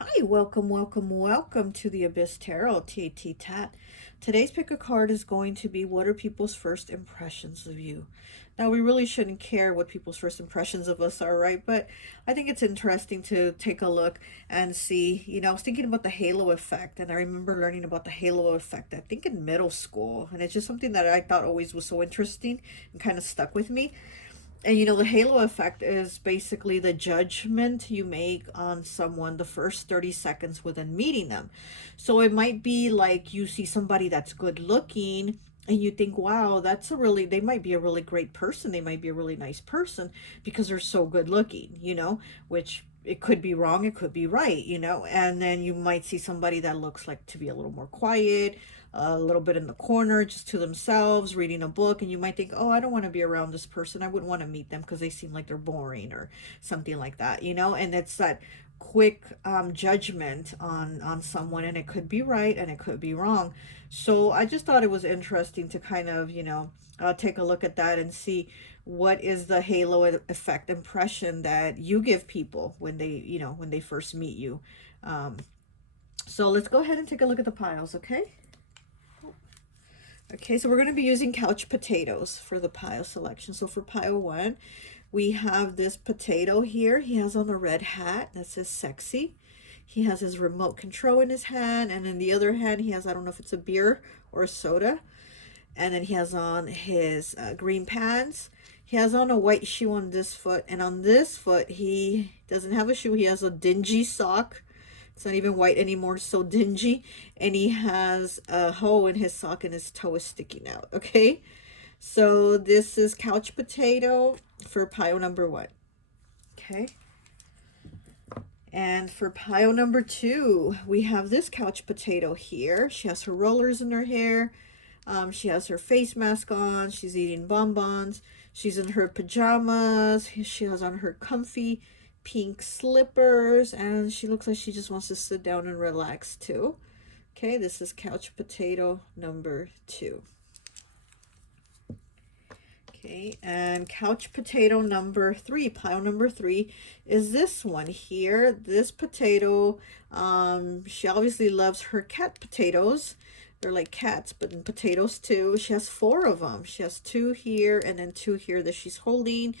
Hi, welcome to the Abyss Tarot, T.A.T. Tat. Today's pick a card is going to be, what are people's first impressions of you? Now, we really shouldn't care what people's first impressions of us are, right? But I think it's interesting to take a look and see. I was thinking about the halo effect, and I remember learning about the halo effect, I think in middle school. And it's just something that I thought always was so interesting and kind of stuck with me. And the halo effect is basically the judgment you make on someone the first 30 seconds within meeting them. So it might be like you see somebody that's good looking and you think, wow, they might be a really great person. They might be a really nice person because they're so good looking, which it could be wrong, it could be right, and then you might see somebody that looks like to be a little more quiet, a little bit in the corner, just to themselves, reading a book, and you might think, oh, I don't want to be around this person. I wouldn't want to meet them because they seem like they're boring or something like that, and it's that quick judgment on someone, and it could be right and it could be wrong. So I just thought it was interesting to kind of take a look at that and see what is the halo effect impression that you give people when they first meet you. um, so let's go ahead and take a look at the piles, okay? Okay, so we're going to be using couch potatoes for the pile selection. So for pile one, we have this potato here. He has on a red hat that says sexy. He has his remote control in his hand, and in the other hand he has, I don't know if it's a beer or a soda. And then he has on his green pants. He has on a white shoe on this foot, and on this foot he doesn't have a shoe. He has a dingy sock. It's not even white anymore, it's so dingy. And he has a hole in his sock and his toe is sticking out, okay? So this is couch potato for pile number one, okay? And for pile number two, we have this couch potato here. She has her rollers in her hair. She has her face mask on. She's eating bonbons. She's in her pajamas. She has on her comfy pink slippers. And she looks like she just wants to sit down and relax too. Okay, this is couch potato number two. Okay, and couch potato number three, pile number three, is this one here. This potato, she obviously loves her cat potatoes. They're like cats, but in potatoes too. She has four of them. She has two here and then two here that she's holding.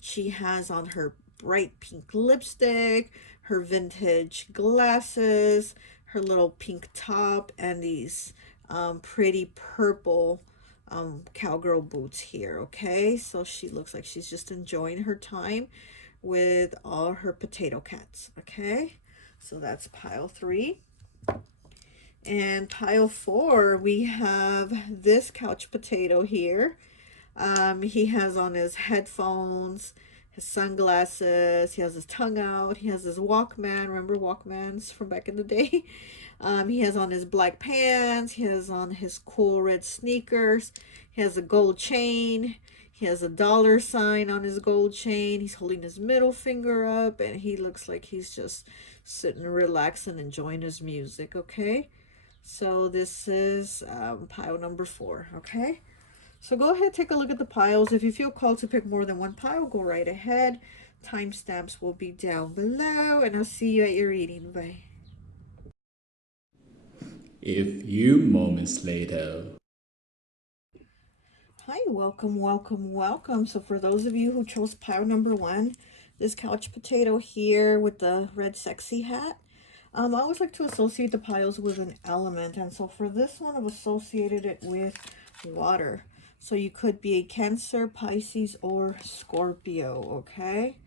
She has on her bright pink lipstick, her vintage glasses, her little pink top, and these pretty purple cowgirl boots here. Okay, so she looks like she's just enjoying her time with all her potato cats. Okay, so that's pile three. And pile four, we have this couch potato here. He has on his headphones, his sunglasses, he has his tongue out, he has his Walkman. Remember Walkmans from back in the day? He has on his black pants, he has on his cool red sneakers, he has a gold chain, he has a dollar sign on his gold chain, he's holding his middle finger up, and he looks like he's just sitting relaxing, enjoying his music, okay? So this is pile number four, okay? So go ahead, take a look at the piles. If you feel called to pick more than one pile, go right ahead. Timestamps will be down below, and I'll see you at your reading. Bye. A few moments later. Hi, welcome. So for those of you who chose pile number one, this couch potato here with the red sexy hat, I always like to associate the piles with an element. And so for this one, I've associated it with water. So you could be a Cancer, Pisces, or Scorpio, okay?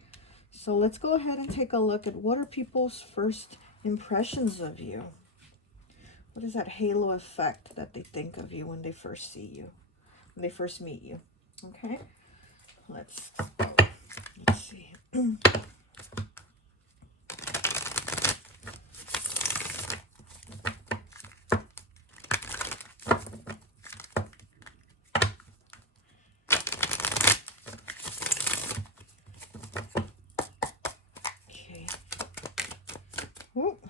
So let's go ahead and take a look at what are people's first impressions of you. What is that halo effect that they think of you when they first see you, when they first meet you? Okay, let's see. Okay. Whoop.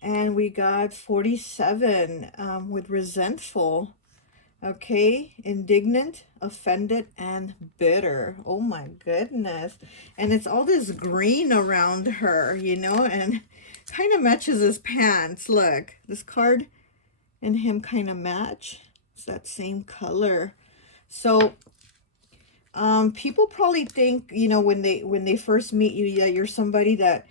And we got 47 with resentful. Okay, indignant, offended, and bitter. Oh my goodness. And it's all this green around her, you know, and kind of matches his pants. Look, this card and him kind of match. It's that same color. So people probably think, you know, when they first meet you, that you're somebody that,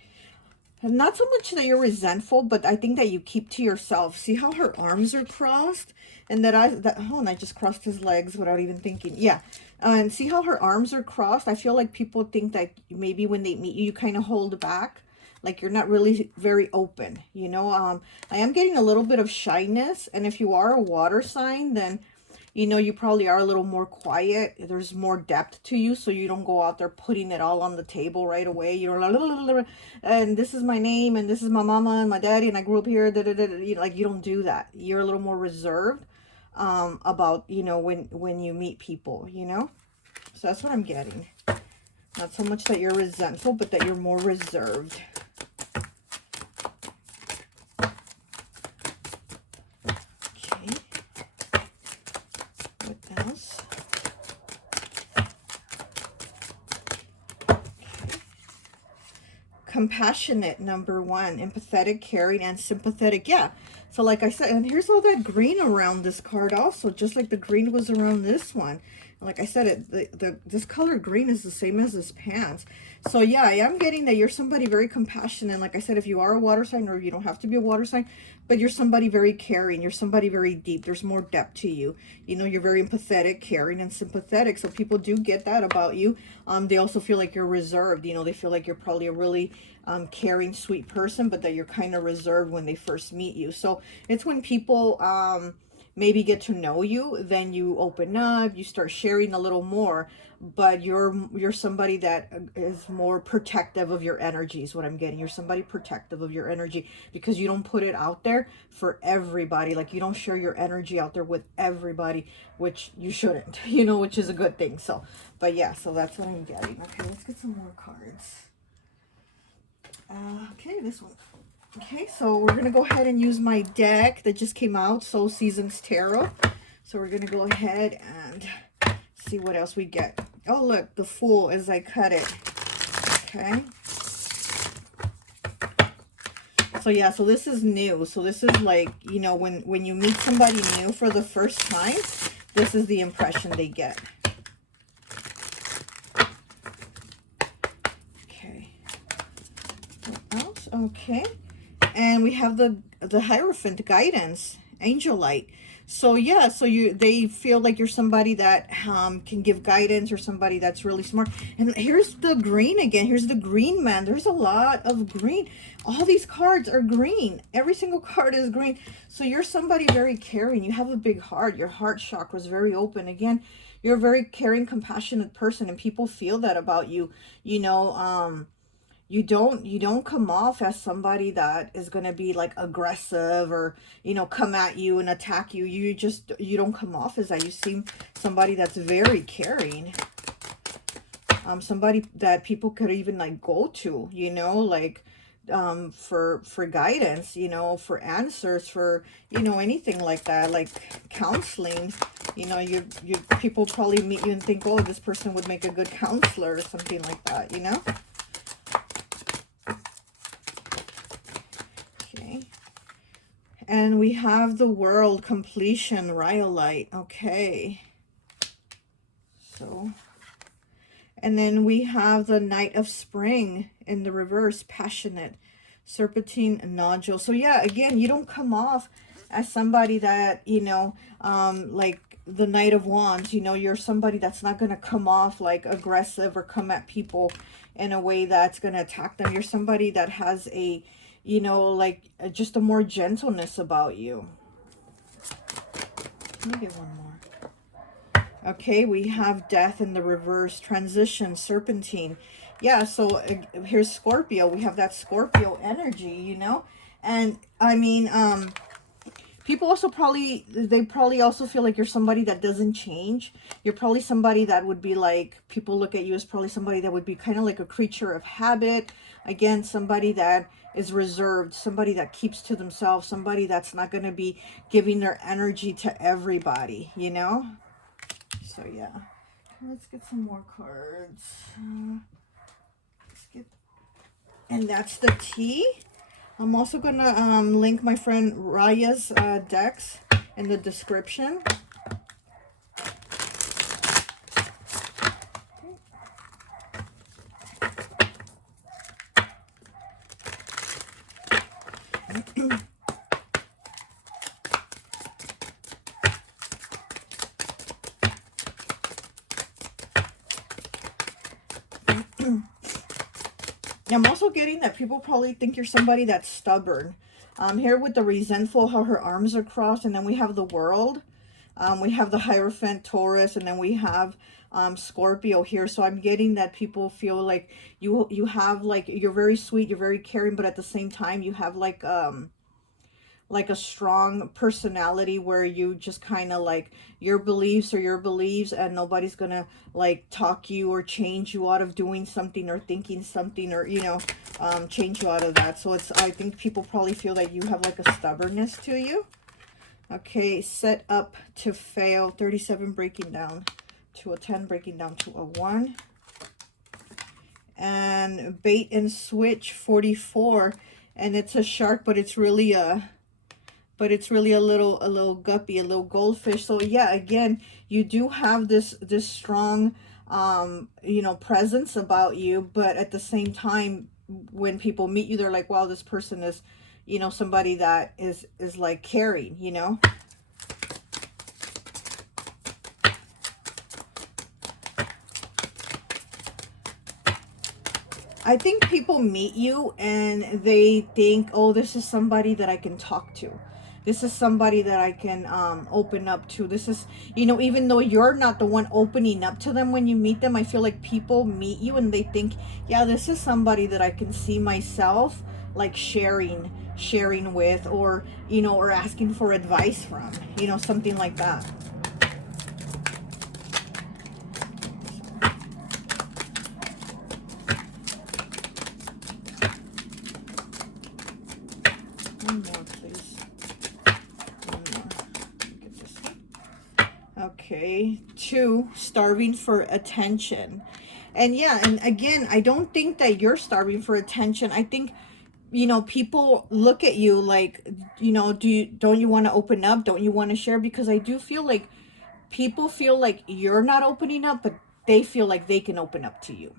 not so much that you're resentful, but I think that you keep to yourself. See how her arms are crossed? And oh, and I just crossed his legs without even thinking. Yeah. And see how her arms are crossed? I feel like people think that maybe when they meet you, you kind of hold back. Like you're not really very open, you know? I am getting a little bit of shyness. And if you are a water sign, then you know, you probably are a little more quiet. There's more depth to you, so you don't go out there putting it all on the table right away. You're like, and this is my name, and this is my mama and my daddy, and I grew up here. Da, da, da, da. You know, like you don't do that. You're a little more reserved about, you know, when you meet people, you know. So that's what I'm getting. Not so much that you're resentful, but that you're more reserved. Okay. What else? Compassionate, number 1, empathetic, caring, and sympathetic. Yeah, so like I said, and here's all that green around this card also, just like the green was around this one. And like I said, this color green is the same as his pants. So yeah, I am getting that you're somebody very compassionate. Like I said, if you are a water sign, or you don't have to be a water sign, but you're somebody very caring, you're somebody very deep, there's more depth to you. You know, you're very empathetic, caring, and sympathetic. So people do get that about you. They also feel like you're reserved. You know, they feel like you're probably a really caring, sweet person, but that you're kind of reserved when they first meet you. So it's when people maybe get to know you, then you open up, you start sharing a little more, but you're somebody that is more protective of your energy is what I'm getting. You're somebody protective of your energy because you don't put it out there for everybody. Like you don't share your energy out there with everybody, which you shouldn't, you know, which is a good thing. So, but yeah, so that's what I'm getting. Okay, let's get some more cards. Okay, this one. Okay, so we're going to go ahead and use my deck that just came out, Soul Seasons Tarot. So we're going to go ahead and see what else we get. Oh, look, the Fool as I cut it. Okay. So yeah, so this is new. So this is like, you know, when you meet somebody new for the first time, this is the impression they get. Okay. What else? Okay. And we have the Hierophant guidance, angel light. So yeah, so they feel like you're somebody that can give guidance, or somebody that's really smart. And here's the green again. Here's the green man. There's a lot of green. All these cards are green. Every single card is green. So you're somebody very caring. You have a big heart. Your heart chakra is very open. Again, you're a very caring, compassionate person, and people feel that about you. You know, you don't come off as somebody that is going to be like aggressive, or you know, come at you and attack you. You don't come off as that. You seem somebody that's very caring, somebody that people could even like go to, you know, like for guidance, you know, for answers, for, you know, anything like that, like counseling. You know, you people probably meet you and think, oh, this person would make a good counselor, or something like that, you know. And we have the World, completion, rhyolite. Okay. So, and then we have the Knight of Spring in the reverse, passionate, serpentine, nodule. So yeah, again, you don't come off as somebody that, you know, like the Knight of Wands, you know, you're somebody that's not going to come off like aggressive or come at people in a way that's going to attack them. You're somebody that has a, you know, like just a more gentleness about you. Let me get one more. Okay, we have death in the reverse, transition, serpentine. Yeah, so here's Scorpio. We have that Scorpio energy, you know. And I mean, People also probably, they probably also feel like you're somebody that doesn't change. You're probably somebody that would be like, people look at you as probably somebody that would be kind of like a creature of habit. Again, somebody that is reserved, somebody that keeps to themselves, somebody that's not going to be giving their energy to everybody, you know? So yeah, let's get some more cards. Let's get, and that's the T. I'm also gonna link my friend Raya's decks in the description. I'm also getting that people probably think you're somebody that's stubborn. Here with the resentful, how her arms are crossed, and then we have the world. We have the Hierophant, Taurus, and then we have Scorpio here. So I'm getting that people feel like you have like, you're very sweet, you're very caring, but at the same time you have like a strong personality where you just kind of like, your beliefs are your beliefs, and nobody's gonna like talk you or change you out of doing something or thinking something, or you know, change you out of that. So it's, I think people probably feel that you have like a stubbornness to you. Okay, set up to fail, 37 breaking down to a 10, breaking down to a 1. And bait and switch, 44, and it's a shark, but it's really a little guppy, a little goldfish. So yeah, again, you do have this strong you know, presence about you, but at the same time, when people meet you, they're like, wow, this person is, you know, somebody that is like caring, you know. I think people meet you and they think, oh, this is somebody that I can talk to. This is somebody that I can open up to. This is, you know, even though you're not the one opening up to them when you meet them, I feel like people meet you and they think, yeah, this is somebody that I can see myself like sharing with, or, you know, or asking for advice from, you know, something like that. One more, please. One more. Get this one. Okay, 2, starving for attention. And yeah, and again, I don't think that you're starving for attention. I think, you know, people look at you like, you know, don't you want to open up? Don't you want to share? Because I do feel like people feel like you're not opening up, but they feel like they can open up to you.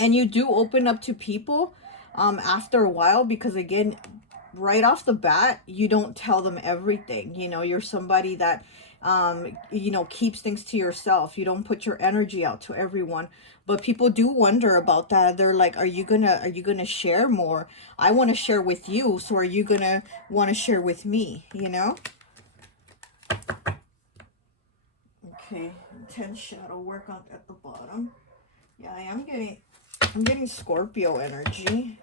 And you do open up to people after a while, because again, right off the bat, you don't tell them everything. You know, you're somebody that you know, keeps things to yourself. You don't put your energy out to everyone. But people do wonder about that. They're like, are you gonna share more? I want to share with you, so are you gonna want to share with me, you know? Okay, 10 shadow work on at the bottom. Yeah, I'm getting Scorpio energy.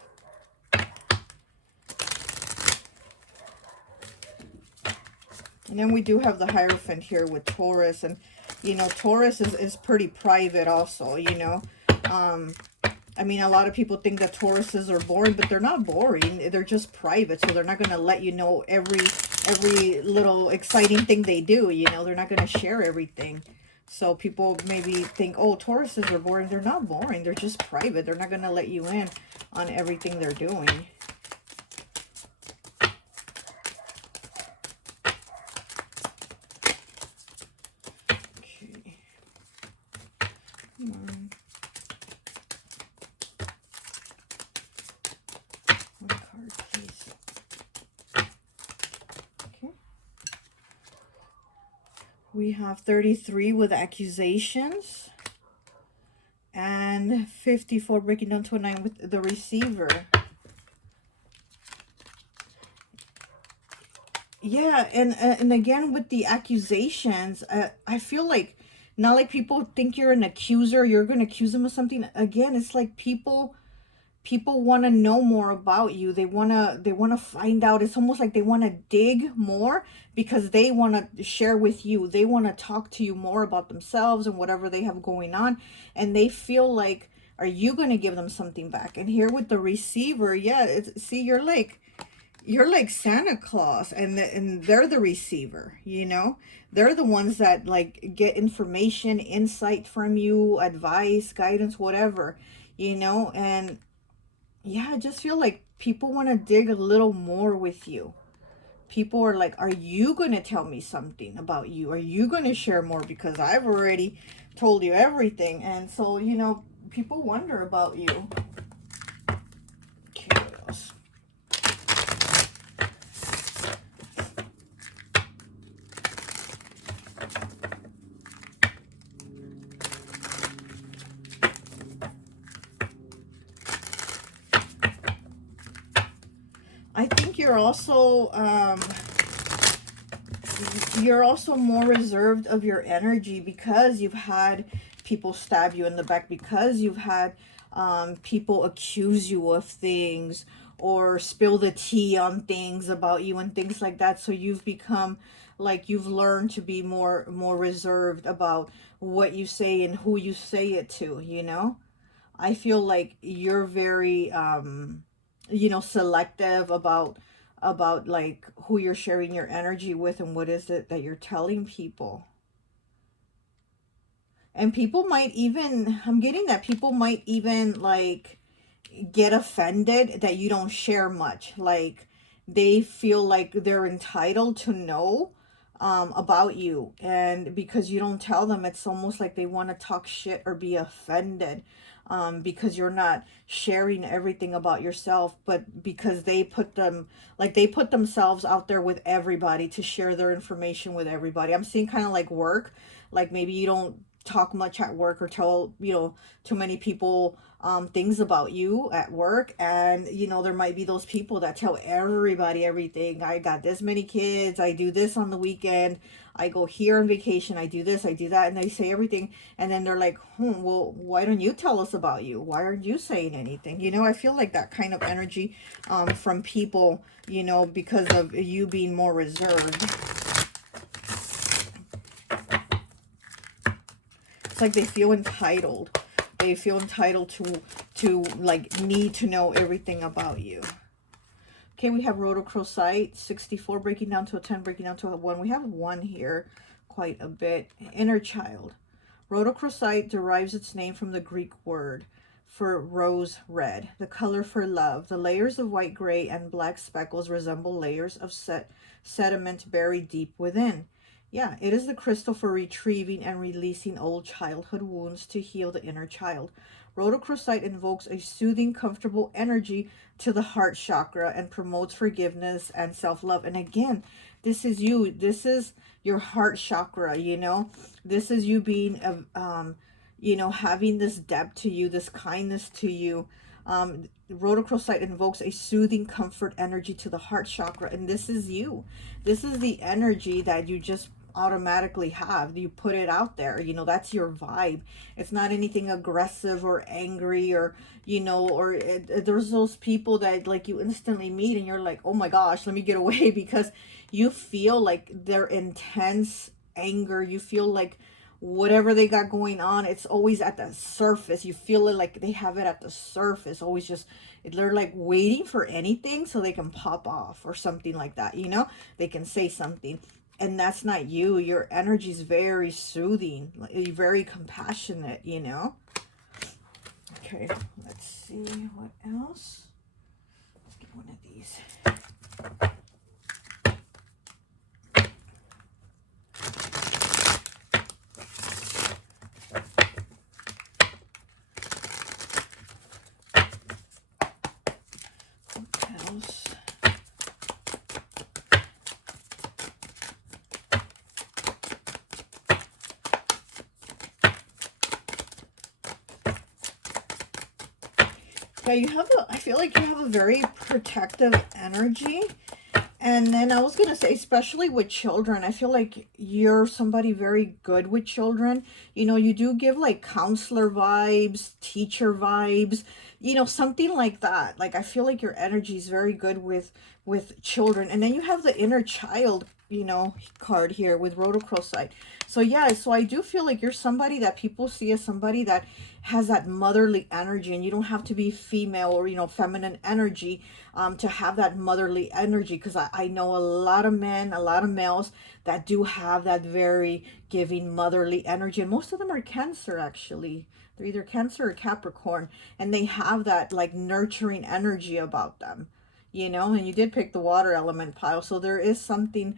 And then we do have the Hierophant here with Taurus. And, you know, Taurus is pretty private also, you know. I mean, a lot of people think that Tauruses are boring, but they're not boring. They're just private, so they're not going to let you know every little exciting thing they do, you know. They're not going to share everything. So people maybe think, oh, Tauruses are boring. They're not boring. They're just private. They're not going to let you in on everything they're doing. Come on. One card, please. Okay. We have 33 with accusations. And 54 breaking down to a 9 with the receiver. Yeah, and again with the accusations, I feel like, not like people think you're an accuser, you're going to accuse them of something. Again, it's like people People want to know more about you. They want to find out. It's almost like they want to dig more because they want to share with you. They want to talk to you more about themselves and whatever they have going on, and they feel like, are you going to give them something back? And here with the receiver, yeah, see, you're like Santa Claus, and they're the receiver, you know? They're the ones that like get information, insight from you, advice, guidance, whatever, you know? And yeah, I just feel like people want to dig a little more with you. People are like, are you going to tell me something about you? Are you going to share more? Because I've already told you everything. And so, you know, people wonder about you. Okay, what else? I think you're also more reserved of your energy because you've had people stab you in the back, because you've had people accuse you of things or spill the tea on things about you and things like that. So you've become like, you've learned to be more reserved about what you say and who you say it to, you know? I feel like you're very you know, selective about like who you're sharing your energy with and what is it that you're telling people. And people might even, I'm getting that people might even like get offended that you don't share much. Like they feel like they're entitled to know about you, and because you don't tell them, it's almost like they want to talk shit or be offended because you're not sharing everything about yourself. But because they put them, like they put themselves out there with everybody to share their information with everybody. I'm seeing kind of like work, like maybe you don't talk much at work or tell, you know, too many people things about you at work. And you know, there might be those people that tell everybody everything. I got this many kids, I do this on the weekend, I go here on vacation, I do this, I do that, and they say everything. And then they're like, well, why don't you tell us about you? Why aren't you saying anything? You know, I feel like that kind of energy from people, you know, because of you being more reserved. It's like they feel entitled. They feel entitled to like need to know everything about you. Okay, we have rhodochrosite, 64, breaking down to a 10, breaking down to a 1. We have 1 here quite a bit. Inner child. Rhodochrosite derives its name from the Greek word for rose red, the color for love. The layers of white, gray, and black speckles resemble layers of sediment buried deep within. Yeah, it is the crystal for retrieving and releasing old childhood wounds to heal the inner child. Rhodochrosite invokes a soothing, comfortable energy to the heart chakra and promotes forgiveness and self-love. And again, this is you. This is your heart chakra, you know. This is you being, you know, having this depth to you, this kindness to you. Rhodochrosite invokes a soothing comfort energy to the heart chakra, and this is you. This is the energy that you just automatically have. You put it out there, you know, that's your vibe. It's not anything aggressive or angry or, you know, or there's those people that like you instantly meet and you're like, oh my gosh, let me get away, because you feel like their intense anger. You feel like whatever they got going on, it's always at the surface. You feel it like they have it at the surface, always just, they're like waiting for anything so they can pop off or something like that, you know, they can say something. And that's not you. Your energy is very soothing, very compassionate, you know. Okay, let's see what else. Let's get one of these. What else? Yeah, you have a, I feel like you have a very protective energy. And then I was going to say, especially with children, I feel like you're somebody very good with children. You know, you do give like counselor vibes, teacher vibes, you know, something like that. Like I feel like your energy is very good with children. And then you have the inner child, you know, card here with rhodochrosite. So yeah, so I do feel like you're somebody that people see as somebody that has that motherly energy, and you don't have to be female or, you know, feminine energy to have that motherly energy, because I know a lot of men, a lot of males that do have that very giving motherly energy, and most of them are Cancer actually. They're either Cancer or Capricorn, and they have that like nurturing energy about them, you know. And you did pick the water element pile, so there is something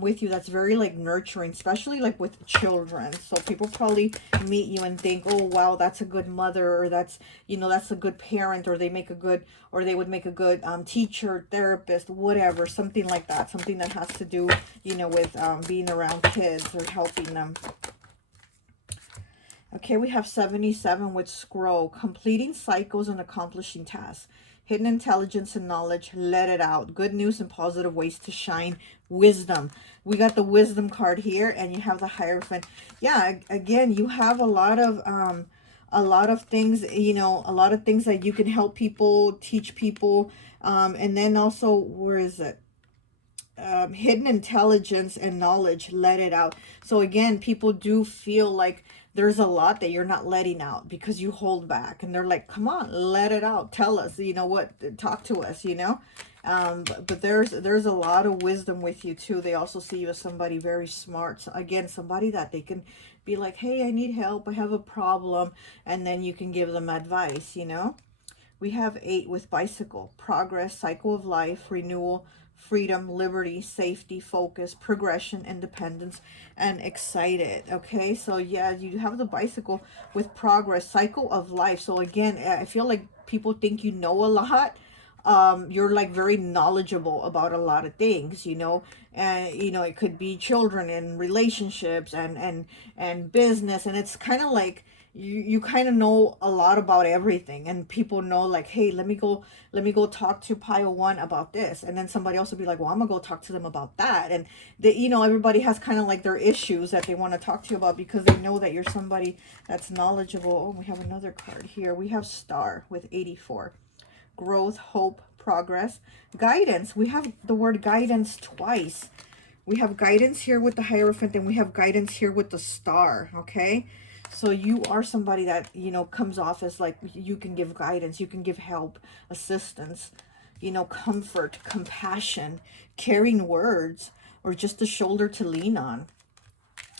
with you that's very like nurturing, especially like with children. So people probably meet you and think, oh wow, that's a good mother, or that's, you know, that's a good parent, or they make a good, or they would make a good teacher, therapist, whatever, something like that, something that has to do, you know, with being around kids or helping them. Okay, we have 77 with scroll, completing cycles and accomplishing tasks. Hidden intelligence and knowledge, let it out. Good news and positive ways to shine. Wisdom. We got the wisdom card here, and you have the Hierophant. Yeah, again, you have a lot of things, you know, a lot of things that you can help people, teach people. And then also, where is it? Hidden intelligence and knowledge, let it out. So again, people do feel like there's a lot that you're not letting out because you hold back, and they're like, come on, let it out, tell us, you know what, talk to us, you know. But there's a lot of wisdom with you too. They also see you as somebody very smart, so again, somebody that they can be like, hey, I need help, I have a problem, and then you can give them advice, you know. We have 8 with bicycle, progress, cycle of life, renewal, freedom, liberty, safety, focus, progression, independence, and excited. Okay, so yeah, you have the bicycle with progress, cycle of life. So again, I feel like people think you know a lot. You're like very knowledgeable about a lot of things, you know. And you know, it could be children and relationships and business, and it's kind of like you kind of know a lot about everything, and people know like, hey, let me go talk to pile one about this, and then somebody else will be like, well, I'm gonna go talk to them about that. And they, you know, everybody has kind of like their issues that they want to talk to you about, because they know that you're somebody that's knowledgeable. Oh, we have another card here. We have star with 84, growth, hope, progress, guidance. We have the word guidance twice. We have guidance here with the Hierophant, and we have guidance here with the star. Okay, so you are somebody that, you know, comes off as like you can give guidance, you can give help, assistance, you know, comfort, compassion, caring words, or just a shoulder to lean on.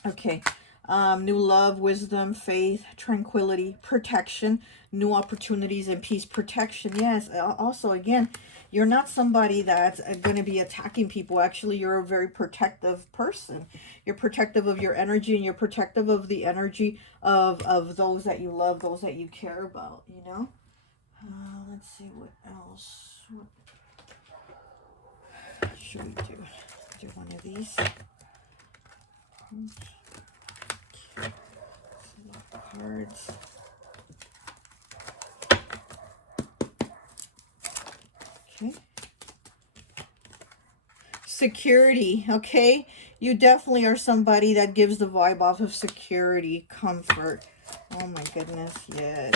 Okay. New love, wisdom, faith, tranquility, protection, new opportunities, and peace. Protection, yes. Also, again, you're not somebody that's going to be attacking people. Actually, you're a very protective person. You're protective of your energy, and you're protective of the energy of those that you love, those that you care about, you know? Let's see what else. What should we do? Do one of these. Cards. Okay. Security, okay? You definitely are somebody that gives the vibe off of security, comfort. Oh my goodness, yeah.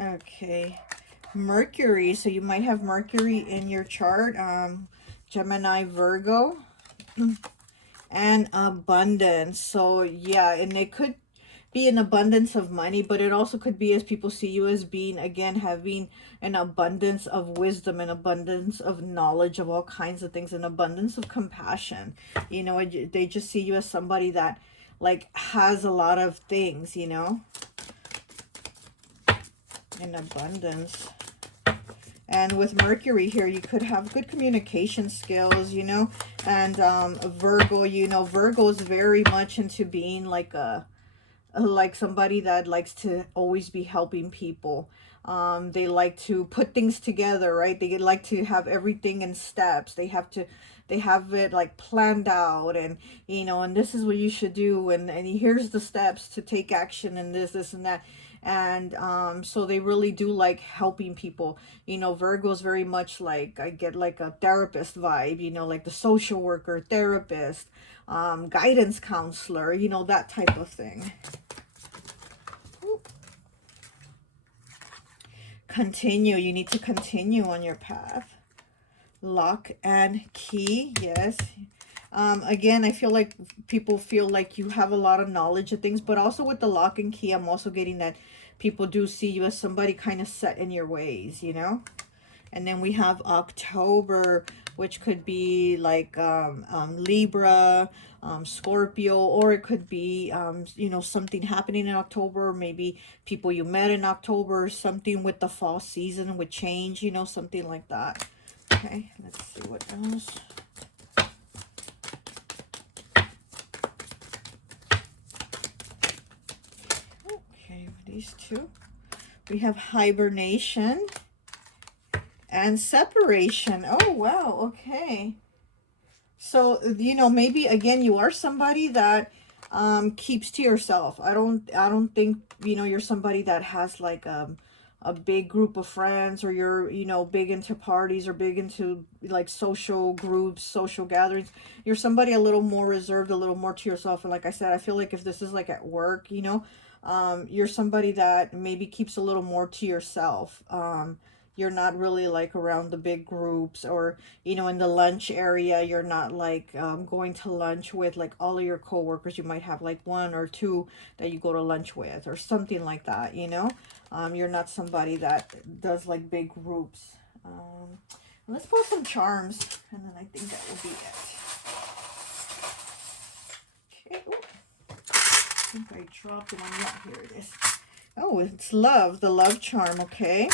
Okay. Mercury, so you might have Mercury in your chart. Gemini, Virgo, and abundance. So yeah, and it could be an abundance of money, but it also could be, as people see you as being, again, having an abundance of wisdom, an abundance of knowledge of all kinds of things, an abundance of compassion. You know, they just see you as somebody that like has a lot of things, you know, in abundance. And with Mercury here, you could have good communication skills, you know. And Virgo, you know, Virgo is very much into being like a like somebody that likes to always be helping people. They like to put things together, right? They like to have everything in steps. They have it like planned out, and and this is what you should do, and here's the steps to take action, and this and that. And so they really do like helping people. Virgo's very much like, I get like a therapist vibe, like the social worker, therapist, guidance counselor, that type of thing. Continue. You need to continue on your path. Lock and key. Yes. Again, I feel like people feel like you have a lot of knowledge of things, but also with the lock and key, I'm also getting that people do see you as somebody kind of set in your ways, And then we have October, which could be like Libra, Scorpio, or it could be, something happening in October. Maybe people you met in October, something with the fall season with change, something like that. Okay, let's see what else. Okay, these two. We have hibernation and separation. Oh, wow. Okay. So, maybe again, you are somebody that keeps to yourself. I don't think, you're somebody that has like a big group of friends, or you're, big into parties, or big into like social groups, social gatherings. You're somebody a little more reserved, a little more to yourself. And like I said, I feel like if this is like at work, you're somebody that maybe keeps a little more to yourself. You're not really like around the big groups, or in the lunch area, you're not like going to lunch with like all of your coworkers. You might have like one or two that you go to lunch with, or something like that. You're not somebody that does like big groups. Let's pull some charms, and then I think that will be it. Okay. Ooh. I think I dropped it on that. Here it is. Oh, it's love, the love charm. Okay.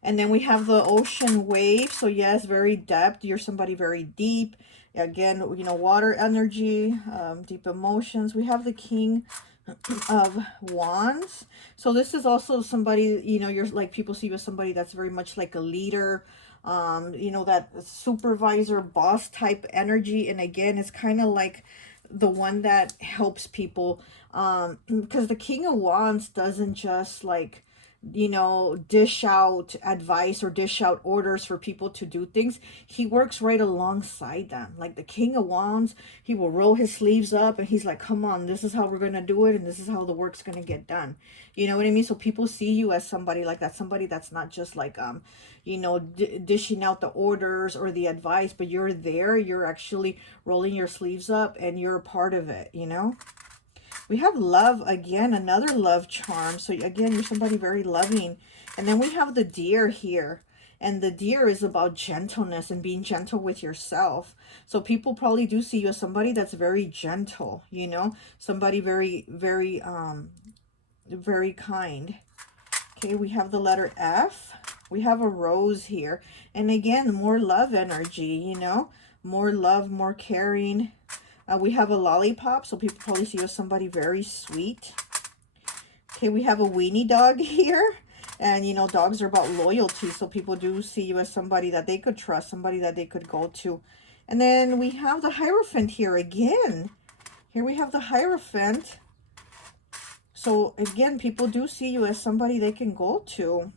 And then we have the ocean wave. So yes, very depth. You're somebody very deep. Again, water energy, deep emotions. We have the King of Wands. So this is also somebody, you're like, people see you as somebody that's very much like a leader, that supervisor, boss type energy. And again, it's kind of like the one that helps people, because the King of Wands doesn't just like, dish out advice or dish out orders for people to do things. He works right alongside them. Like the King of Wands, he will roll his sleeves up and he's like, come on, this is how we're going to do it. And this is how the work's going to get done. You know what I mean? So people see you as somebody like that, somebody that's not just like, dishing out the orders or the advice, but you're there, you're actually rolling your sleeves up and you're a part of it, We have love again, another love charm. So again, you're somebody very loving. And then we have the deer here. And the deer is about gentleness and being gentle with yourself. So people probably do see you as somebody that's very gentle, somebody very, very, very kind. Okay, we have the letter F. We have a rose here. And again, more love energy, more love, more caring. We have a lollipop, so people probably see you as somebody very sweet. Okay, we have a weenie dog here. And, dogs are about loyalty, so people do see you as somebody that they could trust, somebody that they could go to. And then we have the Hierophant here again. Here we have the Hierophant. So, again, people do see you as somebody they can go to.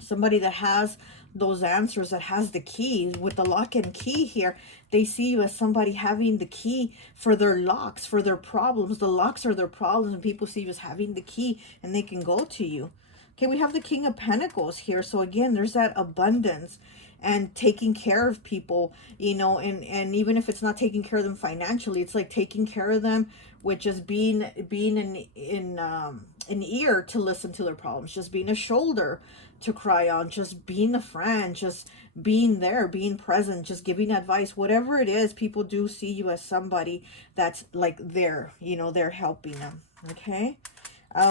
Somebody that has those answers, that has the key. With the lock and key here, they see you as somebody having the key for their locks, for their problems. The locks are their problems, and people see you as having the key, and they can go to you. Okay, we have the King of Pentacles here. So again, there's that abundance and taking care of people, and even if it's not taking care of them financially, it's like taking care of them with just being an ear to listen to their problems, just being a shoulder to cry on, just being a friend, just being there, being present, just giving advice, whatever it is. People do see you as somebody that's like there, they're helping them. Okay.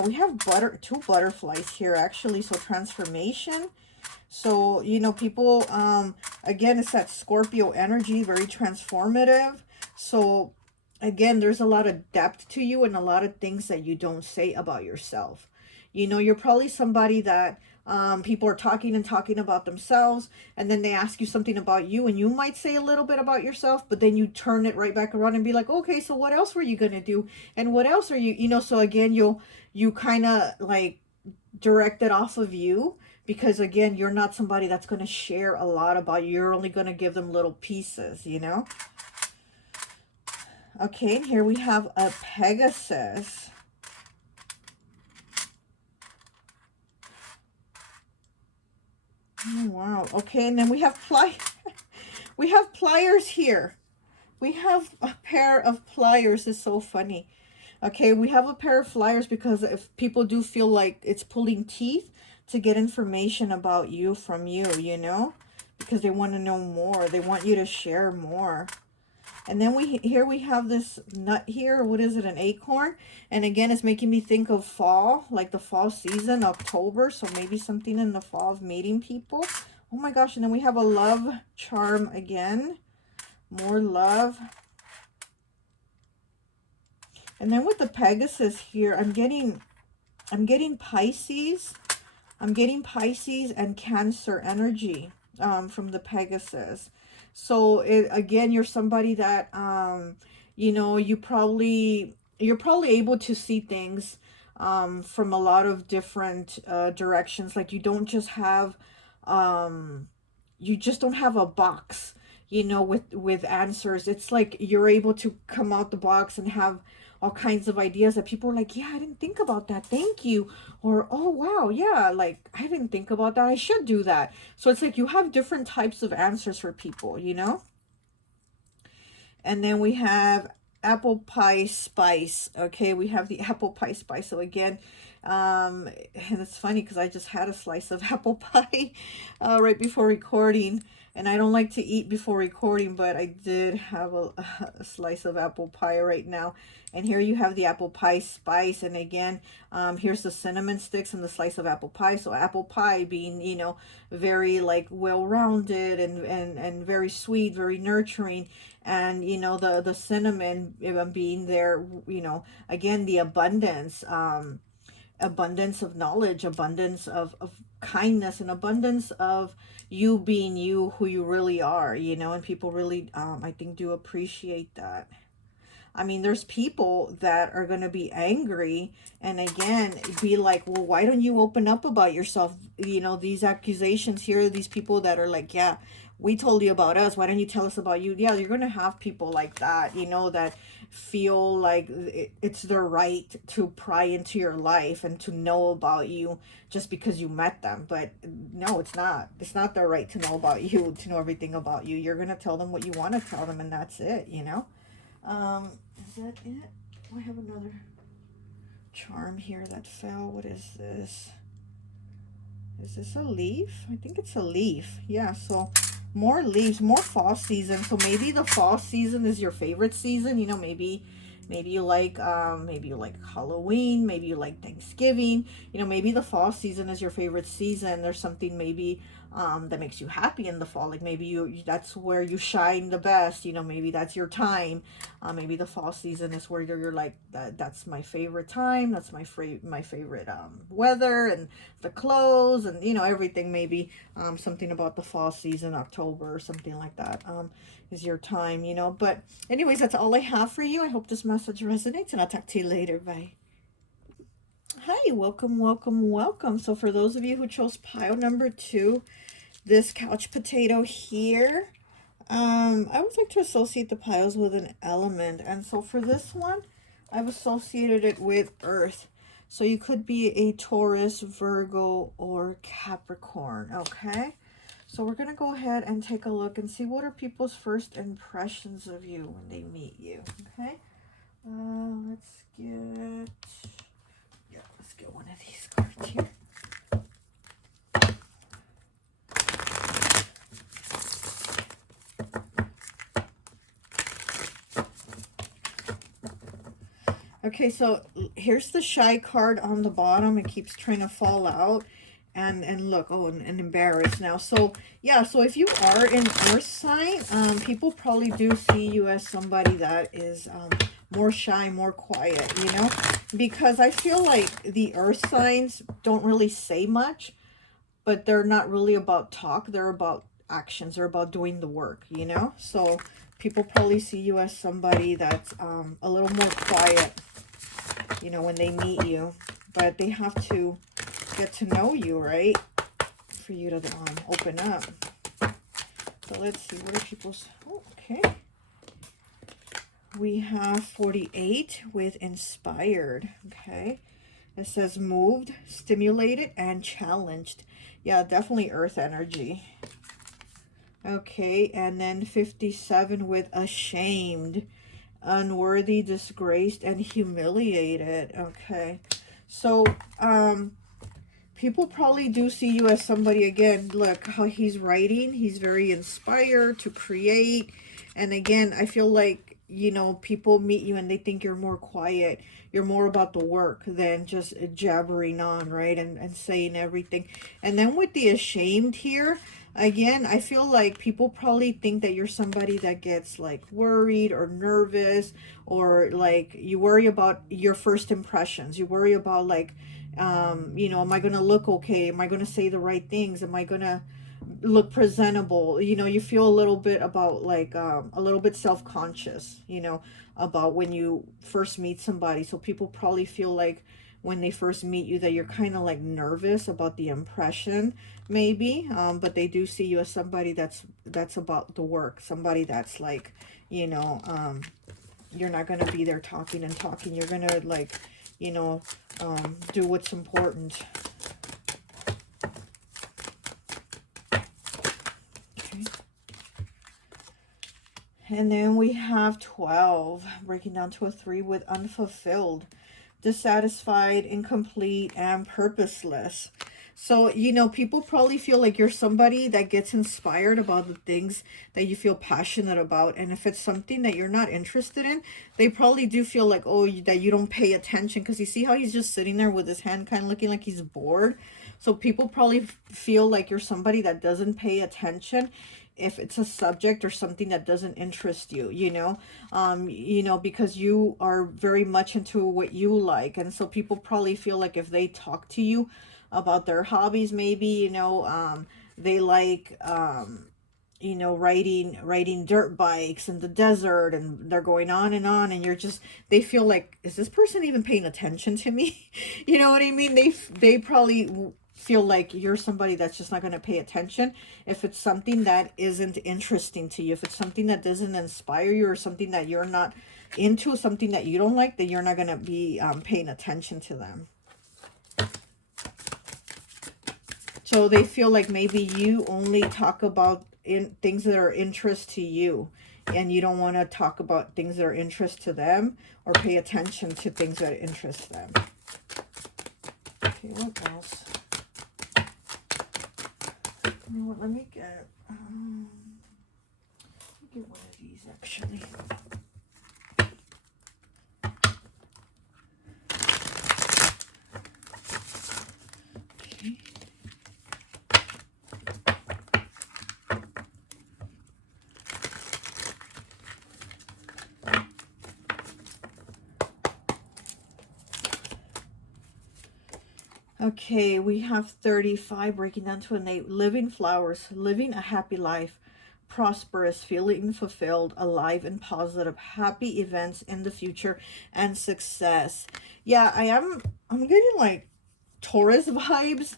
We have two butterflies here, actually. So transformation. So, people, again, it's that Scorpio energy, very transformative. So again, there's a lot of depth to you and a lot of things that you don't say about yourself. You know, you're probably somebody that people are talking and talking about themselves, and then they ask you something about you, and you might say a little bit about yourself, but then you turn it right back around and be like, okay, so what else were you gonna do? And what else are you, you know, so again, you kind of like direct it off of you, because again, you're not somebody that's going to share a lot about you. You're only going to give them little pieces, you know. Okay, and here we have a Pegasus. Oh, wow. Okay, and then we have we have pliers here. We have a pair of pliers. It's so funny. Okay, we have a pair of pliers because if people do feel like it's pulling teeth to get information about you from you, you know, because they want to know more. They want you to share more. And then here we have this nut here. What is it? An acorn. And again, it's making me think of fall, like the fall season, October. So maybe something in the fall of meeting people. Oh my gosh. And then we have a love charm again. More love. And then with the Pegasus here, I'm getting Pisces. I'm getting Pisces and Cancer energy from the Pegasus. So again, you're somebody that you know, you're probably able to see things from a lot of different directions. Like you don't just have you just don't have a box, you know, with answers. It's like you're able to come out the box and have all kinds of ideas that people are like, yeah, I didn't think about that, thank you. Or, oh wow, yeah, like I didn't think about that, I should do that. So it's like you have different types of answers for people, you know. And then we have apple pie spice. Okay, we have the apple pie spice. So again, and it's funny because I just had a slice of apple pie right before recording. And I don't like to eat before recording, but I did have a slice of apple pie right now. And here you have the apple pie spice. And again, here's the cinnamon sticks and the slice of apple pie. So apple pie being, you know, very like well-rounded and very sweet, very nurturing. And, you know, the cinnamon being there, you know, again, the abundance, abundance of knowledge, abundance of kindness, and abundance of you being you, who you really are, you know. And people really I think do appreciate that. I mean, there's people that are going to be angry and again be like, well, why don't you open up about yourself? You know, these accusations here, these people that are like, yeah, we told you about us, why don't you tell us about you? Yeah, you're going to have people like that, you know, that feel like it's their right to pry into your life and to know about you just because you met them. But no, it's not. It's not their right to know about you, to know everything about you. You're going to tell them what you want to tell them, and that's it, you know. Is that it? Oh, I have another charm here that fell. What is this? Is this a leaf? I think it's a leaf. Yeah, so more leaves, more fall season. So maybe the fall season is your favorite season. You know, maybe you like Halloween, maybe you like Thanksgiving. You know, maybe the fall season is your favorite season. There's something maybe that makes you happy in the fall. Like maybe that's where you shine the best. You know, maybe that's your time. Maybe the fall season is where you're like that's my favorite time. That's my favorite weather and the clothes and, you know, everything. Maybe something about the fall season, October or something like that is your time, you know. But anyways, that's all I have for you. I hope this message resonates, and I'll talk to you later. Bye. Hi, welcome, welcome, welcome. So for those of you who chose pile number 2, this couch potato here, I would like to associate the piles with an element. And so for this one, I've associated it with earth. So you could be a Taurus, Virgo, or Capricorn, okay? So we're going to go ahead and take a look and see what are people's first impressions of you when they meet you, okay? Let's get one of these cards here. Okay, so here's the shy card on the bottom. It keeps trying to fall out. And look, oh, and embarrassed now. So yeah, so if you are an earth sign, people probably do see you as somebody that is more shy, more quiet, you know, because I feel like the earth signs don't really say much, but they're not really about talk. They're about actions. They're about doing the work, you know. So people probably see you as somebody that's a little more quiet, you know, when they meet you, but they have to get to know you, right, for you to open up. So let's see, what are people's, oh, okay. We have 48 with inspired, okay. It says moved, stimulated, and challenged. Yeah, definitely earth energy. Okay, and then 57 with ashamed, unworthy, disgraced, and humiliated. Okay, so people probably do see you as somebody, again, look how he's writing. He's very inspired to create. And again, I feel like, you know, people meet you and they think you're more quiet. You're more about the work than just jabbering on, right? And saying everything. And then with the ashamed here, again, I feel like people probably think that you're somebody that gets like worried or nervous, or like you worry about your first impressions. You worry about like, you know, am I going to look okay? Am I going to say the right things? Am I going to look presentable? You know, you feel a little bit about like a little bit self-conscious, you know, about when you first meet somebody. So people probably feel like when they first meet you that you're kind of like nervous about the impression, maybe, but they do see you as somebody that's about the work, somebody that's like, you know, you're not going to be there talking and talking. You're going to like, you know, do what's important. Okay. And then we have 12, breaking down to a 3 with unfulfilled, dissatisfied, incomplete, and purposeless. So, you know, people probably feel like you're somebody that gets inspired about the things that you feel passionate about. And if it's something that you're not interested in, they probably do feel like, oh, that you don't pay attention. Because you see how he's just sitting there with his hand kind of looking like he's bored. So people probably feel like you're somebody that doesn't pay attention if it's a subject or something that doesn't interest you, you know, because you are very much into what you like. And so people probably feel like if they talk to you about their hobbies, maybe, you know, they like, you know, riding dirt bikes in the desert, and they're going on, and you're just, they feel like, is this person even paying attention to me? You know what I mean? They probably feel like you're somebody that's just not going to pay attention if it's something that isn't interesting to you, if it's something that doesn't inspire you, or something that you're not into, something that you don't like, then you're not going to be paying attention to them. So they feel like maybe you only talk about things that are interest to you, and you don't want to talk about things that are interest to them, or pay attention to things that interest them. Okay, what else? You know what, let me get one of these actually. Okay. Okay, we have 35, breaking down to an 8. Living flowers, living a happy life, prosperous, feeling fulfilled, alive and positive, happy events in the future, and success. Yeah, I'm getting like Taurus vibes,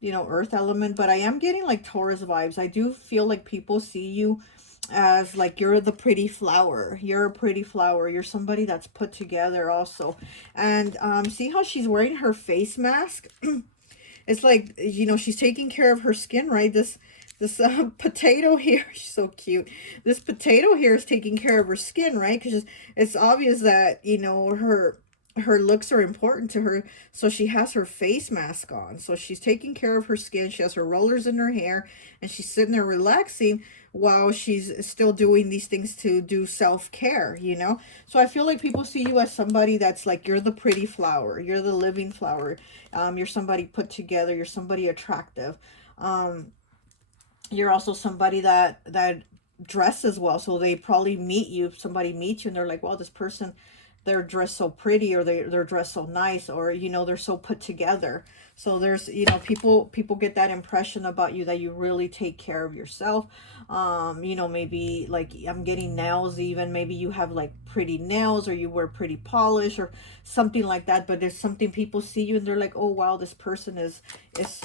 you know, earth element, but I am getting like Taurus vibes. I do feel like people see you as like you're the pretty flower. You're a pretty flower. You're somebody that's put together also. And see how she's wearing her face mask? It's like, you know, she's taking care of her skin, right? This potato here, she's so cute. This potato here is taking care of her skin, right? Because it's obvious that, you know, her looks are important to her, so she has her face mask on, so she's taking care of her skin. She has her rollers in her hair, and she's sitting there relaxing while she's still doing these things to do self-care, you know. So I feel like people see you as somebody that's like, you're the pretty flower, you're the living flower, you're somebody put together, you're somebody attractive, you're also somebody that dresses well. So they probably meet you, if somebody meets you and they're like, well, this person, they're dressed so pretty, or they're dressed so nice, or you know, they're so put together. So there's, you know, people get that impression about you, that you really take care of yourself. You know, maybe like, I'm getting nails, even maybe you have like pretty nails, or you wear pretty polish or something like that. But there's something, people see you and they're like, oh wow, this person is,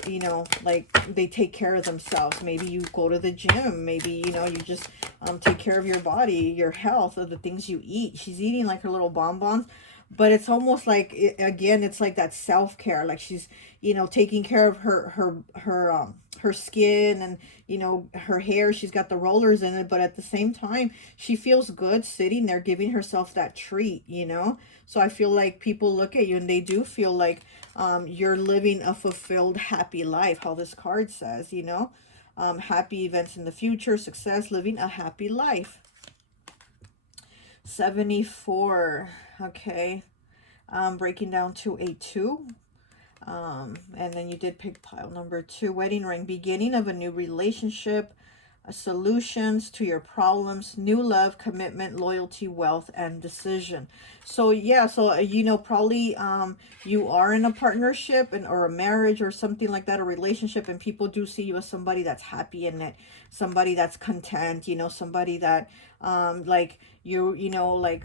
you know, like they take care of themselves. Maybe you go to the gym, maybe, you know, you just take care of your body, your health, or the things you eat. She's eating like her little bonbons, but it's almost like, again, it's like that self-care, like she's, you know, taking care of her skin, and you know, her hair, she's got the rollers in it, but at the same time she feels good sitting there giving herself that treat, you know. So I feel like people look at you and they do feel like you're living a fulfilled, happy life, how this card says, you know. Happy events in the future, success, living a happy life. 74. Okay. Breaking down to a 2. And then you did pick pile number 2. Wedding ring. Beginning of a new relationship. Solutions to your problems. New love, commitment, loyalty, wealth, and decision. So yeah, so you know, probably you are in a partnership, and or a marriage or something like that, a relationship, and people do see you as somebody that's happy in it, somebody that's content, you know, somebody that like you know, like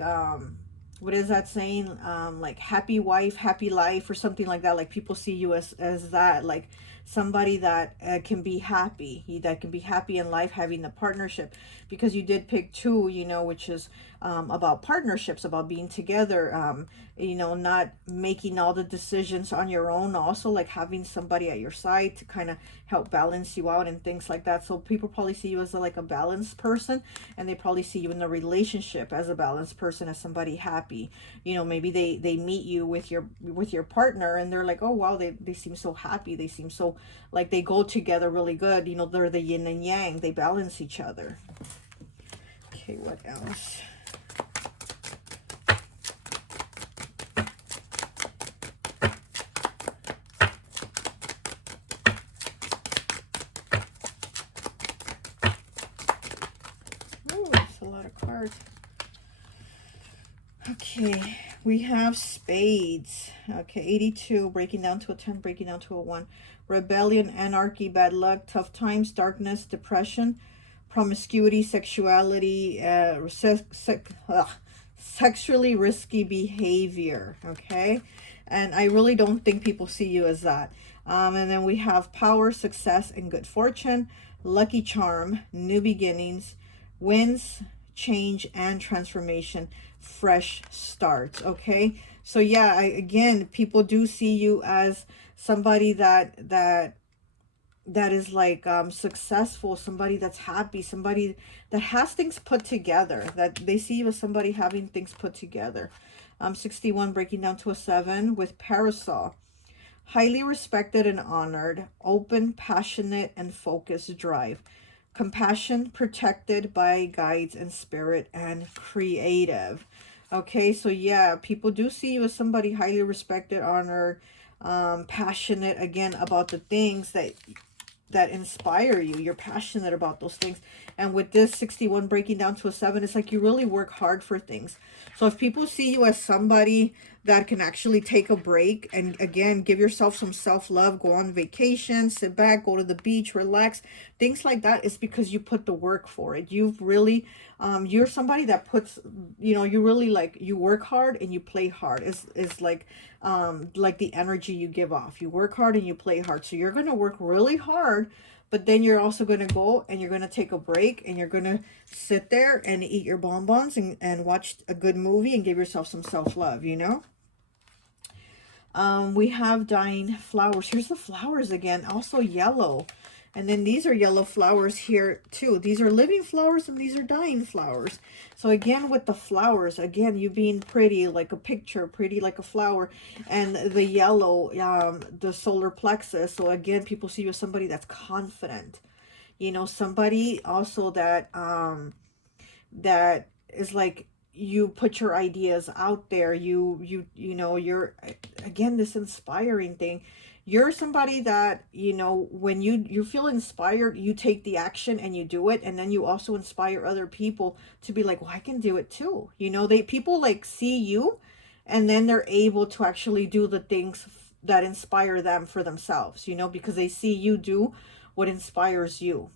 what is that saying, like happy wife, happy life, or something like that. Like people see you as that, like somebody that can be happy, that can be happy in life, having the partnership. Because you did pick 2, you know, which is about partnerships, about being together, you know, not making all the decisions on your own, also like having somebody at your side to kind of help balance you out and things like that. So people probably see you as like a balanced person, and they probably see you in a relationship as a balanced person, as somebody happy. You know, maybe they meet you with your partner, and they're like, oh wow, they seem so happy, they seem so like they go together really good, you know, they're the yin and yang, they balance each other. Okay, what else? Oh, that's a lot of cards. Okay, we have spades. Okay, 82, breaking down to a 10, breaking down to a 1. Rebellion, anarchy, bad luck, tough times, darkness, depression, promiscuity, sexuality, sexually risky behavior. Okay, and I really don't think people see you as that. And then we have power, success, and good fortune, lucky charm, new beginnings, wins, change, and transformation, fresh starts. Okay, so yeah, again, people do see you as somebody that is like successful, somebody that's happy, somebody that has things put together, that they see you as somebody having things put together. 61, breaking down to a 7, with parasol. Highly respected and honored, open, passionate, and focused drive. Compassion, protected by guides and spirit, and creative. Okay, so yeah, people do see you as somebody highly respected, honored, passionate, again, about the things that inspire you. You're passionate about those things. And with this 61 breaking down to a 7, it's like you really work hard for things. So if people see you as somebody that can actually take a break and again give yourself some self-love, go on vacation, sit back, go to the beach, relax, things like that, is because you put the work for it. You've really you're somebody that puts, you know, you really like, you work hard and you play hard. Is like the energy you give off. You work hard and you play hard. So you're going to work really hard, but then you're also going to go and you're going to take a break, and you're going to sit there and eat your bonbons and watch a good movie and give yourself some self-love, you know. We have dying flowers. Here's the flowers again, also yellow. And then these are yellow flowers here too. These are living flowers and these are dying flowers. So again, with the flowers, again, you being pretty like a picture, pretty like a flower, and the yellow, the solar plexus. So again, people see you as somebody that's confident. You know, somebody also that that is like, you put your ideas out there, you know, you're, again, this inspiring thing. You're somebody that, you know, when you feel inspired, you take the action and you do it, and then you also inspire other people to be like, well, I can do it too. You know, they, people like see you, and then they're able to actually do the things that inspire them for themselves, you know, because they see you do what inspires you.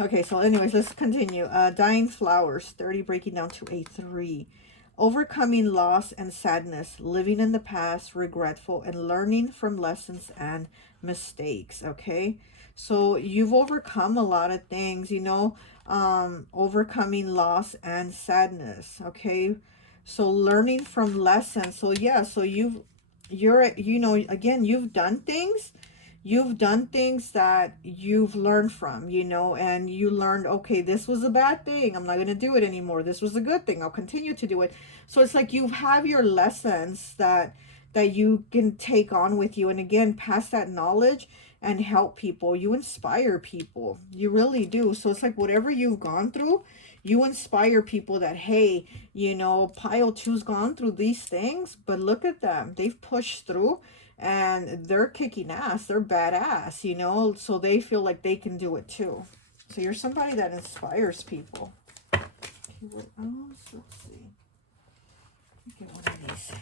Okay, so anyways, let's continue. Dying flowers, 30, breaking down to a 3. Overcoming loss and sadness, living in the past, regretful, and learning from lessons and mistakes. Okay, so you've overcome a lot of things, you know, overcoming loss and sadness. Okay, so learning from lessons. So yeah, so you're, you know, again, you've done things that you've learned from, you know, and you learned, okay, this was a bad thing, I'm not going to do it anymore. This was a good thing, I'll continue to do it. So it's like you have your lessons that you can take on with you, and again, pass that knowledge and help people. You inspire people, you really do. So it's like whatever you've gone through, you inspire people that, hey, you know, pile two's gone through these things, but look at them, they've pushed through and they're kicking ass, they're badass, you know, so they feel like they can do it too. So you're somebody that inspires people. Okay, what else? Let's see. Let me get one of these.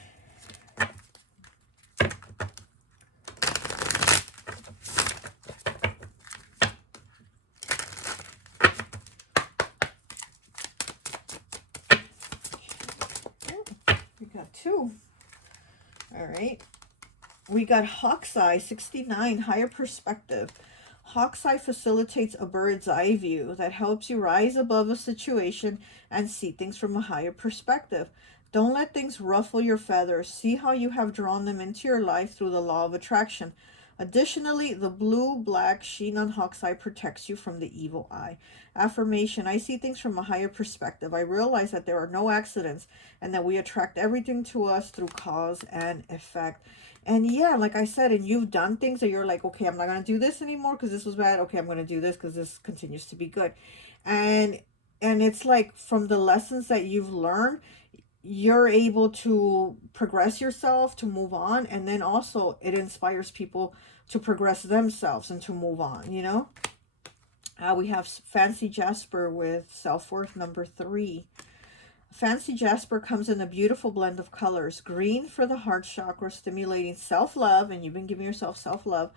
Oh, we got two. All right. We got Hawk's Eye 69, higher perspective. Hawk's Eye facilitates a bird's eye view that helps you rise above a situation and see things from a higher perspective. Don't let things ruffle your feathers. See how you have drawn them into your life through the law of attraction. Additionally, the blue-black sheen on Hawk's Eye protects you from the evil eye. Affirmation: I see things from a higher perspective. I realize that there are no accidents and that we attract everything to us through cause and effect. And yeah, like I said, and you've done things that you're like, okay, I'm not going to do this anymore because this was bad. Okay, I'm going to do this because this continues to be good. And it's like from the lessons that you've learned, you're able to progress yourself, to move on. And then also it inspires people to progress themselves and to move on, you know. We have Fancy Jasper with Self-Worth number 3. Fancy Jasper comes in a beautiful blend of colors. Green for the heart chakra, stimulating self-love, and you've been giving yourself self-love.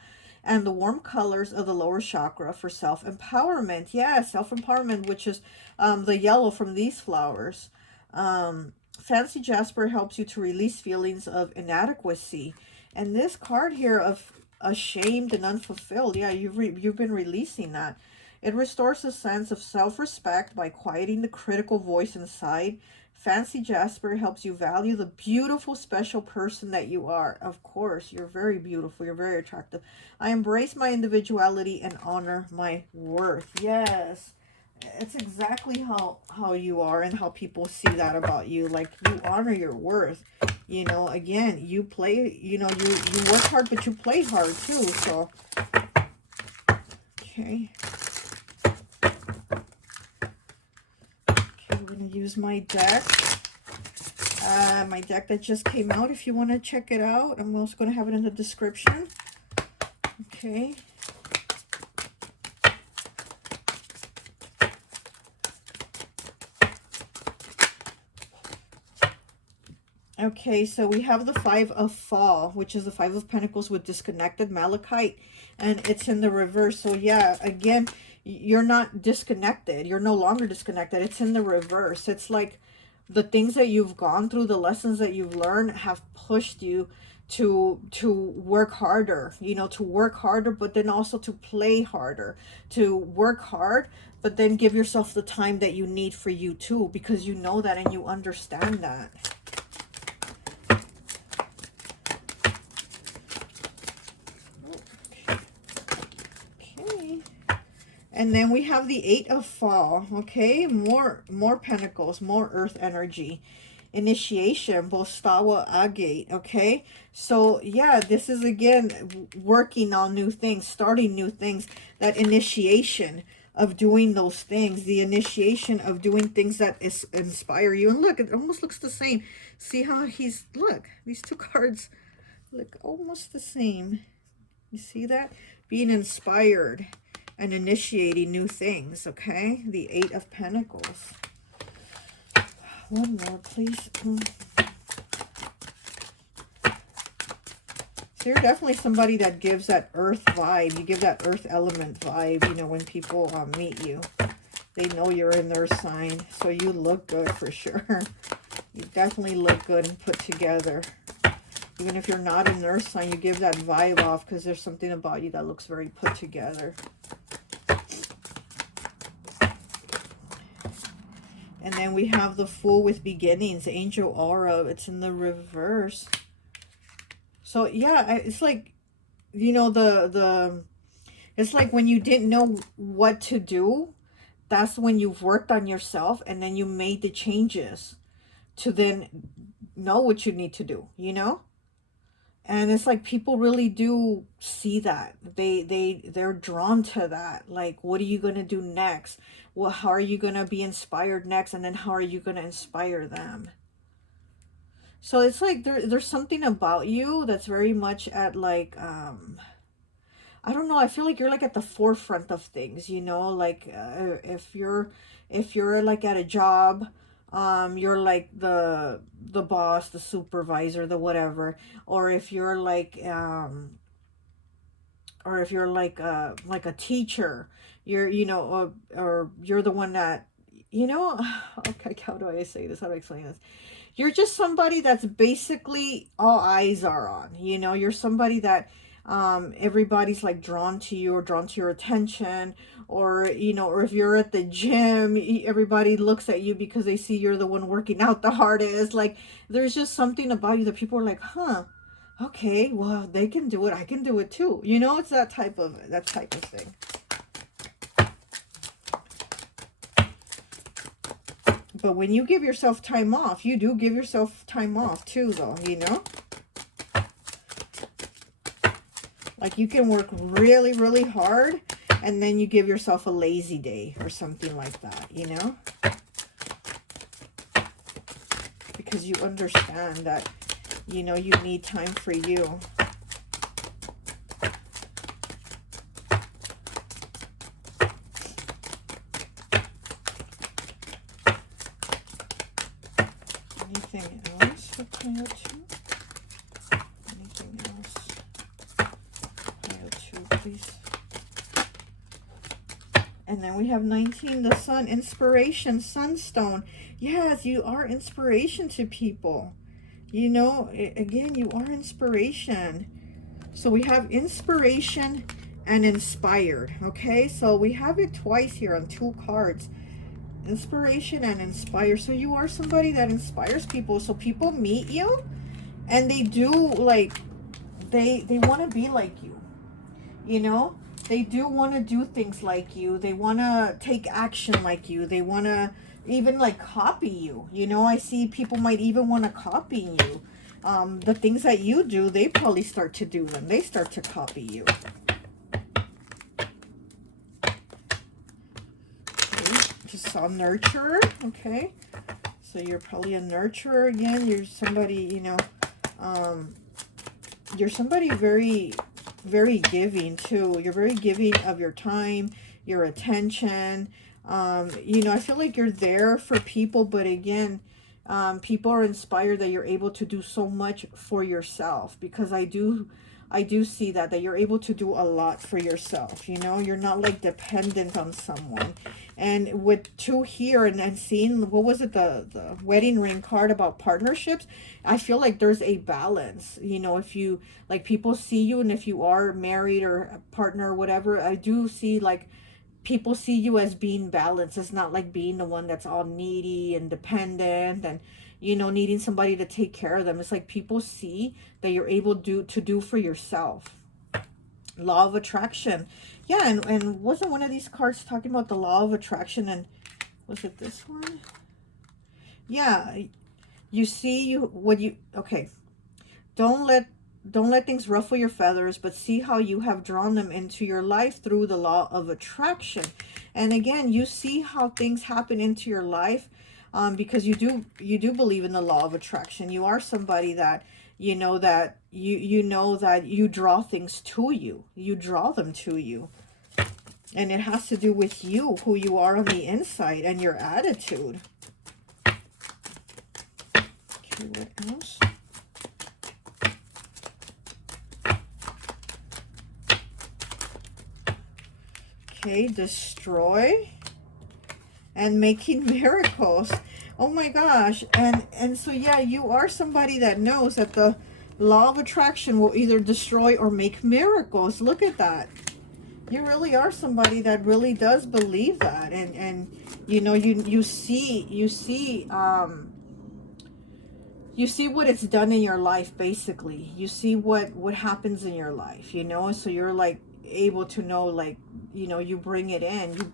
And the warm colors of the lower chakra for self-empowerment. Yeah, self-empowerment, which is the yellow from these flowers. Fancy Jasper helps you to release feelings of inadequacy. And this card here of ashamed and unfulfilled, yeah, you've been releasing that. It restores a sense of self-respect by quieting the critical voice inside. Fancy Jasper helps you value the beautiful, special person that you are. Of course, you're very beautiful. You're very attractive. I embrace my individuality and honor my worth. Yes, it's exactly how you are and how people see that about you. Like, you honor your worth. You know, again, you play, you know, you work hard, but you play hard too. So, okay. We're going to use my deck. My deck that just came out, if you want to check it out. I'm also going to have it in the description. Okay. Okay, so we have the Five of Fall, which is the Five of Pentacles with disconnected malachite, and it's in the reverse. So yeah, again, you're not disconnected. You're no longer disconnected. It's in the reverse. It's like the things that you've gone through, the lessons that you've learned have pushed you to work harder, you know, to work harder, but then also to play harder, to work hard, but then give yourself the time that you need for you too, because you know that and you understand that. And then we have the Eight of Fall, okay? More pentacles, more earth energy. Initiation, Bostawa Agate, okay? So, yeah, this is, again, working on new things, starting new things. That initiation of doing those things, the initiation of doing things that inspire you. And look, it almost looks the same. See how look, these two cards look almost the same. You see that? Being inspired and initiating new things, okay? The Eight of Pentacles. One more, please. So you're definitely somebody that gives that earth vibe. You give that earth element vibe, you know, when people meet you. They know you're in their sign, so you look good for sure. You definitely look good and put together. Even if you're not in their sign, you give that vibe off because there's something about you that looks very put together. And then we have the Fool with beginnings, angel aura. It's in the reverse. So yeah, it's like, you know, it's like when you didn't know what to do, that's when you've worked on yourself and then you made the changes to then know what you need to do, you know? And it's like people really do see that. They're drawn to that. Like, what are you going to do next? Well, how are you going to be inspired next? And then how are you going to inspire them? So it's like there's something about you that's very much at like, I don't know, I feel like you're like at the forefront of things, you know, like if you're like at a job, you're like the boss, the supervisor, the whatever. Or if you're like a teacher, you're, you know, or you're the one that, you know, okay, how do I say this? How do I explain this? You're just somebody that's basically all eyes are on, you know. You're somebody that everybody's like drawn to you or drawn to your attention, or, you know, or if you're at the gym, everybody looks at you because they see you're the one working out the hardest. Like, there's just something about you that people are like, huh, okay, well, they can do it, I can do it too, you know. It's that type of thing. But when you give yourself time off, you do give yourself time off too, though, you know? Like, you can work really, really hard, and then you give yourself a lazy day or something like that, you know? Because you understand that, you know, you need time for you. Anything else for Clair 2? Anything else? Clair 2, please. And then we have 19, the Sun, inspiration, Sunstone. Yes, you are inspiration to people. You know, again, you are inspiration. So we have inspiration and inspired, okay? So we have it twice here on two cards. Inspiration and inspire. So you are somebody that inspires people. So people meet you and they do, like, they want to be like you, you know? They do want to do things like you. They want to take action like you. They want to even like copy you, you know? I see people might even want to copy you. The things that you do, they probably start to do them. They start to copy you. Okay. Just saw nurturer, okay? So you're probably a nurturer again. You're somebody, you know, you're somebody very, very giving too. You're very giving of your time, your attention. You know, I feel like you're there for people, but again, people are inspired that you're able to do so much for yourself, because I do see that you're able to do a lot for yourself. You know, you're not like dependent on someone. And with two here, and then seeing, what was it, the wedding ring card about partnerships, I feel like there's a balance. You know, if you, like, people see you, and if you are married or a partner or whatever, I do see, like, people see you as being balanced. It's not like being the one that's all needy and dependent and, you know, needing somebody to take care of them. It's like people see that you're able to do for yourself. Law of attraction. Yeah, and wasn't one of these cards talking about the law of attraction? And was it this one? Yeah, you see, okay. Don't let don't let things ruffle your feathers, but see how you have drawn them into your life through the law of attraction. And again, you see how things happen into your life, because you do believe in the law of attraction. You are somebody that you know that you draw things to you. You draw them to you. And it has to do with you, who you are on the inside, and your attitude. Okay, what else? Okay, destroy and making miracles. Oh my gosh. And so yeah, you are somebody that knows that the law of attraction will either destroy or make miracles. Look at that. You really are somebody that really does believe that. And you see what it's done in your life. Basically, you see what happens in your life, so you're like able to know, like, you bring it in,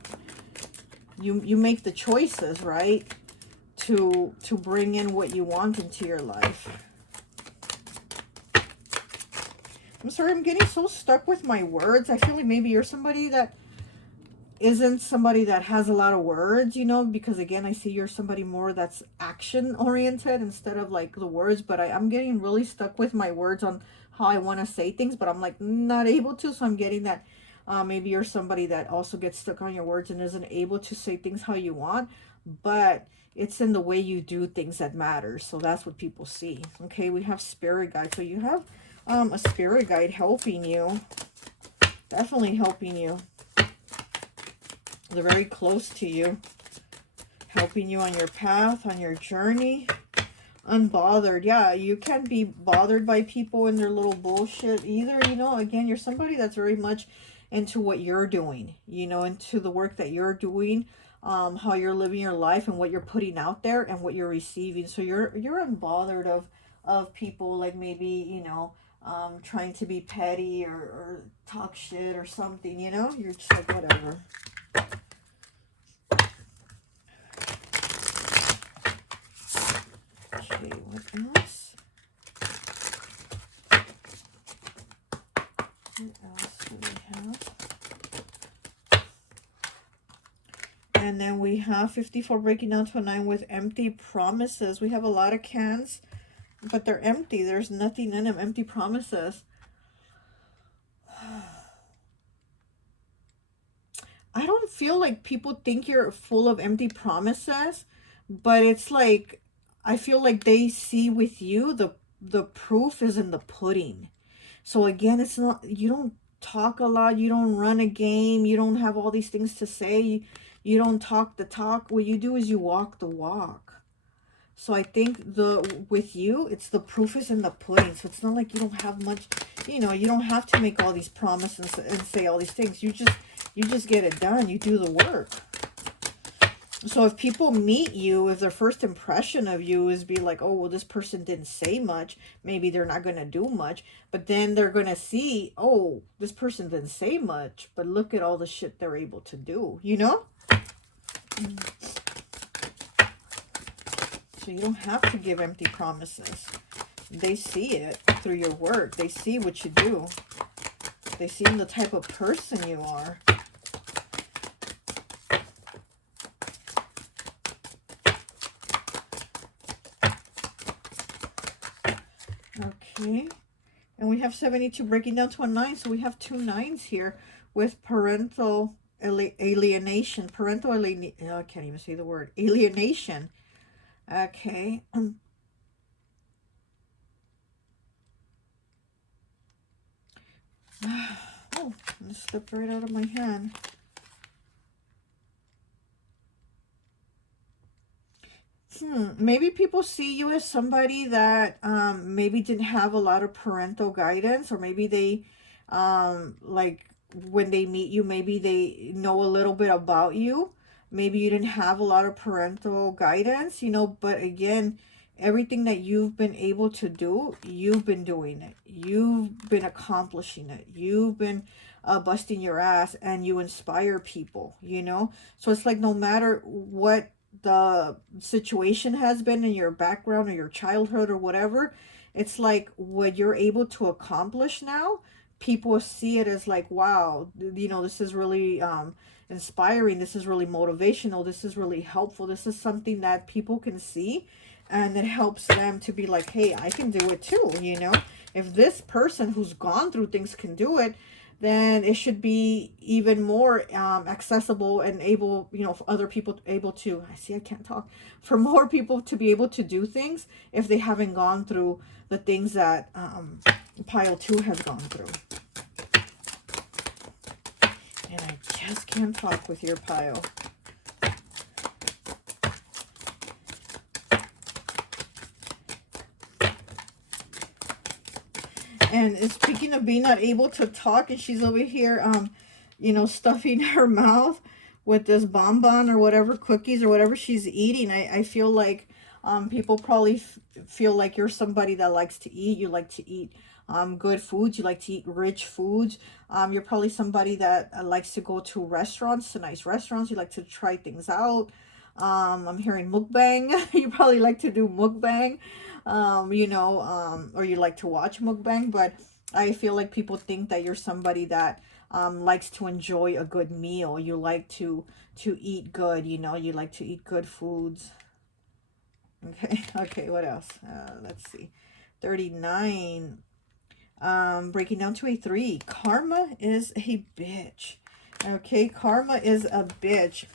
you make the choices, right, to bring in what you want into your life. I'm sorry, I'm getting so stuck with my words. I feel like maybe you're somebody that isn't somebody that has a lot of words, because again, I see you're somebody more that's action oriented instead of like the words. But I'm getting really stuck with my words on how I want to say things, but I'm like not able to. So I'm getting that maybe you're somebody that also gets stuck on your words and isn't able to say things how you want, but it's in the way you do things that matters. So that's what people see. Okay, we have spirit guide. So you have a spirit guide helping you, definitely helping you. They're very close to you, helping you on your path, on your journey. Unbothered. Yeah, you can't be bothered by people and their little bullshit either. Again, you're somebody that's very much into what you're doing, into the work that you're doing, how you're living your life and what you're putting out there and what you're receiving. So you're unbothered of people, like maybe, trying to be petty or talk shit or something, you're just like, whatever. Okay, what else? What else do we have? And then we have 54 breaking down to a 9 with empty promises. We have a lot of cans, but they're empty. There's nothing in them. Empty promises. I don't feel like people think you're full of empty promises, but it's like, I feel like they see with you the proof is in the pudding. So again, it's not, you don't talk a lot, you don't run a game, you don't have all these things to say, you don't talk the talk. What you do is you walk the walk. So I think with you, it's the proof is in the pudding. So it's not like you don't have much, you don't have to make all these promises and say all these things. You just get it done. You do the work. So if people meet you, if their first impression of you is be like, oh, well, this person didn't say much, maybe they're not going to do much. But then they're going to see, oh, this person didn't say much, but look at all the shit they're able to do, So you don't have to give empty promises. They see it through your work. They see what you do. They see the type of person you are. Okay. And we have 72 breaking down to a 9. So we have 2 9s here with parental alienation. Parental alienation. Oh, I can't even say the word. Alienation. Okay. Oh, it slipped right out of my hand. Maybe people see you as somebody that maybe didn't have a lot of parental guidance, or maybe they like when they meet you, maybe they know a little bit about you. Maybe you didn't have a lot of parental guidance, but again, everything that you've been able to do, you've been doing it. You've been accomplishing it. You've been busting your ass, and you inspire people, you know? So it's like no matter what the situation has been in your background or your childhood or whatever, it's like what you're able to accomplish now, people see it as like, wow, you know, this is really inspiring, this is really motivational, this is really helpful, this is something that people can see, and it helps them to be like, hey, I can do it too, you know? If this person who's gone through things can do it, then it should be even more accessible and able, you know, for other people able to, I can't talk, for more people to be able to do things if they haven't gone through the things that pile 2 has gone through. And I just can't talk with your pile. And speaking of being not able to talk, and she's over here, you know, stuffing her mouth with this bonbon or whatever, cookies or whatever she's eating. I feel like people probably feel like you're somebody that likes to eat. You like to eat good foods. You like to eat rich foods. You're probably somebody that likes to go to restaurants, to nice restaurants. You like to try things out. I'm hearing mukbang. You probably like to do mukbang. You know, or you like to watch mukbang, but I feel like people think that you're somebody that likes to enjoy a good meal. You like to eat good, you know, you like to eat good foods. Okay, okay, what else? Let's see. 39. Breaking down to a 3. Karma is a bitch. Okay, karma is a bitch.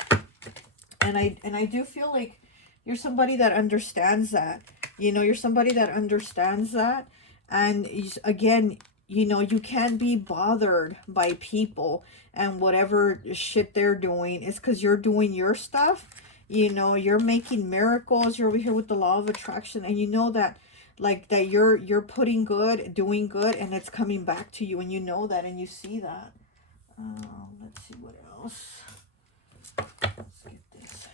And I do feel like you're somebody that understands that. You know, you're somebody that understands that. And again, you know, you can't be bothered by people and whatever shit they're doing. It's because you're doing your stuff. You know, you're making miracles. You're over here with the law of attraction. And you know that, like, that you're putting good, doing good, and it's coming back to you. And you know that, and you see that. Let's see what else. Let's get this.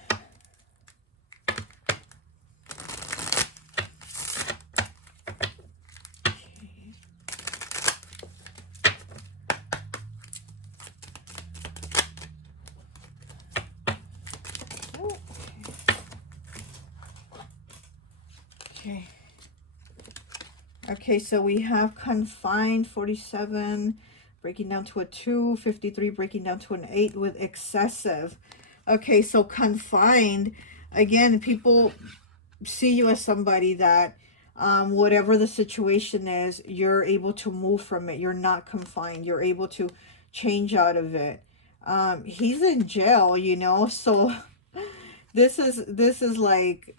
Okay. Okay, so we have confined, 47, breaking down to a 2, 53, breaking down to an 8 with excessive. Okay, so confined, again, people see you as somebody that whatever the situation is, you're able to move from it. You're not confined. You're able to change out of it. He's in jail, you know, so this is like,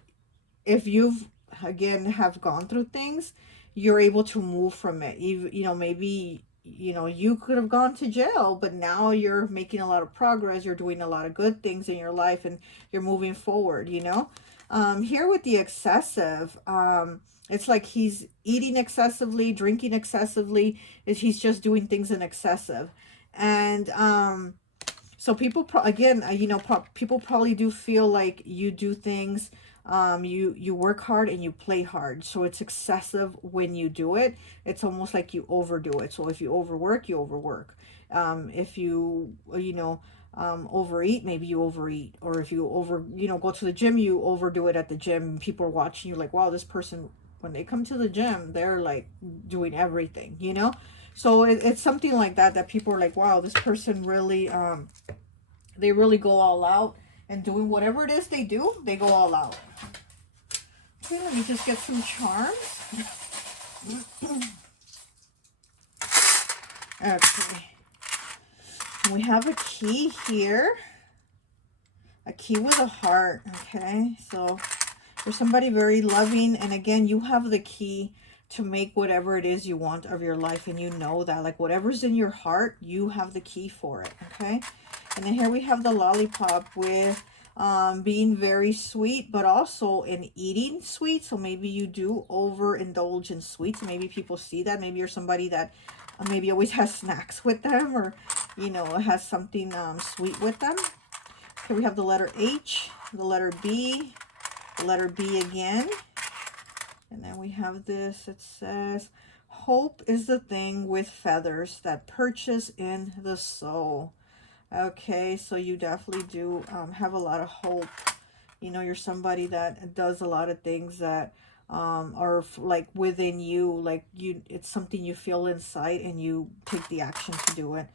if you've again have gone through things, you're able to move from it. You know, maybe, you know, you could have gone to jail, but now you're making a lot of progress. You're doing a lot of good things in your life, and you're moving forward, you know. Here with the excessive, it's like he's eating excessively, drinking excessively. He's just doing things in excessive. And so people again, you know, people probably do feel like you do things, you work hard and you play hard, so it's excessive when you do it. It's almost like you overdo it. So if you overwork, you overwork. If you know, overeat, maybe you overeat. Or if you you know, go to the gym, you overdo it at the gym. People are watching you like, wow, this person, when they come to the gym, they're like doing everything, you know. So it's something like that, that people are like, wow, this person really they really go all out, and doing whatever it is they do, they go all out. Okay, let me just get some charms. Okay. We have a key here. A key with a heart. Okay, so there's somebody very loving, and again, you have the key to make whatever it is you want of your life, and you know that, like, whatever's in your heart, you have the key for it. Okay, and then here we have the lollipop with being very sweet, but also in eating sweet. So maybe you do overindulge in sweets. Maybe people see that. Maybe you're somebody that maybe always has snacks with them, or, you know, has something sweet with them. Here we have the letter H, the letter B, the letter B again, And then we have this, it says, hope is the thing with feathers that perches in the soul. Okay, so you definitely do have a lot of hope. You know, you're somebody that does a lot of things that are like within you, like you, it's something you feel inside and you take the action to do it.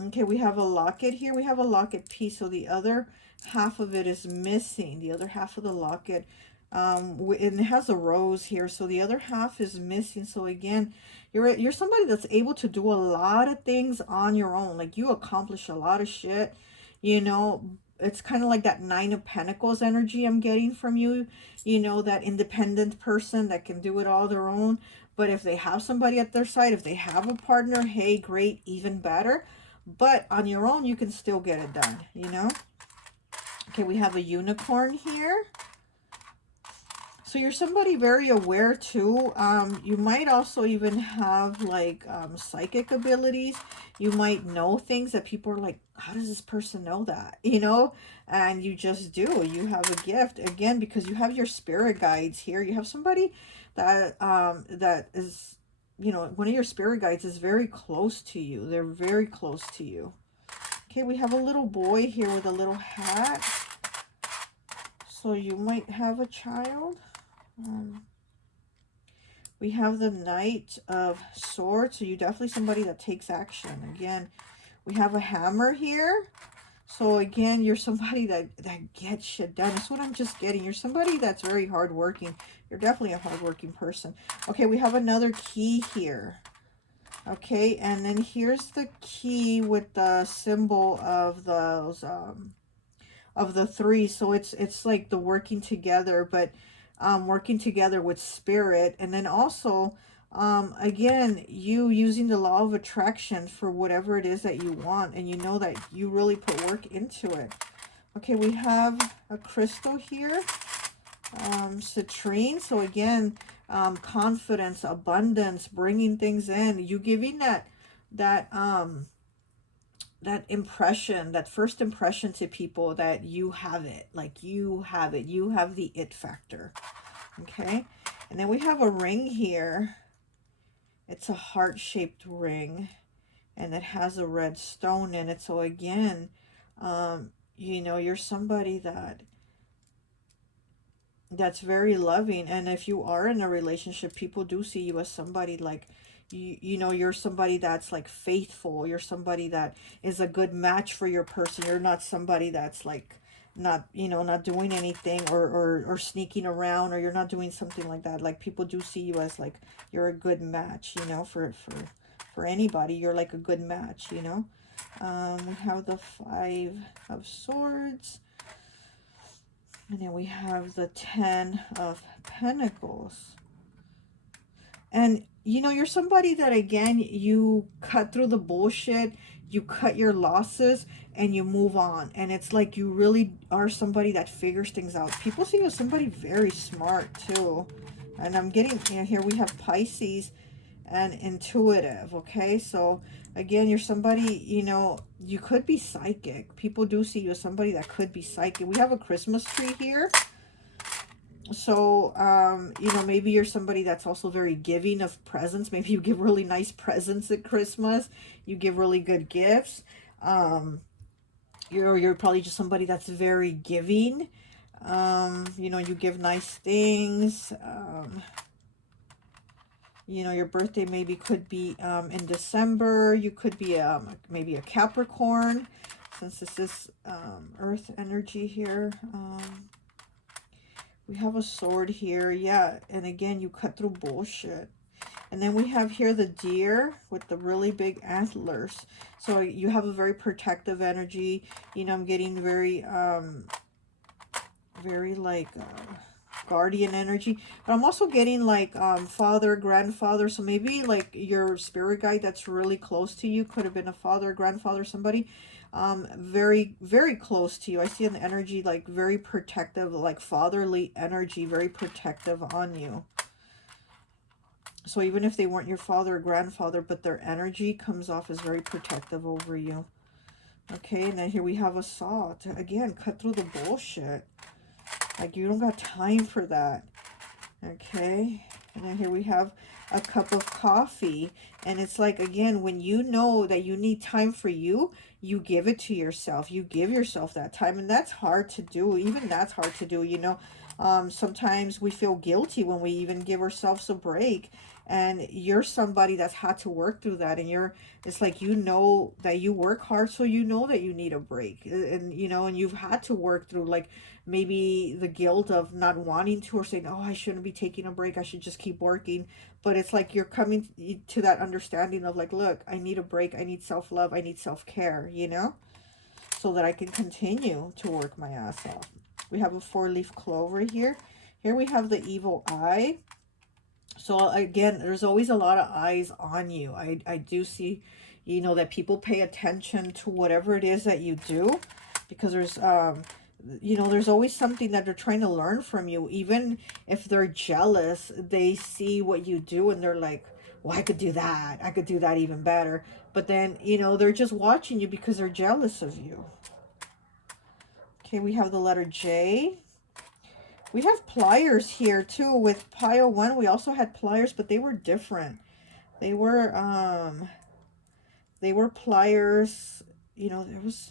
Okay, we have a locket here. We have a locket piece, so the other half of it is missing. The other half of the locket, and it has a rose here, so the other half is missing. So again, you're somebody that's able to do a lot of things on your own. Like you accomplish a lot of shit, you know. It's kind of like that Nine of Pentacles energy I'm getting from you. You know, that independent person that can do it all their own. But if they have somebody at their side, if they have a partner, hey, great, even better. But on your own, you can still get it done, you know? Okay, we have a unicorn here. So you're somebody very aware too. You might also even have like psychic abilities. You might know things that people are like, how does this person know that? You know, and you just do. You have a gift again because you have your spirit guides here. You have somebody that that is, you know, one of your spirit guides is very close to you. They're very close to you. Okay, we have a little boy here with a little hat. So you might have a child. We have the Knight of Swords, so you're definitely somebody that takes action. Again, we have a hammer here. So again, you're somebody that gets shit done. That's what I'm just getting. You're somebody that's very hardworking. You're definitely a hardworking person. Okay, we have another key here. Okay, and then here's the key with the symbol of those of the three. So it's like the working together, but working together with spirit. And then also again, you using the law of attraction for whatever it is that you want, and you know that you really put work into it. Okay, we have a crystal here, citrine. So again, confidence, abundance, bringing things in, you giving that that impression, that first impression to people that you have it, like you have it, you have the it factor. Okay, and then we have a ring here. It's a heart-shaped ring, and it has a red stone in it. So again, you know, you're somebody that's very loving, and if you are in a relationship, people do see you as somebody like you know, you're somebody that's like faithful. You're somebody that is a good match for your person. You're not somebody that's like not, you know, not doing anything or sneaking around, or you're not doing something like that. Like people do see you as like you're a good match, you know, for anybody. You're like a good match, you know. We have the Five of Swords. And then we have the Ten of Pentacles. And, you know, you're somebody that, again, you cut through the bullshit, you cut your losses, and you move on. And it's like you really are somebody that figures things out. People see you as somebody very smart, too. And I'm getting, you know, here we have Pisces and intuitive, okay? So, again, you're somebody, you know, you could be psychic. People do see you as somebody that could be psychic. We have a Christmas tree here. So, you know, maybe you're somebody that's also very giving of presents. Maybe you give really nice presents at Christmas. You give really good gifts. You're probably just somebody that's very giving. You know, you give nice things. You know, your birthday maybe could be in December. You could be maybe a Capricorn, since this is Earth energy here. We have a sword here, yeah, and again, you cut through bullshit. And then we have here the deer with the really big antlers. So you have a very protective energy. You know, I'm getting very, very like guardian energy. But I'm also getting like father, grandfather. So maybe like your spirit guide that's really close to you could have been a father, grandfather, somebody very, very close to you. I see an energy like very protective, like fatherly energy, very protective on you. So even if they weren't your father or grandfather, but their energy comes off as very protective over you. Okay, and then here we have a saw to, again, cut through the bullshit. Like, you don't got time for that. Okay, and then here we have a cup of coffee. And it's like, again, when you know that you need time for you, you give it to yourself. You give yourself that time, and that's hard to do. Even that's hard to do, you know. Sometimes we feel guilty when we even give ourselves a break. And you're somebody that's had to work through that, and it's like, you know that you work hard, so you know that you need a break. And you know, and you've had to work through, like, maybe the guilt of not wanting to, or saying, oh, I shouldn't be taking a break, I should just keep working. But it's like you're coming to that understanding of, like, look, I need a break, I need self-love, I need self-care, you know, so that I can continue to work my ass off. We have a 4-leaf clover here. Here we have the evil eye. So again, there's always a lot of eyes on you. I do see, you know, that people pay attention to whatever it is that you do, because there's you know, there's always something that they're trying to learn from you. Even if they're jealous, they see what you do and they're like, well, I could do that, I could do that even better. But then, you know, they're just watching you because they're jealous of you. Okay, we have the letter J. We have pliers here too. With pile 1, we also had pliers, but they were different. They were pliers, you know, there was,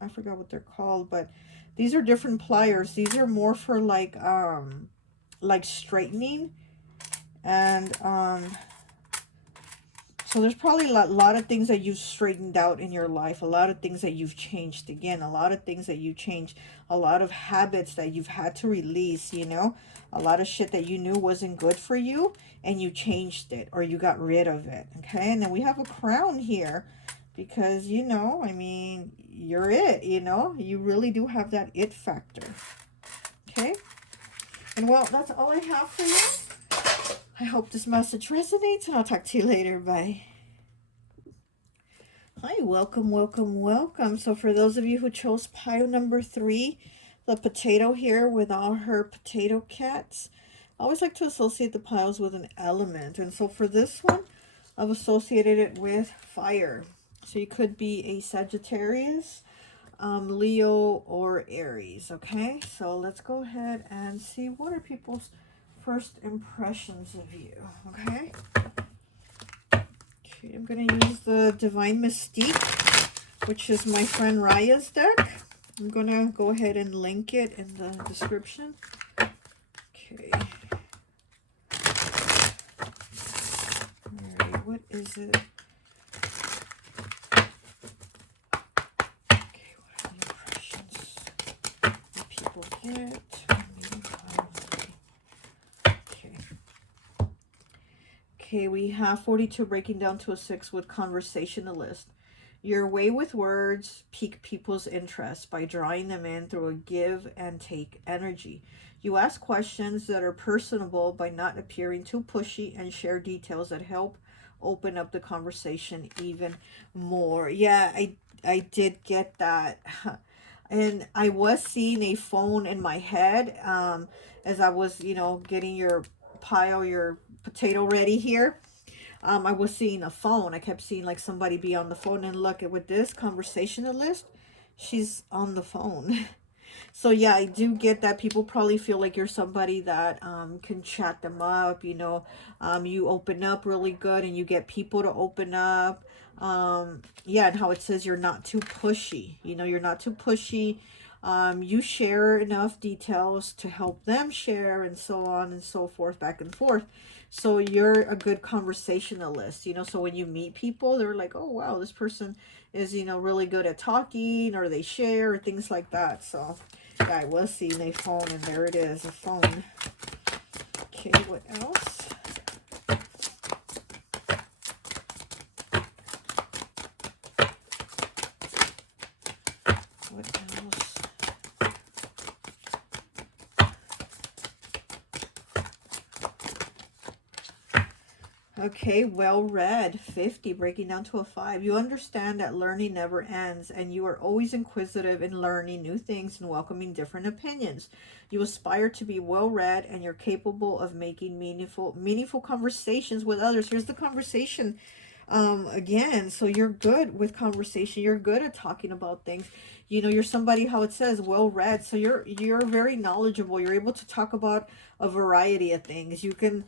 I forgot what they're called, but these are different pliers. These are more for like straightening. And so there's probably a lot of things that you've straightened out in your life, a lot of things that you've changed. Again, a lot of things that you've changed, a lot of habits that you've had to release, you know, a lot of shit that you knew wasn't good for you, and you changed it, or you got rid of it. Okay, and then we have a crown here, because, you know, I mean, you're it, you know, you really do have that it factor. Okay, and well, that's all I have for you. I hope this message resonates, and I'll talk to you later. Bye. Hi, welcome, welcome, welcome. So for those of you who chose pile number 3, the potato here with all her potato cats, I always like to associate the piles with an element. And so for this one, I've associated it with fire. So you could be a Sagittarius, Leo, or Aries. Okay, so let's go ahead and see what are people's first impressions of you. Okay. Okay, I'm going to use the Divine Mystique, which is my friend Raya's deck. I'm going to go ahead and link it in the description. Okay. Alright, what is it? Okay, what are the impressions that people get? Okay. Okay, we have 42 breaking down to a 6 with conversationalist. Your way with words pique people's interest by drawing them in through a give and take energy. You ask questions that are personable by not appearing too pushy, and share details that help open up the conversation even more. Yeah, I did get that. And I was seeing a phone in my head as I was, you know, getting your potato ready here. I was seeing a phone. I kept seeing like somebody be on the phone, and look at with this conversationalist, she's on the phone. So yeah, I do get that people probably feel like you're somebody that can chat them up, you know, you open up really good and you get people to open up. Yeah, and how it says you're not too pushy, you know, you're not too pushy. You share enough details to help them share, and so on and so forth, back and forth. So you're a good conversationalist, you know, so when you meet people, they're like, oh, wow, this person is, you know, really good at talking, or they share, or things like that. So yeah, I was seeing a phone, and there it is, a phone. Okay, what else? What else? Okay, well read. 50, breaking down to a 5. You understand that learning never ends, and you are always inquisitive in learning new things and welcoming different opinions. You aspire to be well read, and you're capable of making meaningful conversations with others. Here's the conversation Again, so you're good with conversation, you're good at talking about things. You know, you're somebody, how it says, well read, so you're very knowledgeable. You're able to talk about a variety of things. You can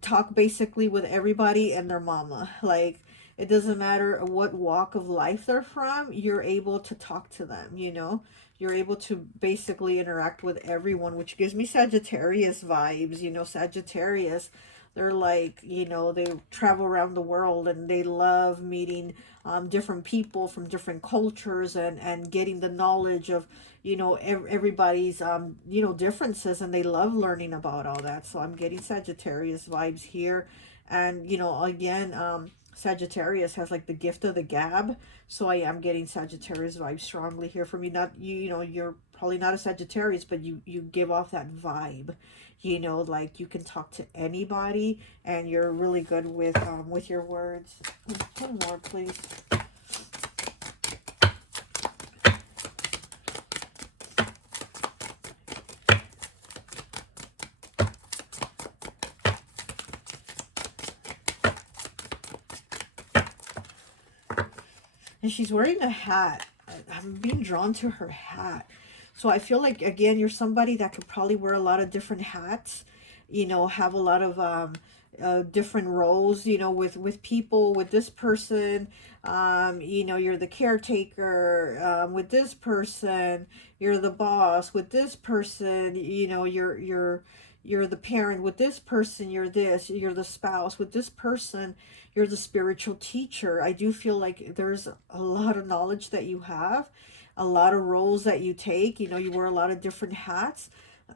talk basically with everybody and their mama. Like, it doesn't matter what walk of life they're from, you're able to talk to them, you know. You're able to basically interact with everyone, which gives me Sagittarius vibes. You know, Sagittarius, they're like, you know, they travel around the world and they love meeting different people from different cultures, and getting the knowledge of, you know, everybody's, you know, differences, and they love learning about all that. So I'm getting Sagittarius vibes here. And, you know, again, Sagittarius has like the gift of the gab. So I am getting Sagittarius vibes strongly here from you. Not you, you know, you're probably not a Sagittarius, but you give off that vibe. You know, like you can talk to anybody, and you're really good with your words. One more, please. And she's wearing a hat. I'm being drawn to her hat. So I feel like, again, you're somebody that could probably wear a lot of different hats, you know, have a lot of different roles, you know, with people. With this person, you know, you're the caretaker. With this person, you're the boss. With this person, you know, you're the parent. With this person, you're this, you're the spouse. With this person, you're the spiritual teacher. I do feel like there's a lot of knowledge that you have, a lot of roles that you take. You know, you wear a lot of different hats.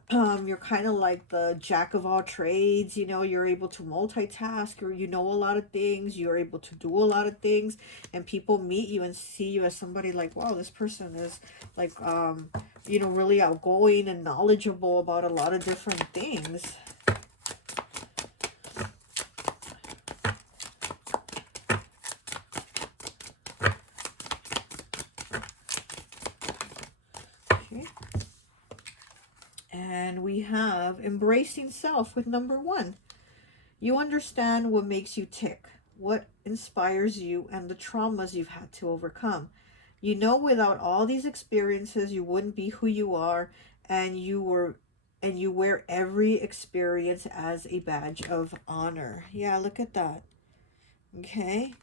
You're kind of like the jack of all trades. You know, you're able to multitask, or you know a lot of things. You're able to do a lot of things, and people meet you and see you as somebody like, wow, this person is like, you know, really outgoing and knowledgeable about a lot of different things. Okay. And we have embracing self with number 1. You understand what makes you tick, what inspires you, and the traumas you've had to overcome. You know, without all these experiences, you wouldn't be who you are, and you wear every experience as a badge of honor. Yeah, look at that. Okay?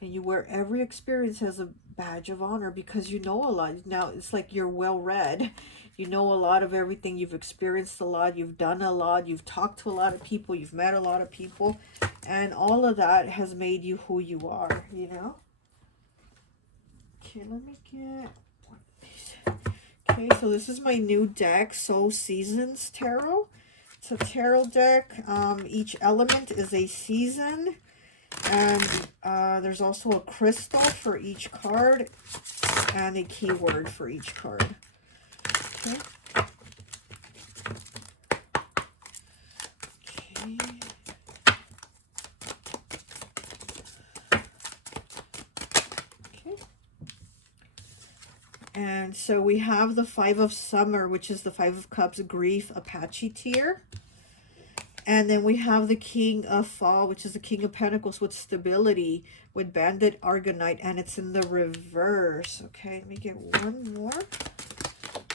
And you wear every experience as a badge of honor because you know a lot. Now it's like you're well read. You know a lot of everything. You've experienced a lot. You've done a lot. You've talked to a lot of people. You've met a lot of people. And all of that has made you who you are, you know? Okay, let me get one of these. Okay, so this is my new deck, Soul Seasons Tarot. It's a tarot deck. Each element is a season. And there's also a crystal for each card and a keyword for each card. Okay. Okay. Okay. And so we have the 5 of Summer, which is the 5 of Cups, grief, Apache tear. And then we have the King of Fall, which is the King of Pentacles with stability, with Bandit Argonite, and it's in the reverse. Okay, let me get one more.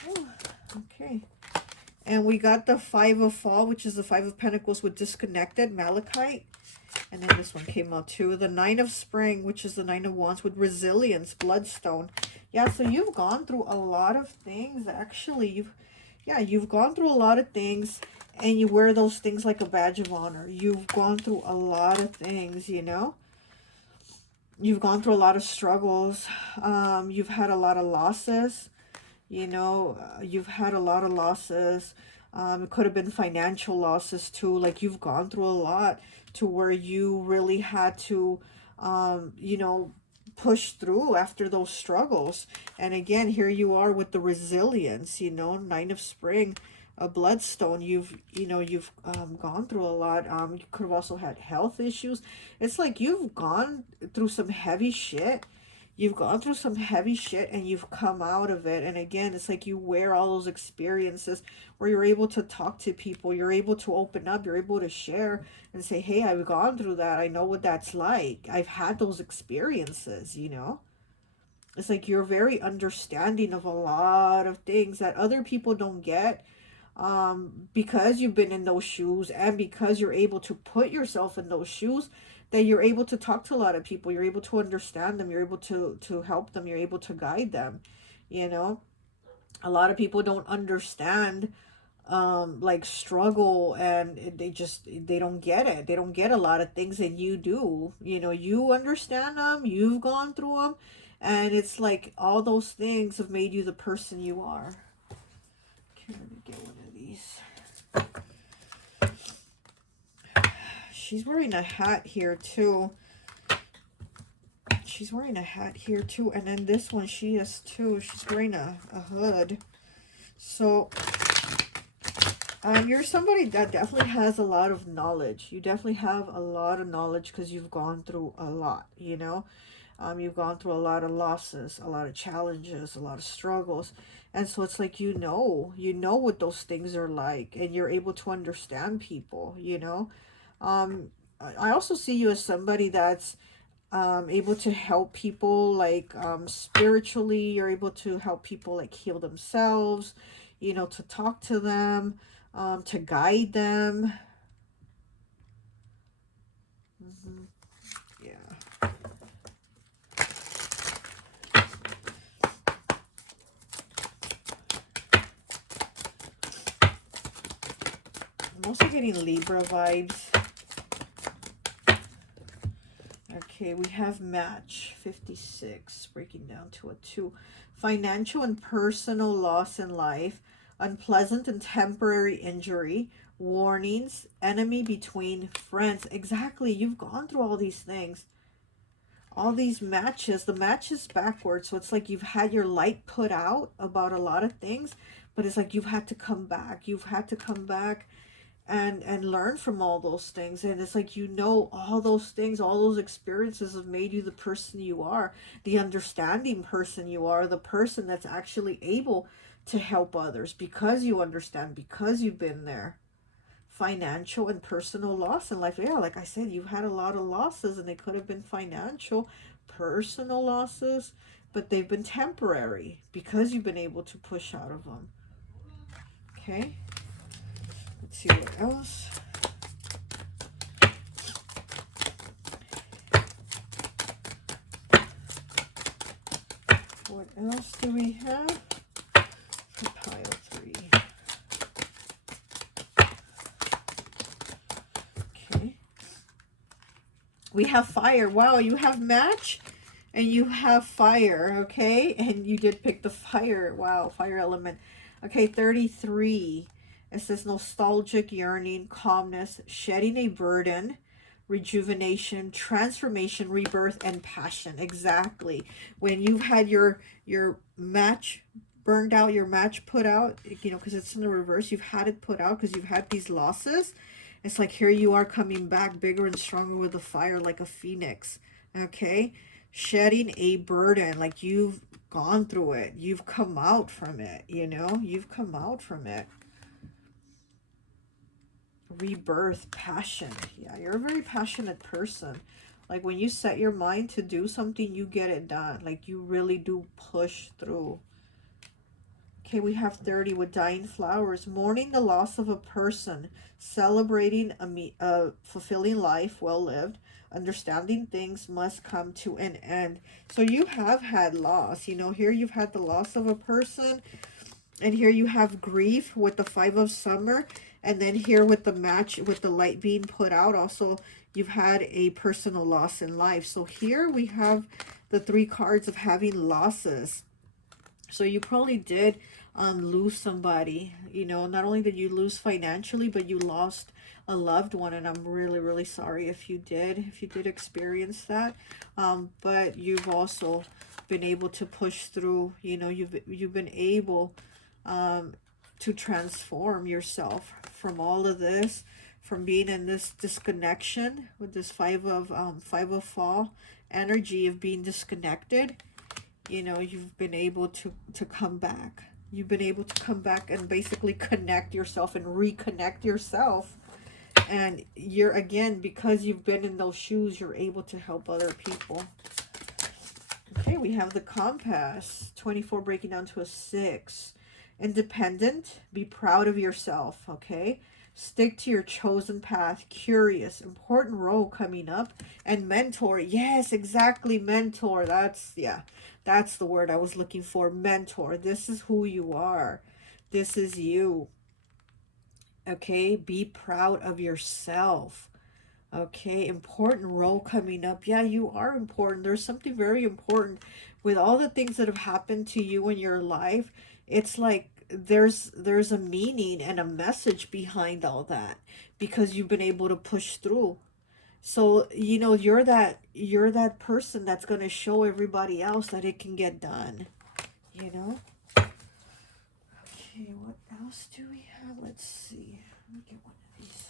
Oh, okay. And we got the 5 of Fall, which is the 5 of Pentacles with disconnected, Malachite. And then this one came out too. The 9 of Spring, which is the 9 of Wands with resilience, Bloodstone. Yeah, so you've gone through a lot of things, actually. You've gone through a lot of things. And you wear those things like a badge of honor. You've gone through a lot of things, you know. You've gone through a lot of struggles. You've had a lot of losses. You know, you've had a lot of losses. It could have been financial losses too. Like, you've gone through a lot to where you really had to, you know, push through after those struggles. And again, here you are with the resilience, you know, 9 of Spring. A Bloodstone. You've gone through a lot. You could have also had health issues. It's like you've gone through some heavy shit. you've gone through some heavy shit and you've come out of it. And again, it's like you wear all those experiences where you're able to talk to people, you're able to open up, you're able to share and say, hey, I've gone through that, I know what that's like, I've had those experiences, you know. It's like you're very understanding of a lot of things that other people don't get, because you've been in those shoes and because you're able to put yourself in those shoes, that you're able to talk to a lot of people, you're able to understand them, you're able to help them, you're able to guide them, you know. A lot of people don't understand, like struggle, and they don't get it, they don't get a lot of things, and you do, you know, you understand them, you've gone through them, and it's like all those things have made you the person you are. Okay, let me get one of these. She's wearing a hat here too. She's wearing a hat here too. And then this one, she is too. She's wearing a hood. So, you're somebody that definitely has a lot of knowledge. You definitely have a lot of knowledge because you've gone through a lot, you know. You've gone through a lot of losses, a lot of challenges, a lot of struggles. And so it's like, you know what those things are like, and you're able to understand people, you know. I also see you as somebody that's able to help people, like spiritually. You're able to help people like heal themselves, you know, to talk to them, to guide them. Yeah. I'm also getting Libra vibes. Okay, we have match 56, breaking down to a 2. Financial and personal loss in life, unpleasant and temporary injury, warnings, enemy between friends. Exactly, you've gone through all these things. All these matches, the match is backwards, so it's like you've had your light put out about a lot of things, but it's like you've had to come back. You've had to come back and learn from all those things, and it's like, you know, all those things, all those experiences have made you the person you are, the understanding person you are, the person that's actually able to help others because you understand, because you've been there. Financial and personal loss in life, yeah, like I said, you've had a lot of losses, and they could have been financial, personal losses, but they've been temporary because you've been able to push out of them. Okay, let's see what else. What else do we have for pile 3? Okay. We have fire. Wow, you have match and you have fire, okay? And you did pick the fire. Wow, fire element. Okay, 33. It says nostalgic yearning, calmness, shedding a burden, rejuvenation, transformation, rebirth, and passion. Exactly. When you've had your match burned out, your match put out, you know, because it's in the reverse, you've had it put out because you've had these losses. It's like here you are coming back bigger and stronger with the fire, like a phoenix. Okay, shedding a burden, like you've gone through it, you've come out from it, you know, you've come out from it. Rebirth, passion. Yeah, you're a very passionate person. Like when you set your mind to do something, you get it done. Like you really do push through. Okay, we have 30 with dying flowers. Mourning the loss of a person. Celebrating a fulfilling life well lived. Understanding things must come to an end. So you have had loss. You know, here you've had the loss of a person. And here you have grief with the 5 of summer. And then here with the match, with the light being put out, also you've had a personal loss in life. So here we have the 3 cards of having losses. So you probably did lose somebody. You know, not only did you lose financially, but you lost a loved one. And I'm really, really sorry if you did experience that. But you've also been able to push through. You know, you've been able to transform yourself from all of this, from being in this disconnection with this five of fall energy of being disconnected. you know, you've been able to come back. You've been able to come back and basically connect yourself and reconnect yourself. And you're, again, because you've been in those shoes, you're able to help other people. Okay, we have the compass, 24 breaking down to a 6. Independent, be proud of yourself, okay? Stick to your chosen path. Curious, important role coming up. And mentor, yes, exactly, mentor. That's, yeah, that's the word I was looking for, mentor. This is who you are. This is you. Okay, be proud of yourself. Okay, important role coming up. Yeah, you are important. There's something very important with all the things that have happened to you in your life. It's like there's a meaning and a message behind all that because you've been able to push through. So, you know, you're that person that's going to show everybody else that it can get done, you know? Okay, what else do we have? Let's see. Let me get one of these.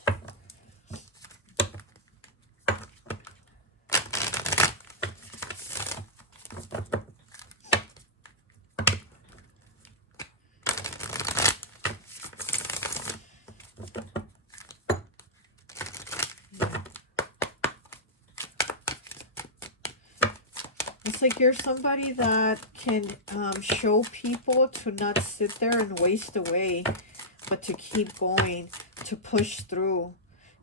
It's like you're somebody that can show people to not sit there and waste away, but to keep going, to push through,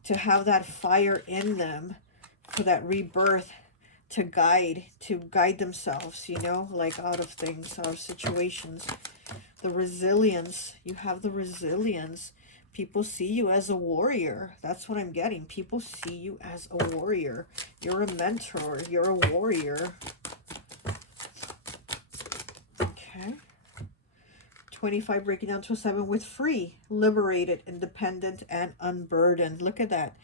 to have that fire in them for that rebirth, to guide themselves, you know, like out of things, out of situations. The resilience, you have the resilience. People see you as a warrior. That's what I'm getting. People see you as a warrior. You're a mentor. You're a warrior. Okay. 25 breaking down to a 7 with free, liberated, independent, and unburdened. Look at that.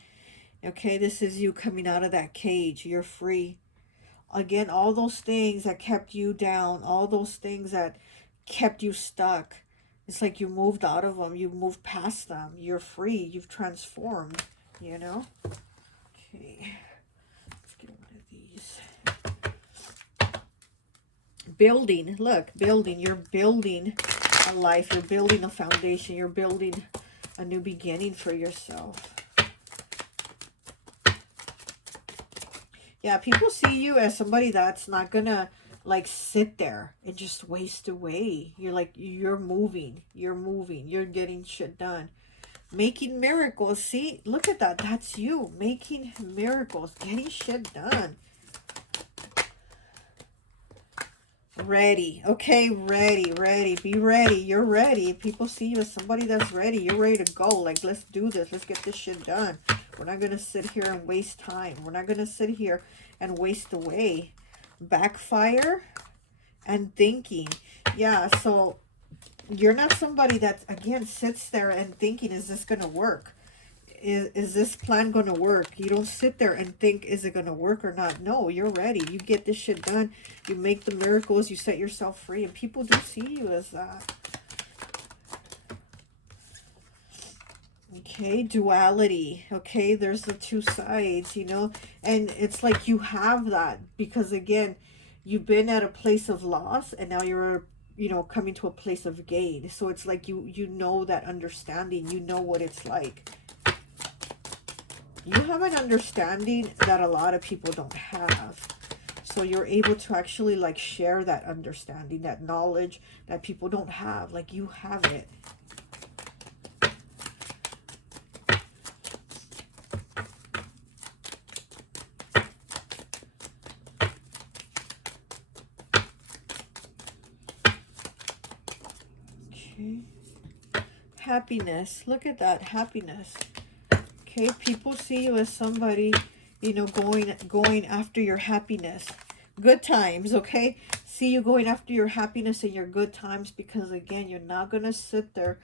Okay, this is you coming out of that cage. You're free. Again, all those things that kept you down, all those things that kept you stuck. It's like you moved out of them. You moved past them. You're free. You've transformed, you know? Okay. Let's get one of these. Building. Look, building. You're building a life. You're building a foundation. You're building a new beginning for yourself. Yeah, people see you as somebody that's not gonna like sit there and just waste away. You're like, you're moving, you're getting shit done, making miracles. See, look at that. That's you making miracles, getting shit done. Ready. Okay, ready. Be ready. You're ready. People see you as somebody that's ready. You're ready to go. Like, let's do this. Let's get this shit done. We're not going to sit here and waste time. We're not going to sit here and waste away. Backfire and thinking. Yeah, so you're not somebody that, again, sits there and thinking, is this going to work? Is this plan going to work? You don't sit there and think, is it going to work or not? No, you're ready. You get this shit done. You make the miracles. You set yourself free. And people do see you as that. Okay, duality. Okay, there's the two sides, you know. And it's like you have that because, again, you've been at a place of loss and now you're, you know, coming to a place of gain. So it's like you know that understanding. You know what it's like. You have an understanding that a lot of people don't have. So you're able to actually like share that understanding, that knowledge that people don't have. Like you have it. Okay. Happiness. Look at that. Happiness. Okay, people see you as somebody, you know, going after your happiness. Good times, okay? See you going after your happiness and your good times because, again, you're not going to sit there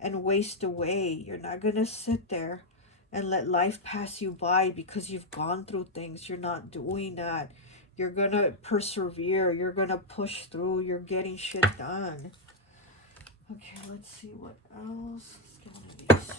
and waste away. You're not going to sit there and let life pass you by because you've gone through things. You're not doing that. You're going to persevere. You're going to push through. You're getting shit done. Okay, let's see what else. Let's get one of these.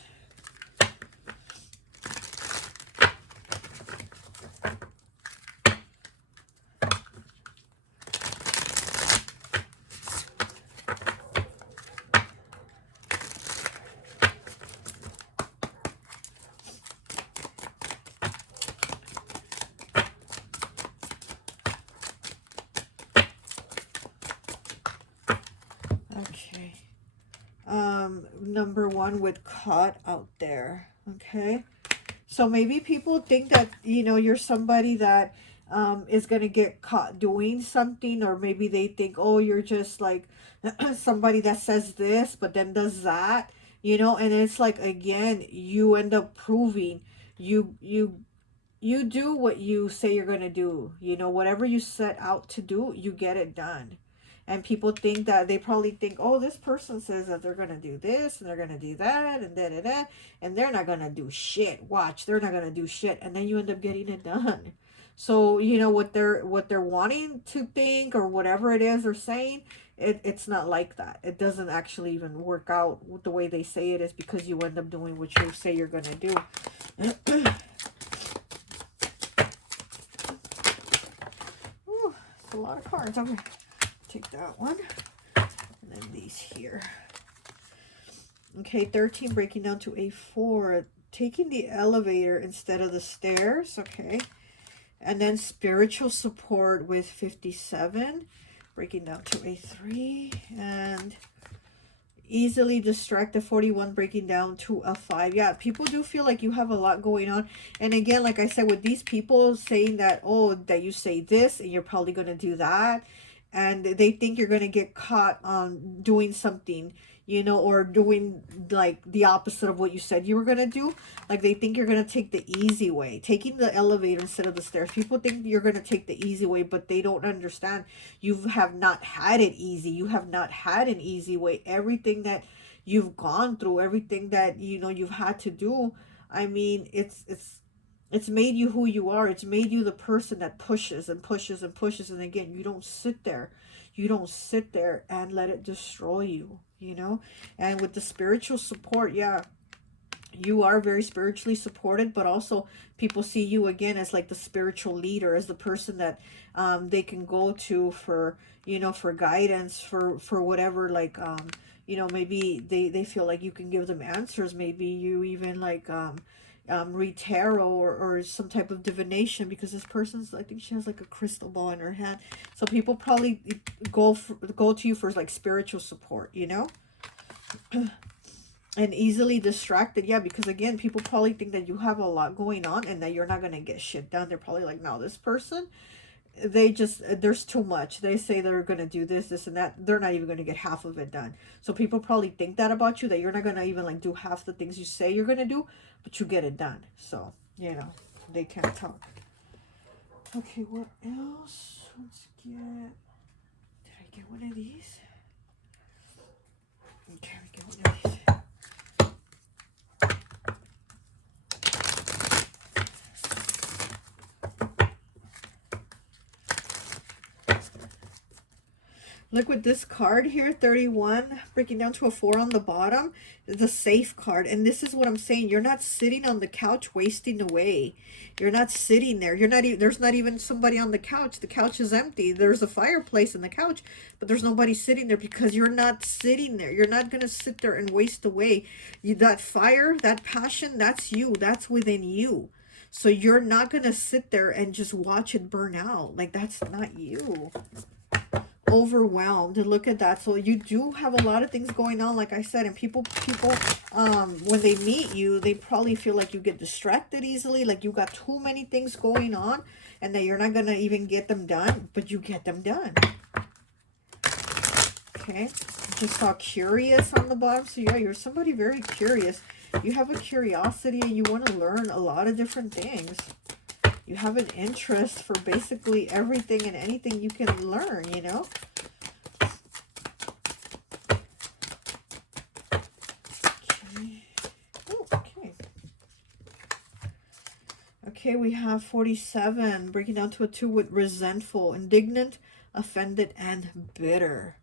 number one with caught out there. Okay. So maybe people think that, you know, you're somebody that is going to get caught doing something, or maybe they think, oh, you're just like somebody that says this, but then does that, you know, and it's like, again, you end up proving you do what you say you're going to do. You know, whatever you set out to do, you get it done. And people think that, they probably think, oh, this person says that they're going to do this and they're going to do that and da da da, and they're not going to do shit. Watch, they're not going to do shit. And then you end up getting it done. So, you know, what they're wanting to think, or whatever it is they're saying, it's not like that. It doesn't actually even work out the way they say it is, because you end up doing what you say you're going to do. A lot of cards. I'm gonna take that one, and then these here. Okay, 13 breaking down to a 4, taking the elevator instead of the stairs. Okay, and then spiritual support with 57 breaking down to a 3, and easily distracted 41 breaking down to a 5. Yeah, people do feel like you have a lot going on. And again, like I said, with these people saying that, oh, that you say this and you're probably going to do that, and they think you're going to get caught on doing something, you know, or doing like the opposite of what you said you were going to do. Like, they think you're going to take the easy way, taking the elevator instead of the stairs. People think you're going to take the easy way, but they don't understand. You have not had it easy. You have not had an easy way. Everything that you've gone through, everything that, you know, you've had to do, I mean, it's made you who you are. It's made you the person that pushes and pushes and pushes. And again, you don't sit there. You don't sit there and let it destroy you, you know. And with the spiritual support, yeah, you are very spiritually supported, but also people see you again as like the spiritual leader, as the person that they can go to for, you know, for guidance, for whatever, like you know, maybe they feel like you can give them answers. Maybe you even like read tarot, or some type of divination, because this person's, I think she has like a crystal ball in her hand. So people probably go to you for like spiritual support, you know. And easily distracted, yeah, because again, people probably think that you have a lot going on and that you're not going to get shit done. They're probably like, no, this person, they just, there's too much. They say they're going to do this and that, they're not even going to get half of it done. So people probably think that about you, that you're not going to even like do half the things you say you're going to do, but you get it done. So, you know, they can't talk. Okay, what else? Let's get, did I get one of these? Okay, we get one of these. Look, with this card here, 31, breaking down to a 4 on the bottom, the safe card. And this is what I'm saying. You're not sitting on the couch wasting away. You're not sitting there. You're not even, there's not even somebody on the couch. The couch is empty. There's a fireplace in the couch, but there's nobody sitting there, because you're not sitting there. You're not going to sit there and waste away. That fire, that passion, that's you. That's within you. So you're not going to sit there and just watch it burn out. Like, that's not you. Overwhelmed. Look at that. So you do have a lot of things going on, like I said, and people when they meet you, they probably feel like you get distracted easily, like you got too many things going on, and that you're not gonna even get them done, but you get them done. Okay, just saw curious on the bottom. So yeah, you're somebody very curious. You have a curiosity and you want to learn a lot of different things. You have an interest for basically everything and anything you can learn, you know. Okay. Oh, okay. Okay, we have 47, breaking down to a 2 with resentful, indignant, offended, and bitter.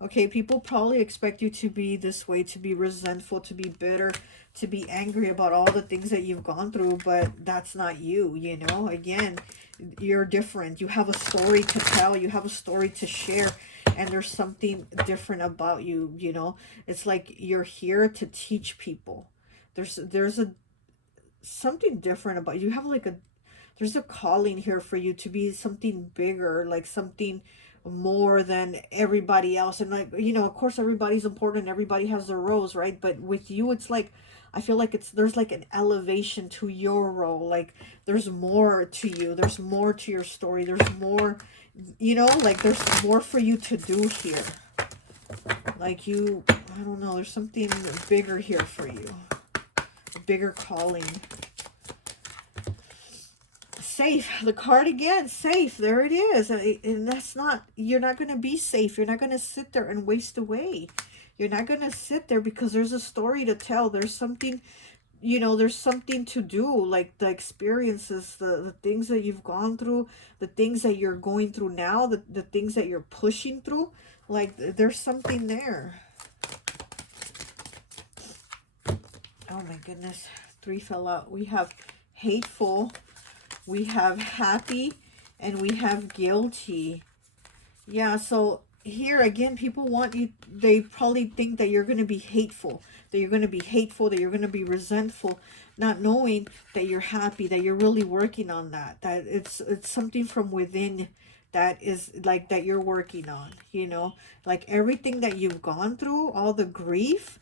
Okay, people probably expect you to be this way, to be resentful, to be bitter, to be angry about all the things that you've gone through, but that's not you, you know. Again, you're different. You have a story to tell. You have a story to share, and there's something different about you, you know. It's like you're here to teach people. There's a something different about you. You have like a, there's a calling here for you to be something bigger, like something more than everybody else. And like, you know, of course everybody's important, everybody has their roles, right? But with you, it's like, I feel like there's like an elevation to your role. Like there's more to you, there's more to your story, there's more, you know, like there's more for you to do here. Like you, I don't know, there's something bigger here for you, a bigger calling. Safe, the card again, safe, there it is. And that's not, you're not going to be safe. You're not going to sit there and waste away. You're not going to sit there because there's a story to tell. There's something, you know, there's something to do, like the experiences, the things that you've gone through, the things that you're going through now, the things that you're pushing through, like there's something there. Oh my goodness, 3 fell out. We have hateful, we have happy, and we have guilty. Yeah, so here again, people want you, they probably think that you're going to be hateful, that you're going to be hateful, that you're going to be resentful, not knowing that you're happy, that you're really working on that, that it's something from within that is like that you're working on, you know, like everything that you've gone through, all the grief,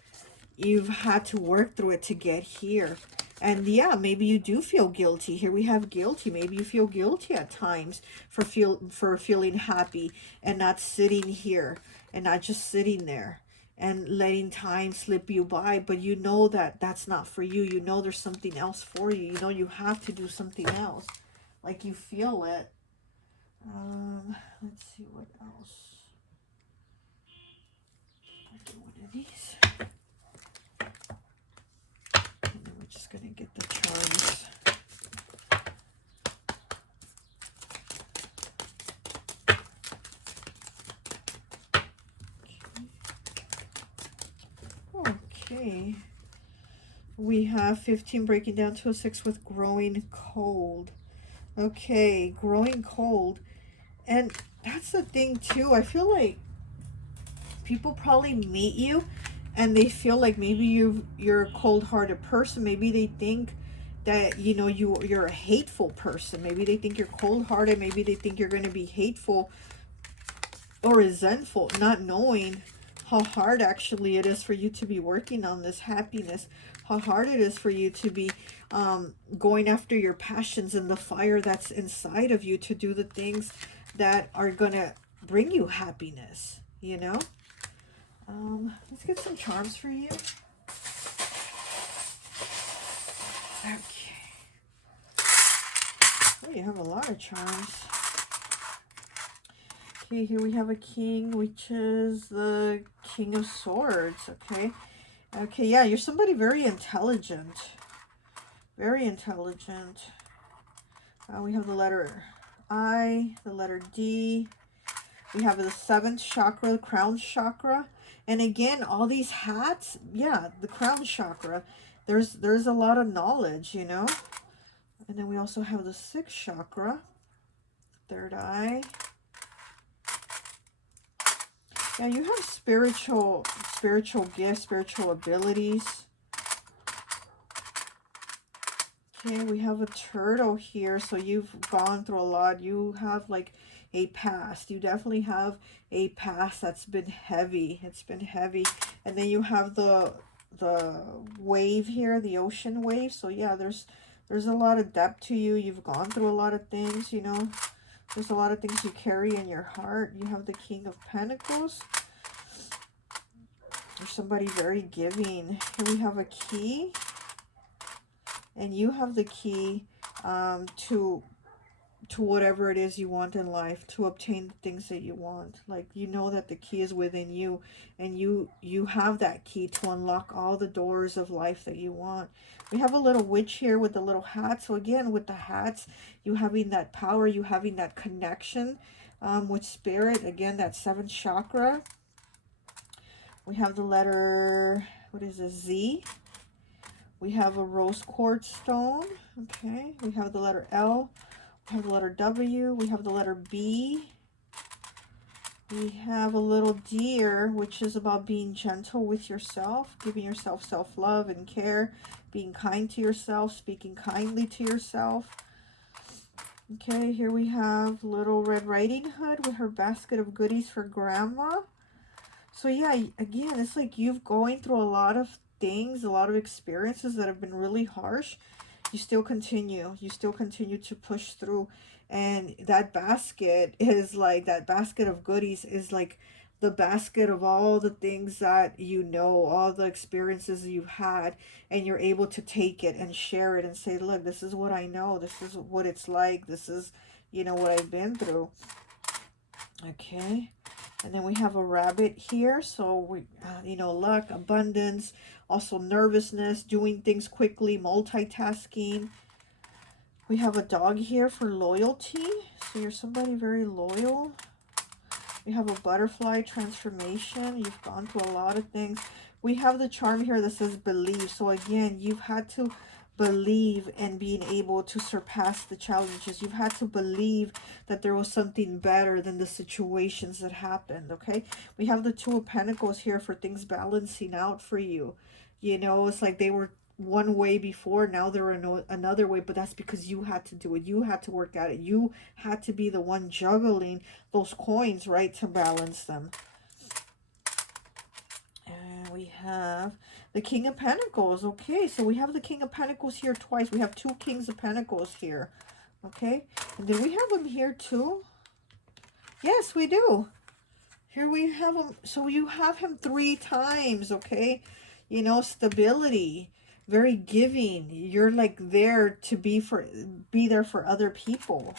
you've had to work through it to get here. And yeah, maybe you do feel guilty. Here we have guilty. Maybe you feel guilty at times for feeling happy and not sitting here and not just sitting there and letting time slip you by. But you know that that's not for you. You know there's something else for you. You know you have to do something else. Like you feel it. Let's see what else. I'll do one of these. And then we're just going to get the charms. Okay. We have 15 breaking down to a 6 with growing cold. Okay, growing cold. And that's the thing too. I feel like people probably meet you and they feel like maybe you're a cold-hearted person. Maybe they think that, you know, you're a hateful person. Maybe they think you're cold-hearted. Maybe they think you're going to be hateful or resentful, not knowing how hard actually it is for you to be working on this happiness, how hard it is for you to be going after your passions and the fire that's inside of you to do the things that are gonna bring you happiness, you know. Let's get some charms for you. Okay. Oh, you have a lot of charms. Okay, here we have a king, which is the King of Swords, okay? Okay, yeah, you're somebody very intelligent. Very intelligent. We have the letter I, the letter D. We have the 7th chakra, the crown chakra. And again, all these hats, yeah, the crown chakra. There's a lot of knowledge, you know? And then we also have the 6th chakra, 3rd eye. Yeah, you have spiritual gifts, spiritual abilities. Okay, we have a turtle here, so you've gone through a lot. You have like a past. You definitely have a past that's been heavy. It's been heavy. And then you have the wave here, the ocean wave. So yeah, there's a lot of depth to you. You've gone through a lot of things, you know. There's a lot of things you carry in your heart. You have the King of Pentacles. You're somebody very giving. Here we have a key. And you have the key to whatever it is you want in life, to obtain the things that you want. Like, you know that the key is within you, and you have that key to unlock all the doors of life that you want. We have a little witch here with the little hat. So again, with the hats, you having that power, you having that connection with spirit. Again, that 7th chakra. We have the letter, what is this, Z? We have a rose quartz stone. Okay, we have the letter L. We have the letter W. We have the letter B. We have a little deer, which is about being gentle with yourself, giving yourself self-love and care, being kind to yourself, speaking kindly to yourself. Okay, here we have Little Red Riding Hood with her basket of goodies for grandma. So yeah, again, it's like you've going through a lot of things, a lot of experiences that have been really harsh. You still continue. You still continue to push through. And that basket is like, that basket of goodies is like the basket of all the things that you know, all the experiences you've had, and you're able to take it and share it and say, look, this is what I know. This is what it's like. This is, you know, what I've been through. Okay. And then we have a rabbit here. So we, you know, luck, abundance, also nervousness, doing things quickly, multitasking. We have a dog here for loyalty. So you're somebody very loyal. We have a butterfly transformation. You've gone through a lot of things. We have the charm here that says believe. So again, you've had to believe in being able to surpass the challenges. You've had to believe that there was something better than the situations that happened. Okay. We have the Two of Pentacles here for things balancing out for you. You know, it's like they were one way before, now they're another way, but that's because you had to do it. You had to work at it. You had to be the one juggling those coins, right, to balance them. And we have the King of Pentacles. Okay, so we have the King of Pentacles here twice. We have two Kings of Pentacles here. Okay, and then we have them here too. Yes, we do. Here we have him. So you have him 3 times, okay? You know, stability, very giving. You're like there to be there for other people.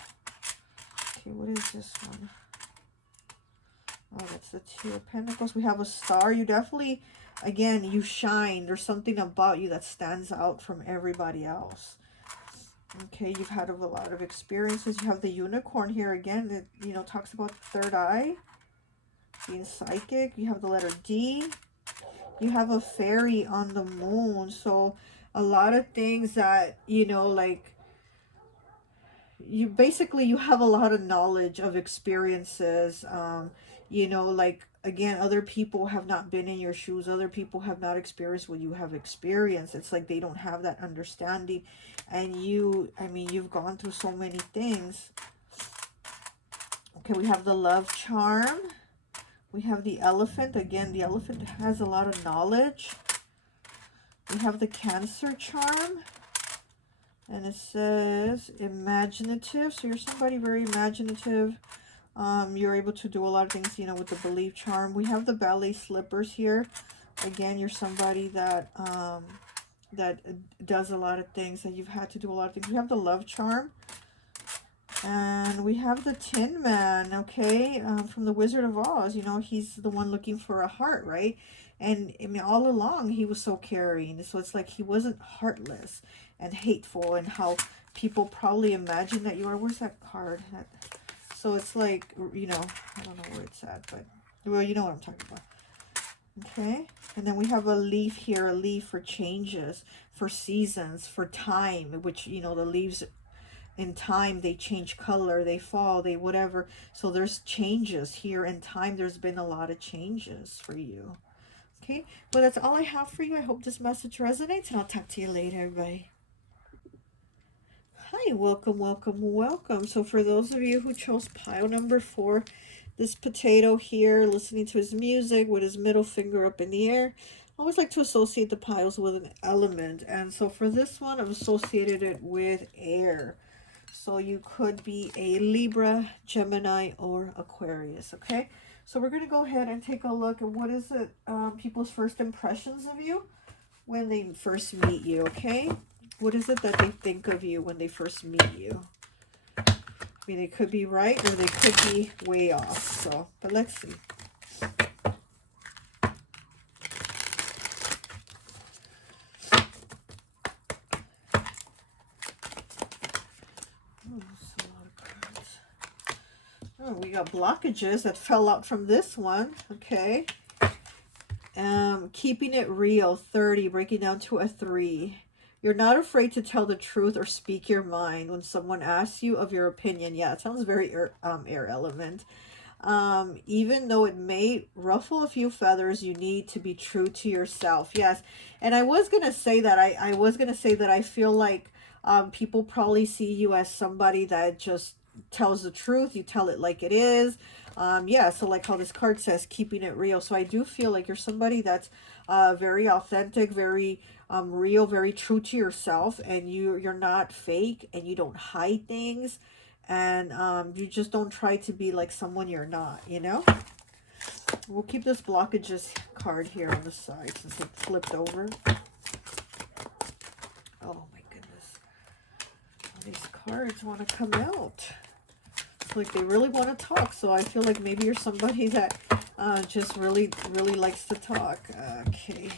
Okay, what is this one? Oh, that's the Two of Pentacles. We have a star. You definitely, again, you shine. There's something about you that stands out from everybody else. Okay, you've had a lot of experiences. You have the unicorn here again that, you know, talks about the third eye, being psychic. You have the letter D. You have a fairy on the moon. So a lot of things that, you know, like, you basically, you have a lot of knowledge of experiences. You know, like, again, other people have not been in your shoes. Other people have not experienced what you have experienced. It's like they don't have that understanding. And you, I mean, you've gone through so many things. Okay, we have the love charm. We have the elephant. Again, the elephant has a lot of knowledge. We have the Cancer charm. And it says imaginative. So you're somebody very imaginative. You're able to do a lot of things, you know, with the belief charm. We have the ballet slippers here. Again, you're somebody that that does a lot of things, and you've had to do a lot of things. We have the love charm. And we have the Tin Man, okay, from the Wizard of Oz. You know, he's the one looking for a heart, right? And I mean, all along he was so caring. So it's like he wasn't heartless and hateful, and how people probably imagine that you are. Where's that card? So it's like, you know, I don't know where it's at, but, well, you know what I'm talking about. Okay, and then we have a leaf here, a leaf for changes, for seasons, for time, which, you know, the leaves in time, they change color, they fall, they whatever. So there's changes here in time. There's been a lot of changes for you. Okay, well, that's all I have for you. I hope this message resonates, and I'll talk to you later. Bye. Hi, welcome, welcome, welcome. So for those of you who chose pile number 4, this potato here, listening to his music with his middle finger up in the air, I always like to associate the piles with an element. And so for this one, I've associated it with air. So you could be a Libra, Gemini, or Aquarius, okay? So we're going to go ahead and take a look at what is it, people's first impressions of you when they first meet you, okay? What is it that they think of you when they first meet you? I mean, they could be right or they could be way off. So, but let's see. Oh, we got blockages that fell out from this one. Okay. Keeping it real, 30, breaking down to a 3. You're not afraid to tell the truth or speak your mind when someone asks you of your opinion. Yeah, it sounds very air element. Even though it may ruffle a few feathers, you need to be true to yourself. Yes. And I was going to say that, I was going to say that I feel like People probably see you as somebody that just tells the truth. You tell it like it is. Yeah, so like how this card says, keeping it real. So I do feel like you're somebody that's very authentic, very real, very true to yourself, and you're not fake, and you don't hide things, and you just don't try to be like someone you're not, you know? We'll keep this blockages card here on the side since it flipped over. Oh my goodness. These cards want to come out. It's like they really want to talk. So I feel like maybe you're somebody that just really likes to talk. Okay.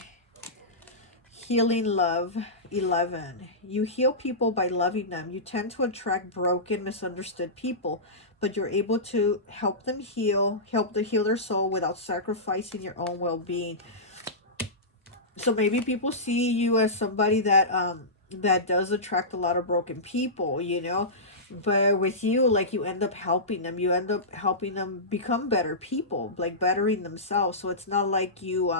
Healing love, 11. You heal people by loving them. You tend to attract broken, misunderstood people, but you're able to help them heal their soul without sacrificing your own well-being. So maybe people see you as somebody that that does attract a lot of broken people, you know, but with you, like, you end up helping them. You end up helping them become better people, like bettering themselves. So it's not like you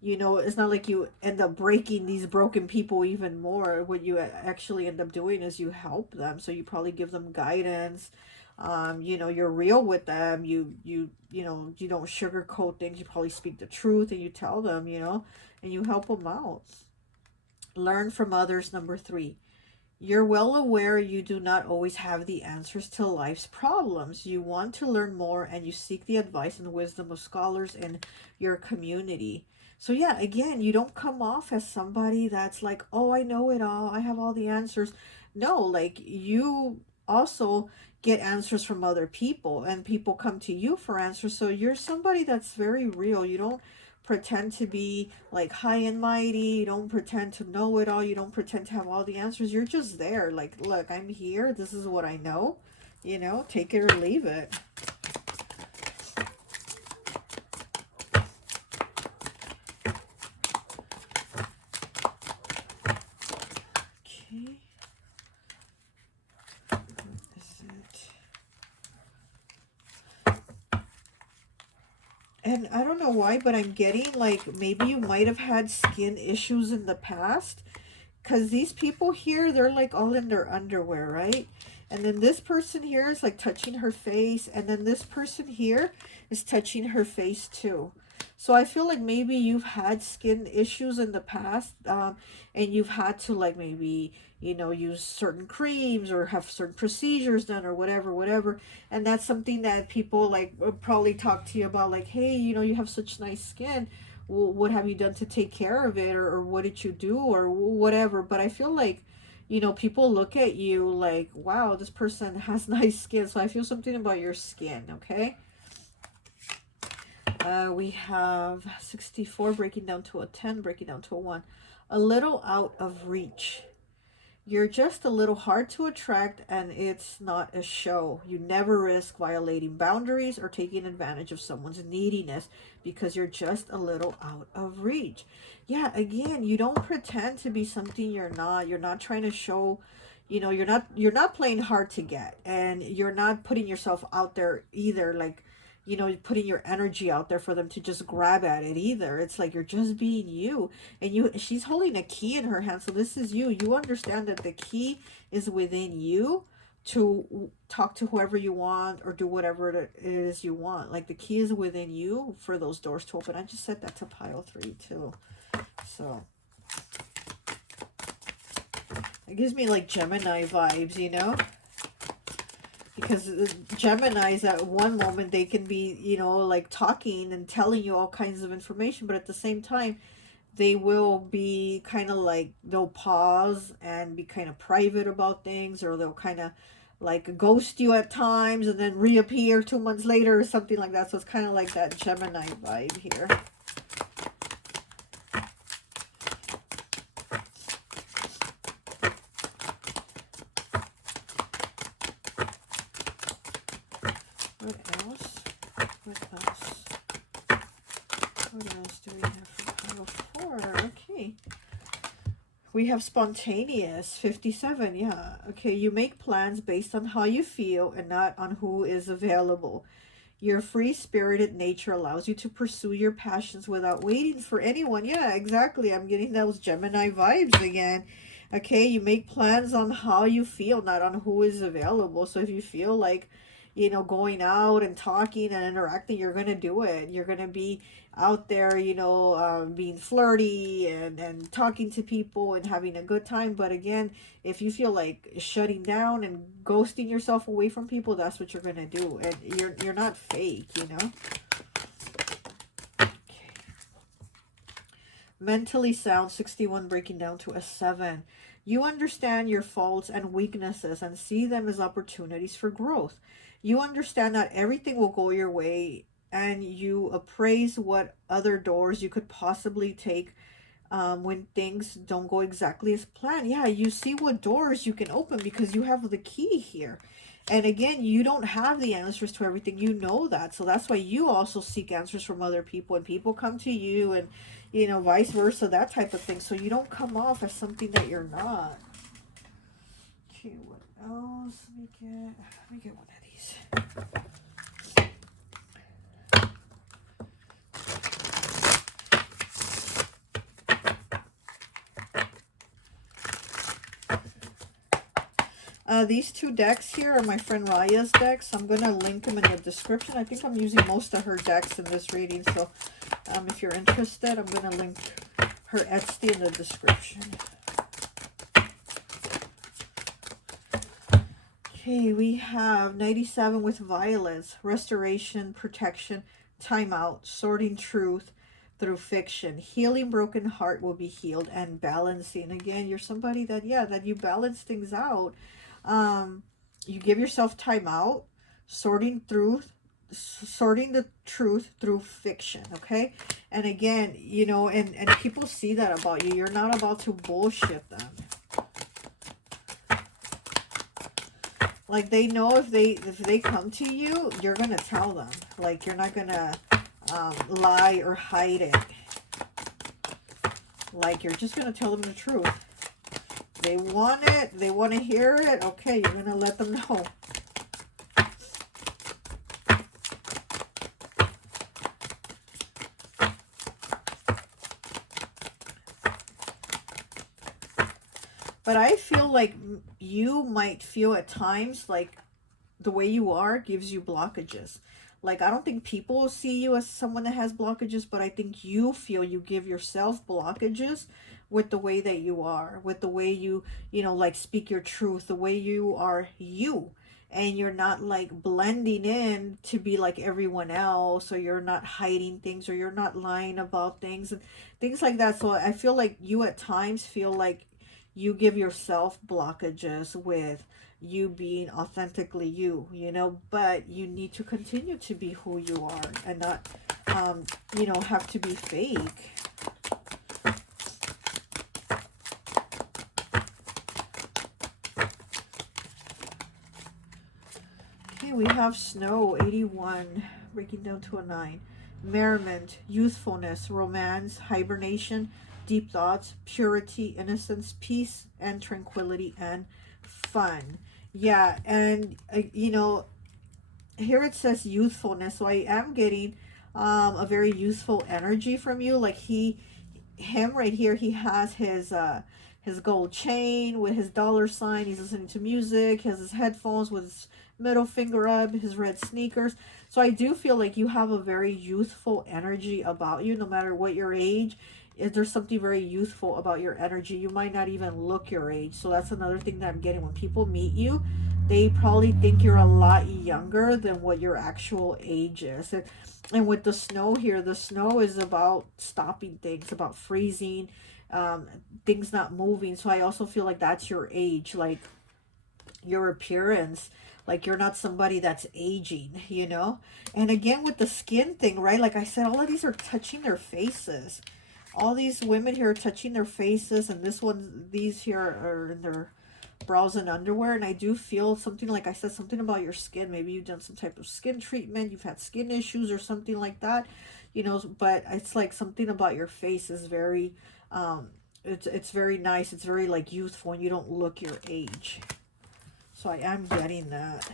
you know, it's not like you end up breaking these broken people even more. What you actually end up doing is you help them. So you probably give them guidance. You know, you're real with them. You know, you don't sugarcoat things. You probably speak the truth, and you tell them, you know, and you help them out. Learn from others, number 3. You're well aware you do not always have the answers to life's problems. You want to learn more, and you seek the advice and wisdom of scholars in your community. So yeah, again, you don't come off as somebody that's like, oh, I know it all, I have all the answers. No, like, you also get answers from other people, and people come to you for answers. So you're somebody that's very real. You don't pretend to be like high and mighty. You don't pretend to know it all. You don't pretend to have all the answers. You're just there. Like, look, I'm here. This is what I know. You know, take it or leave it. Okay. What is it? And I don't know why, but I'm getting like maybe you might have had skin issues in the past. Because these people here, they're like all in their underwear, right? And then this person here is like touching her face. And then this person here is touching her face too. So I feel like maybe you've had skin issues in the past. And you've had to like maybe, you know, use certain creams or have certain procedures done or whatever. And that's something that people like will probably talk to you about, like, hey, you know, you have such nice skin. What have you done to take care of it, or what did you do, or whatever. But I feel like, you know, people look at you like, wow, this person has nice skin. So I feel something about your skin. Okay. We have 64 breaking down to a 10, breaking down to a 1. A little out of reach. You're just a little hard to attract, and it's not a show. You never risk violating boundaries or taking advantage of someone's neediness because you're just a little out of reach. Yeah, again, you don't pretend to be something you're not. You're not trying to show, you know, you're not playing hard to get, and you're not putting yourself out there either, like, you know, putting your energy out there for them to just grab at it either. It's like you're just being you. And she's holding a key in her hand, so this is you. You understand that the key is within you to talk to whoever you want or do whatever it is you want. Like, the key is within you for those doors to open. I just set that to pile 3 too. So it gives me like Gemini vibes, you know, because Geminis at one moment they can be, you know, like talking and telling you all kinds of information, but at the same time they will be kind of like, they'll pause and be kind of private about things, or they'll kind of like ghost you at times and then reappear 2 months later or something like that. So it's kind of like that Gemini vibe here. What else? What else? What else do we have for pile 4? Okay. We have spontaneous, 57. Yeah. Okay. You make plans based on how you feel and not on who is available. Your free-spirited nature allows you to pursue your passions without waiting for anyone. Yeah, exactly. I'm getting those Gemini vibes again. Okay, you make plans on how you feel, not on who is available. So if you feel like, going out and talking and interacting, you're gonna do it. You're gonna be out there, being flirty and talking to people and having a good time. But again, if you feel like shutting down and ghosting yourself away from people, that's what you're gonna do. And you're not fake. Mentally sound, 61, breaking down to a 7. You understand your faults and weaknesses and see them as opportunities for growth. You understand that everything will go your way, and you appraise what other doors you could possibly take when things don't go exactly as planned. Yeah, you see what doors you can open because you have the key here. And again, you don't have the answers to everything. You know that. So that's why you also seek answers from other people, and people come to you, and vice versa, that type of thing. So you don't come off as something that you're not. Okay, what else? Let me get one of these. These two decks here are my friend Raya's decks. I'm going to link them in the description. I think I'm using most of her decks in this reading. So if you're interested, I'm going to link her Etsy in the description. Okay, we have 97 with violence, restoration, protection, timeout, sorting truth through fiction. Healing broken heart will be healed, and balancing. Again, you're somebody that, that you balance things out. You give yourself time out, sorting the truth through fiction. Okay, and again, and people see that about you. You're not about to bullshit them. Like, they know if they come to you, you're gonna tell them. Like, you're not gonna lie or hide it. Like, you're just gonna tell them the truth. They want it, they want to hear it, okay, you're gonna let them know. But I feel like you might feel at times like the way you are gives you blockages. Like, I don't think people see you as someone that has blockages, but I think you feel you give yourself blockages with the way that you are, with the way you, like, speak your truth, the way you are you. And you're not like blending in to be like everyone else, or you're not hiding things, or you're not lying about things and things like that. So I feel like you at times feel like you give yourself blockages with you being authentically you, but you need to continue to be who you are and not, have to be fake. Okay, we have snow, 81, breaking down to a 9. Merriment, youthfulness, romance, hibernation, deep thoughts, purity, innocence, peace, and tranquility, and fun. Yeah, and, here it says youthfulness, so I am getting a very youthful energy from you. Like, him right here, he has his gold chain with his dollar sign. He's listening to music. He has his headphones with his middle finger up, his red sneakers. So I do feel like you have a very youthful energy about you, no matter what your age. Is there something very youthful about your energy? You might not even look your age. So that's another thing that I'm getting. When people meet you, they probably think you're a lot younger than what your actual age is. And with the snow here, the snow is about stopping things, about freezing, things not moving. So I also feel like that's your age, like your appearance. Like, you're not somebody that's aging. And again, with the skin thing, right? Like I said, all of these are touching their faces. All these women here are touching their faces, and these here are in their brows and underwear. And I do feel something, like I said, something about your skin. Maybe you've done some type of skin treatment, you've had skin issues or something like that, but it's like something about your face is very it's very nice. It's very like youthful, and you don't look your age. So I am getting that.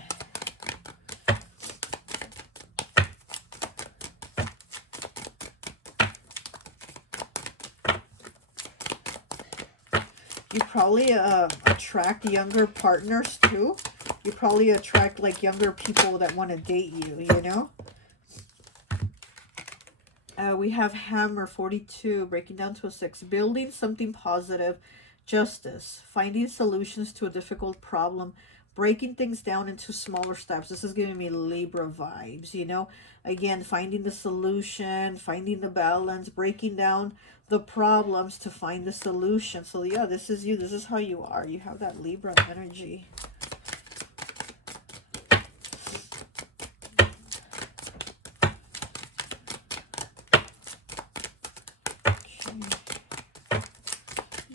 You probably attract younger partners too. You probably attract like younger people that want to date you, you know. We have Hammer 42, breaking down to a 6. Building something positive. Justice. Finding solutions to a difficult problem. Breaking things down into smaller steps. This is giving me Libra vibes, you know. Again, finding the solution, finding the balance, breaking down the problems to find the solution. So yeah, this is you. This is how you are. You have that Libra energy.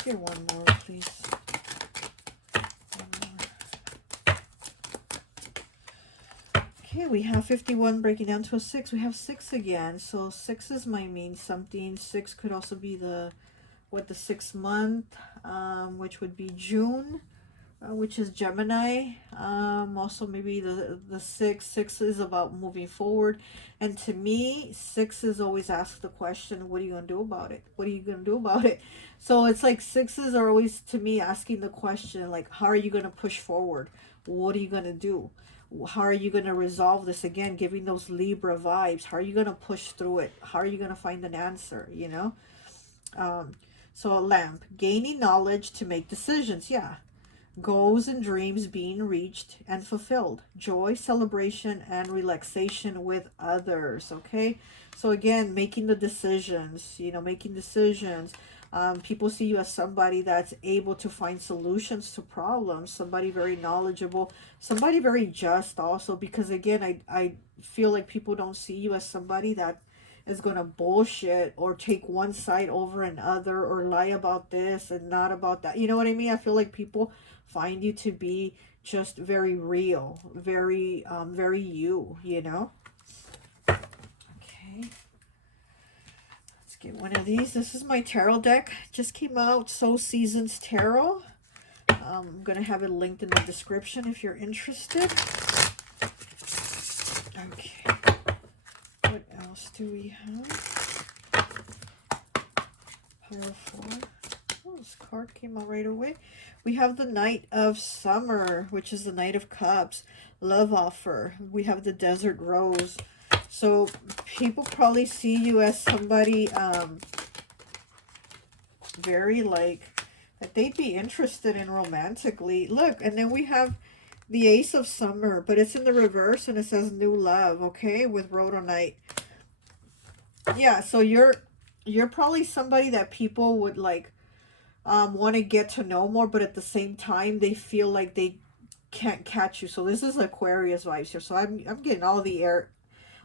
Get one more, please. One more. Okay, we have 51 breaking down to a 6. We have 6 again. So 6 is my mean something. 6 could also be the 6th month, which would be June, which is Gemini. Also maybe the 6. 6 is about moving forward. And to me, 6 is always ask the question, what are you going to do about it? What are you going to do about it? So it's like 6s are always, to me, asking the question, like, how are you going to push forward? What are you going to do? How are you going to resolve this? Again, giving those Libra vibes. How are you going to push through it? How are you going to find an answer, you know? So a lamp, gaining knowledge to make decisions. Yeah. Goals and dreams being reached and fulfilled. Joy, celebration, and relaxation with others. Okay. So again, making the decisions, you know, making decisions. People see you as somebody that's able to find solutions to problems, somebody very knowledgeable, somebody very just also, because again, I feel like people don't see you as somebody that is going to bullshit or take one side over another or lie about this and not about that. You know what I mean? I feel like people find you to be just very real, very, very you know? Okay. Let's get one of these. This is my tarot deck. Just came out, Soul Seasons Tarot. I'm going to have it linked in the description if you're interested. Okay. What else do we have? Powerful. Oh, this card came out right away. We have the Knight of Summer, which is the Knight of Cups. Love offer. We have the Desert Rose. So people probably see you as somebody very like that they'd be interested in romantically. Look, and then we have the Ace of Summer, but it's in the reverse and it says new love, okay, with Rhodonite. Yeah, so you're probably somebody that people would like want to get to know more, but at the same time they feel like they can't catch you. So this is Aquarius vibes here. So I'm getting all the air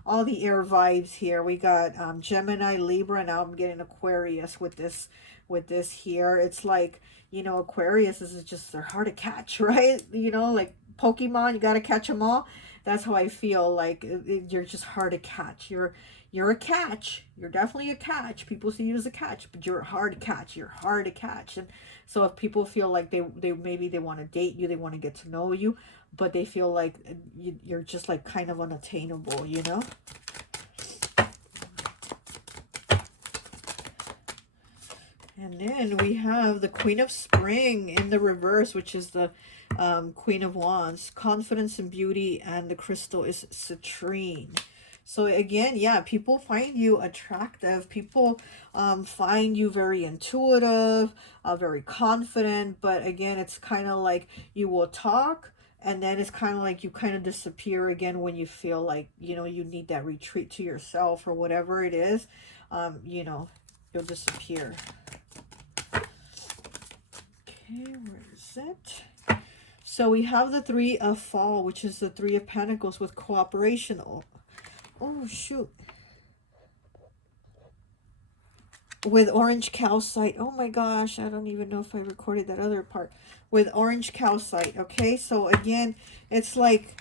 vibes here. We got Gemini, Libra, and now I'm getting Aquarius with this here. It's like, you know, Aquarius is just, they're hard to catch, right? You know, like Pokemon, you got to catch them all. That's how I feel. Like you're just hard to catch. You're a catch. You're definitely a catch. People see you as a catch, but you're hard to catch. You're hard to catch. And so if people feel like they maybe they want to date you, they want to get to know you, but they feel like you're just like kind of unattainable, you know? And then we have the Queen of Spring in the reverse, which is the Queen of Wands. Confidence and beauty, and the crystal is citrine. So again, yeah, people find you attractive. People find you very intuitive, very confident. But again, it's kind of like you will talk, and then it's kind of like you kind of disappear again when you feel like, you know, you need that retreat to yourself or whatever it is. You know, you'll disappear. Okay, where is it? So we have the Three of Fall, which is the Three of Pentacles with cooperation. Oh, shoot. With orange calcite. Oh my gosh, I don't even know if I recorded that other part. With orange calcite, okay? So again, it's like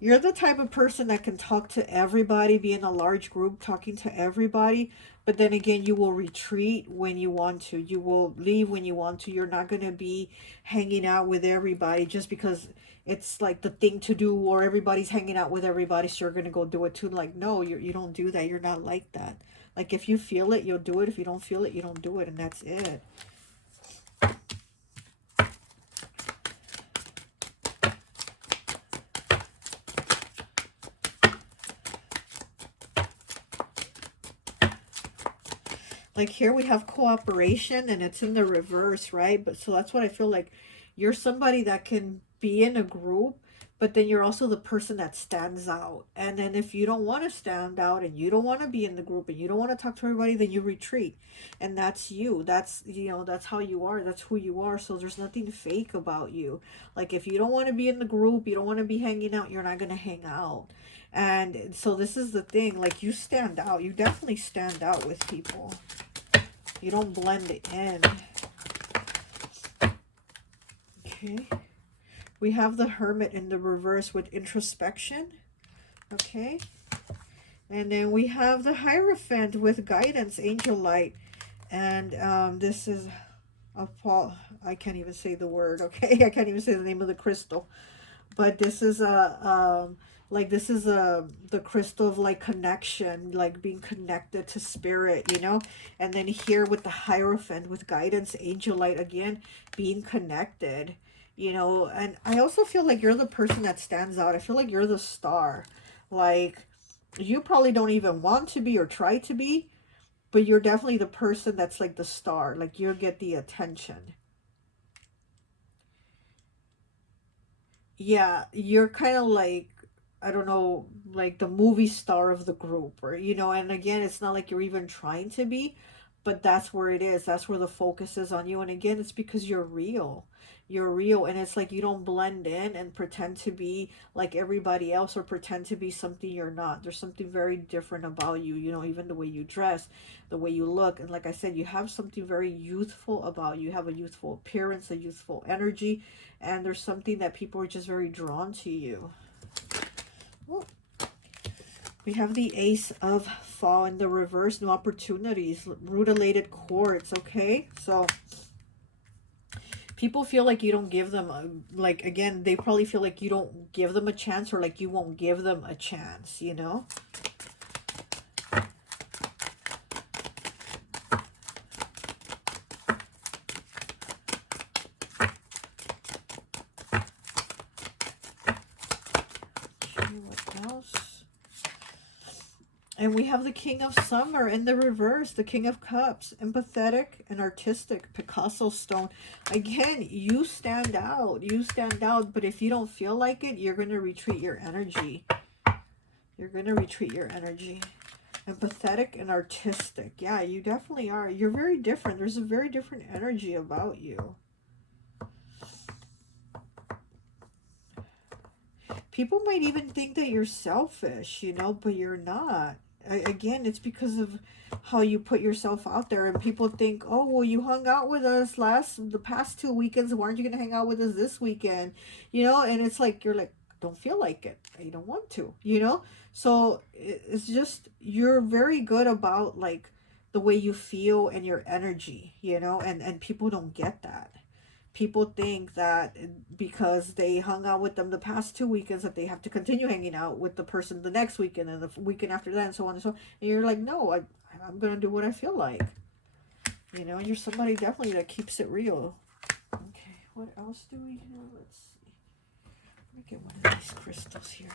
you're the type of person that can talk to everybody, be in a large group talking to everybody, but then again, you will retreat when you want to. You will leave when you want to. You're not going to be hanging out with everybody just because it's like the thing to do, or everybody's hanging out with everybody, so you're going to go do it too. Like, no, you don't do that. You're not like that. Like, if you feel it, you'll do it. If you don't feel it, you don't do it, and that's it. Like here we have cooperation and it's in the reverse, right? But so that's what I feel like. You're somebody that can be in a group, but then you're also the person that stands out. And then if you don't want to stand out and you don't want to be in the group and you don't want to talk to everybody, then you retreat. And that's you. That's, you know, that's how you are. That's who you are. So there's nothing fake about you. Like if you don't want to be in the group, you don't want to be hanging out, you're not going to hang out. And so this is the thing, like you stand out. You definitely stand out with people. You don't blend it in. Okay. We have the Hermit in the reverse with introspection. Okay. And then we have the Hierophant with guidance, angel light. And this is a Paul. I can't even say the word. Okay. I can't even say the name of the crystal. But this is a like this is the crystal of like connection, like being connected to spirit, you know. And then here with the Hierophant with guidance, angel light, again being connected, you know. And I also feel like you're the person that stands out. I feel like you're the star. Like you probably don't even want to be or try to be, but you're definitely the person that's like the star, like you get the attention. Yeah, you're kind of like, I don't know, like the movie star of the group, or you know. And again, it's not like you're even trying to be, but that's where it is. That's where the focus is on you. And again, it's because you're real. You're real, and it's like you don't blend in and pretend to be like everybody else or pretend to be something you're not. There's something very different about you, you know, even the way you dress, the way you look. And like I said, you have something very youthful about you. You have a youthful appearance, a youthful energy, and there's something that people are just very drawn to you. Oh, we have the Ace of Fall in the reverse, new opportunities, rutilated quartz. Okay, so people feel like you don't give them like, again, they probably feel like you don't give them a chance, or like you won't give them a chance, you know. Okay, what else? And we have the King of Summer in the reverse, the King of Cups, empathetic and artistic, Picasso stone. Again, you stand out. You stand out, but if you don't feel like it, you're going to retreat your energy. You're going to retreat your energy. Empathetic and artistic. Yeah, you definitely are. You're very different. There's a very different energy about you. People might even think that you're selfish, you know, but you're not. Again, it's because of how you put yourself out there, and people think, oh, well, you hung out with us the past 2 weekends, why aren't you going to hang out with us this weekend, you know? And it's like, you're like, don't feel like it, you don't want to, you know. So it's just, you're very good about like the way you feel and your energy, you know. And people don't get that. People think that because they hung out with them the past 2 weekends that they have to continue hanging out with the person the next weekend and the weekend after that and so on and so on. And you're like, no, I'm going to do what I feel like. You know, you're somebody definitely that keeps it real. Okay, what else do we have? Let's see. Let me get one of these crystals here.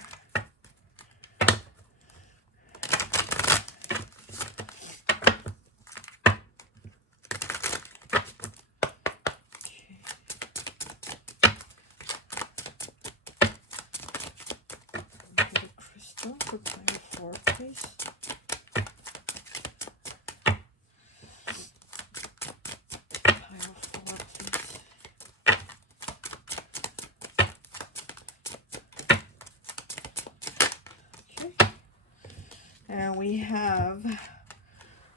For player 4, please. Pile 4, please. Okay. And we have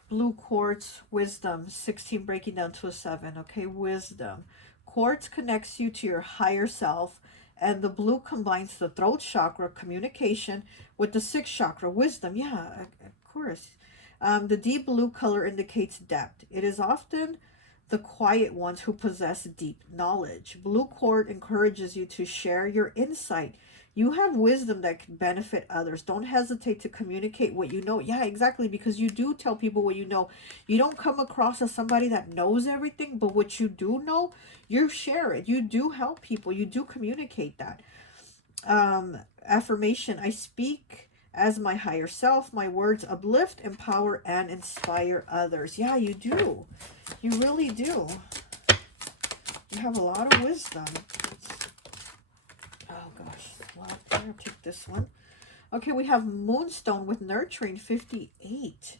blue quartz, wisdom, 16 breaking down to a 7. Okay, wisdom. Quartz connects you to your higher self, and the blue combines the throat chakra, communication, with the 6th chakra, wisdom. Yeah, of course. The deep blue color indicates depth. It is often the quiet ones who possess deep knowledge. Blue quartz encourages you to share your insight. You have wisdom that can benefit others. Don't hesitate to communicate what you know. Yeah, exactly, because you do tell people what you know. You don't come across as somebody that knows everything, but what you do know, you share it. You do help people. You do communicate that. Affirmation. I speak as my higher self. My words uplift, empower, and inspire others. Yeah, you do. You really do. You have a lot of wisdom. Oh gosh, a lot. I'll take this one. Okay, we have Moonstone with Nurturing 58.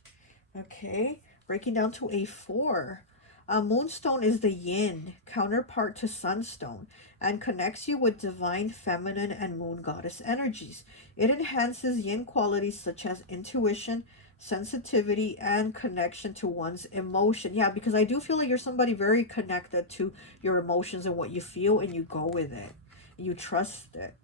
Okay, breaking down to a 4. Moonstone is the yin counterpart to Sunstone and connects you with divine feminine and moon goddess energies. It enhances yin qualities such as intuition, sensitivity, and connection to one's emotion. Yeah, because I do feel like you're somebody very connected to your emotions and what you feel, and you go with it. You trust it.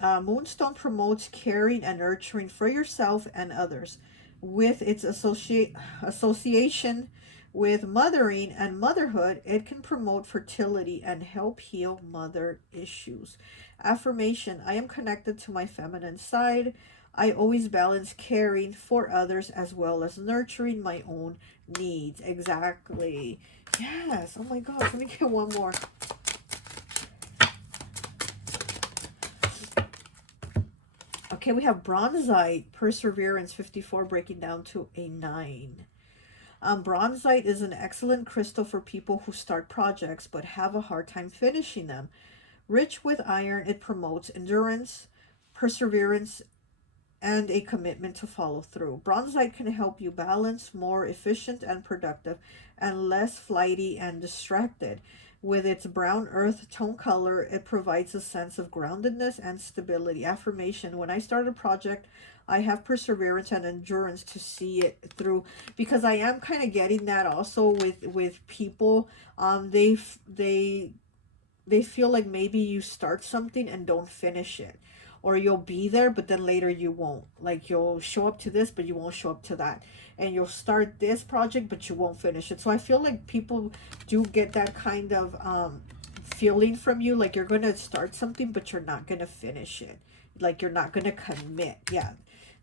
Moonstone promotes caring and nurturing for yourself and others. With its association with mothering and motherhood, it can promote fertility and help heal mother issues. Affirmation: I am connected to my feminine side. I always balance caring for others as well as nurturing my own needs. Exactly. Yes. Oh my gosh. Let me get one more. Okay, we have Bronzite, Perseverance 54, breaking down to a 9. Bronzite is an excellent crystal for people who start projects but have a hard time finishing them. Rich with iron, it promotes endurance, perseverance, and a commitment to follow through. Bronzite can help you balance, more efficient and productive, and less flighty and distracted. With its brown earth tone color, it provides a sense of groundedness and stability. Affirmation: when I start a project, I have perseverance and endurance to see it through. Because I am kind of getting that also with people. They feel like maybe you start something and don't finish it, or you'll be there but then later you won't. Like, you'll show up to this but you won't show up to that, and you'll start this project but you won't finish it. So I feel like people do get that kind of feeling from you, like you're going to start something but you're not going to finish it, like you're not going to commit. Yeah,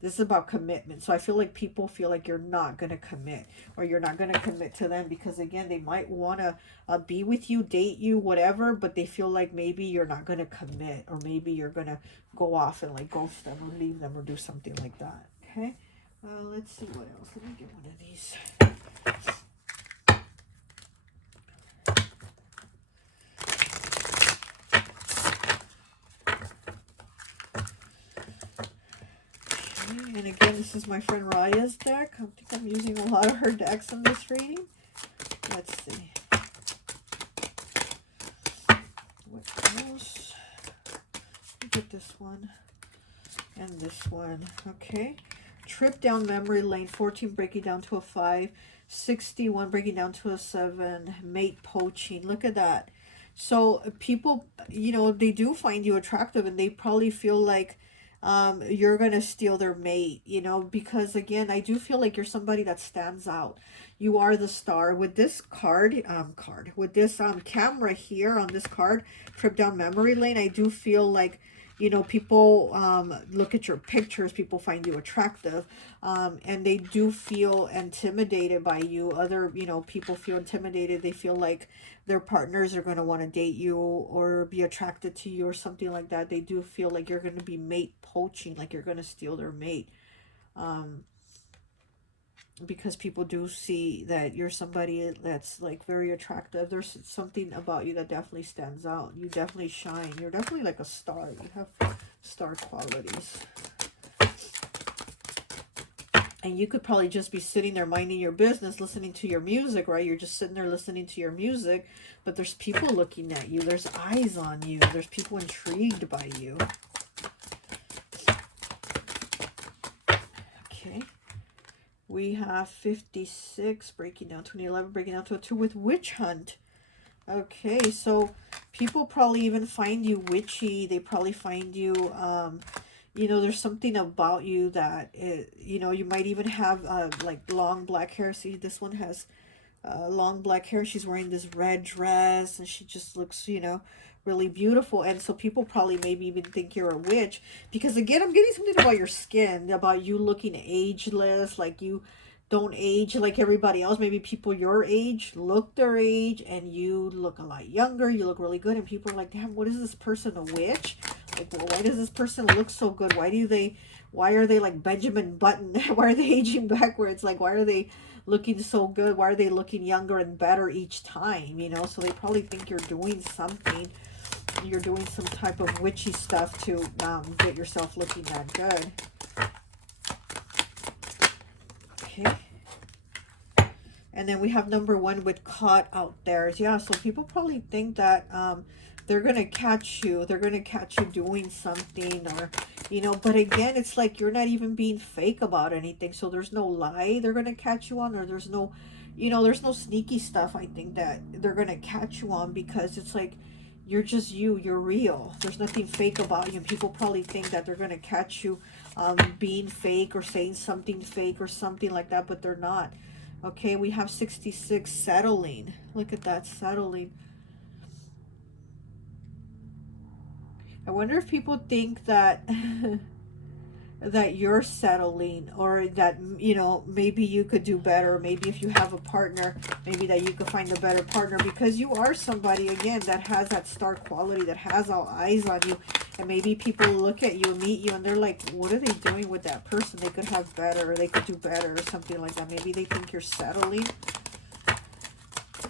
this is about commitment. So I feel like people feel like you're not going to commit, or you're not going to commit to them, because again, they might want to be with you, date you, whatever, but they feel like maybe you're not going to commit, or maybe you're going to go off and like ghost them or leave them or do something like that. Okay, let's see what else. Let me get one of these. And again, this is my friend Raya's deck. I think I'm using a lot of her decks in this reading. Let's see. What else? Get this one and this one. Okay. Trip down memory lane, 14 breaking down to a 5, 61 breaking down to a 7, mate poaching. Look at that. So people, they do find you attractive, and they probably feel like you're gonna steal their mate, because again, I do feel like you're somebody that stands out. You are the star. With this with this camera here on this card, trip down memory lane, I do feel like, people look at your pictures, people find you attractive, and they do feel intimidated by you. Other, people feel intimidated. They feel like their partners are going to want to date you or be attracted to you or something like that. They do feel like you're going to be mate poaching, like you're going to steal their mate. Because people do see that you're somebody that's like very attractive. There's something about you that definitely stands out. You definitely shine. You're definitely like a star. You have star qualities. And you could probably just be sitting there minding your business, listening to your music, right? You're just sitting there listening to your music, but there's people looking at you. There's eyes on you. There's people intrigued by you. Okay. We have 56 breaking down to an 11, breaking down to a 2 with Witch Hunt. Okay, so people probably even find you witchy. They probably find you, there's something about you that, you might even have like long black hair. See, this one has long black hair. She's wearing this red dress and she just looks, really beautiful. And so people probably maybe even think you're a witch, because again, I'm getting something about your skin, about you looking ageless, like you don't age like everybody else. Maybe people your age look their age and you look a lot younger. You look really good, and people are like, damn, what is this person, a witch? Like, well, why does this person look so good? Why are they like Benjamin Button? Why are they aging backwards? Like, why are they looking so good? Why are they looking younger and better each time? You know, so they probably think you're doing something. You're doing some type of witchy stuff to get yourself looking that good. Okay. And then we have number 1 with caught out there. Yeah, so people probably think that they're going to catch you. They're going to catch you doing something, or, you know, but again, it's like you're not even being fake about anything. So there's no lie they're going to catch you on, or there's no, you know, there's no sneaky stuff, I think, that they're going to catch you on, because it's like you're just you're real. There's nothing fake about you. And people probably think that they're going to catch you being fake or saying something fake or something like that, but they're not. Okay, we have 66, settling. Look at that, settling. I wonder if people think that that you're settling, or that, you know, maybe you could do better. Maybe if you have a partner, maybe that you could find a better partner, because you are somebody, again, that has that star quality, that has all eyes on you. And maybe people look at you, meet you, and they're like, what are they doing with that person? They could have better, or they could do better, or something like that. Maybe they think you're settling.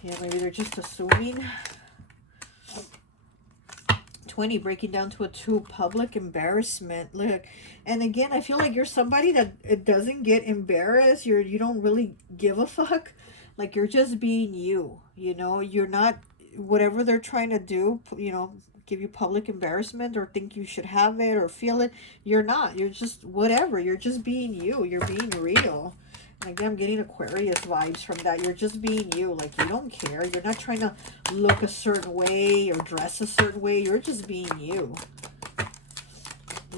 Yeah, maybe they're just assuming. 20, breaking down to a 2, public embarrassment. Look, and again, I feel like you're somebody that it doesn't get embarrassed. You don't really give a fuck. Like, you're just being you, you know. You're not, whatever they're trying to do, you know, give you public embarrassment or think you should have it or feel it. You're not. You're just whatever. You're just being you. You're being real. Again, I'm getting Aquarius vibes from that. You're just being you. Like, you don't care. You're not trying to look a certain way or dress a certain way. You're just being you.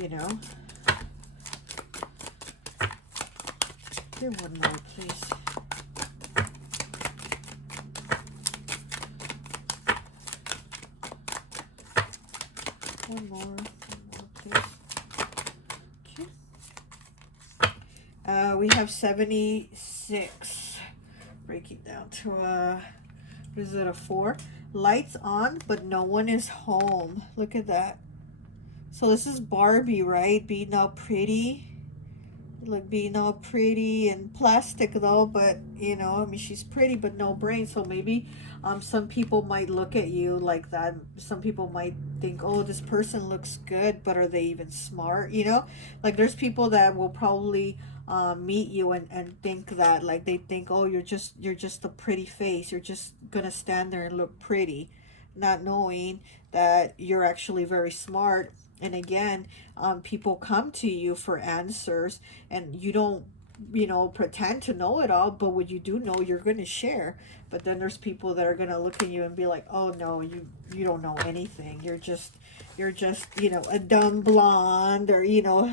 You know? Give one more, please. One more, please. Okay. We have 76. Breaking down to a, what is it, a 4? Lights on, but no one is home. Look at that. So this is Barbie, right? Being all pretty. Like, being all pretty and plastic, though, but, you know, I mean, she's pretty, but no brain. So maybe some people might look at you like that. Some people might think, oh, this person looks good, but are they even smart? You know, like, there's people that will probably meet you and think that, like, they think, oh, you're just a pretty face. You're just gonna stand there and look pretty, not knowing that you're actually very smart. And again, people come to you for answers, and you don't, you know, pretend to know it all, but what you do know, you're going to share. But then there's people that are going to look at you and be like, oh no, you don't know anything. You're just, you know, a dumb blonde, or, you know,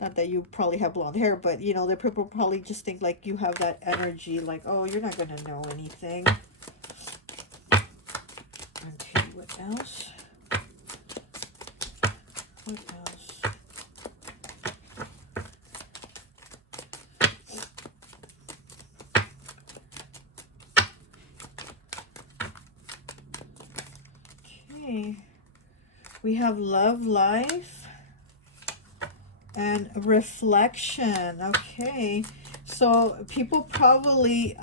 not that you probably have blonde hair, but, you know, the people probably just think like you have that energy, like, oh, you're not going to know anything. Okay, what else? What else? Okay. We have love life and reflection. Okay. So people probably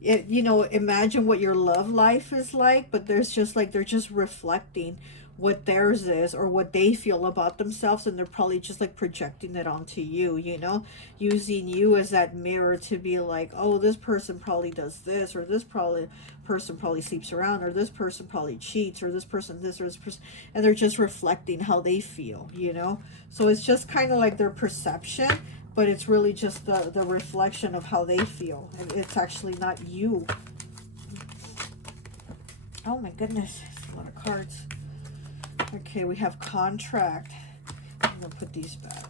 you know, imagine what your love life is like, but there's just like, they're just reflecting what theirs is or what they feel about themselves, and they're probably just like projecting it onto you, you know, using you as that mirror to be like, oh, this person probably does this, or this person probably sleeps around, or this person probably cheats, or this person this, or this person, and they're just reflecting how they feel, you know. So it's just kind of like their perception, but it's really just the reflection of how they feel, and it's actually not you. Oh my goodness, it's a lot of cards. Okay, we have contract. I'm gonna put these back.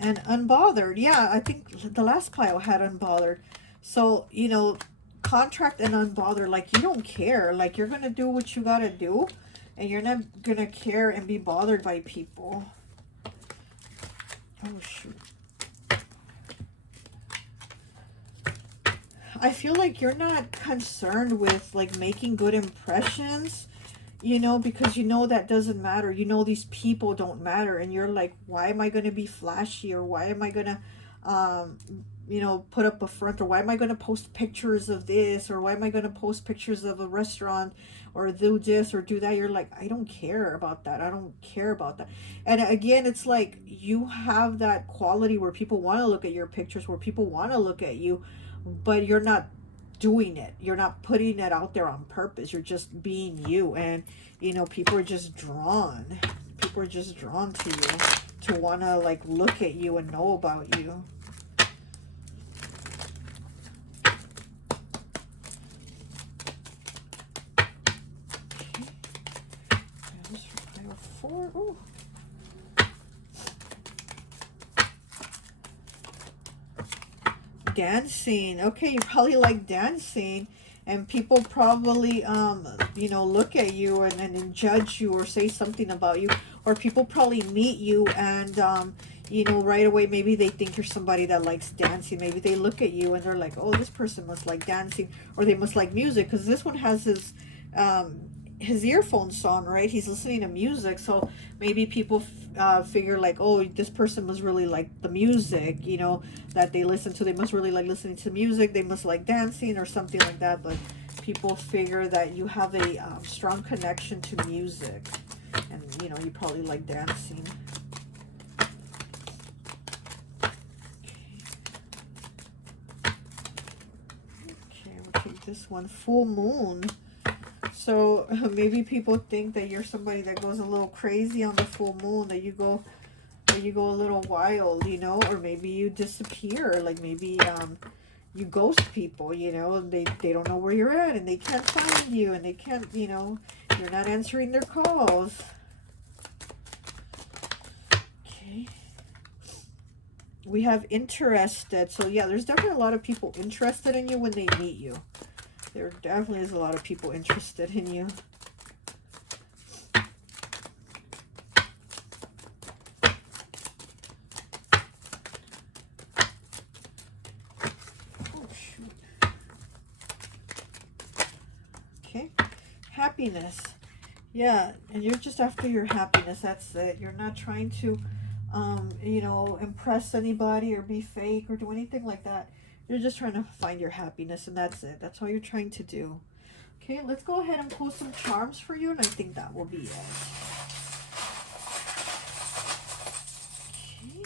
And unbothered. Yeah, I think the last pile had unbothered. So, you know, contract and unbothered, like, you don't care. Like, you're gonna do what you gotta do, and you're not gonna care and be bothered by people. Oh shoot. I feel like you're not concerned with like making good impressions. you know, because you know that doesn't matter. You know these people don't matter, and you're like, why am I going to be flashy, or why am I going to um you know, put up a front, or why am I going to post pictures of this, or why am I going to post pictures of a restaurant, or do this or do that? You're like, I don't care about that. I don't care about that. And again, it's like you have that quality where people want to look at your pictures, where people want to look at you, but you're not doing it. You're not putting it out there on purpose. You're just being you. And, you know, people are just drawn. People are just drawn to you, to want to, like, look at you and know about you. Okay. That was for pile 4. Ooh. Dancing. Okay, you probably like dancing, and people probably you know, look at you and judge you or say something about you, or people probably meet you and you know, right away maybe they think you're somebody that likes dancing. Maybe they look at you and they're like, oh, this person must like dancing, or they must like music, because this one has his earphones on, right? He's listening to music, so maybe people figure like, oh, this person must really like the music, you know, that they listen to. They must really like listening to music. They must like dancing or something like that. But people figure that you have a strong connection to music, and you know, you probably like dancing. Okay, we'll take this one, full moon. So maybe people think that you're somebody that goes a little crazy on the full moon, that you go a little wild, you know, or maybe you disappear, like maybe you ghost people, you know, and they don't know where you're at, and they can't find you, and they can't, you know, you're not answering their calls. Okay. We have interested. So yeah, there's definitely a lot of people interested in you when they meet you. There definitely is a lot of people interested in you. Oh, shoot. Okay. Happiness. Yeah, and you're just after your happiness. That's it. You're not trying to, you know, impress anybody or be fake or do anything like that. You're just trying to find your happiness, and that's it. That's all you're trying to do. Okay, let's go ahead and pull some charms for you, and I think that will be it. Okay.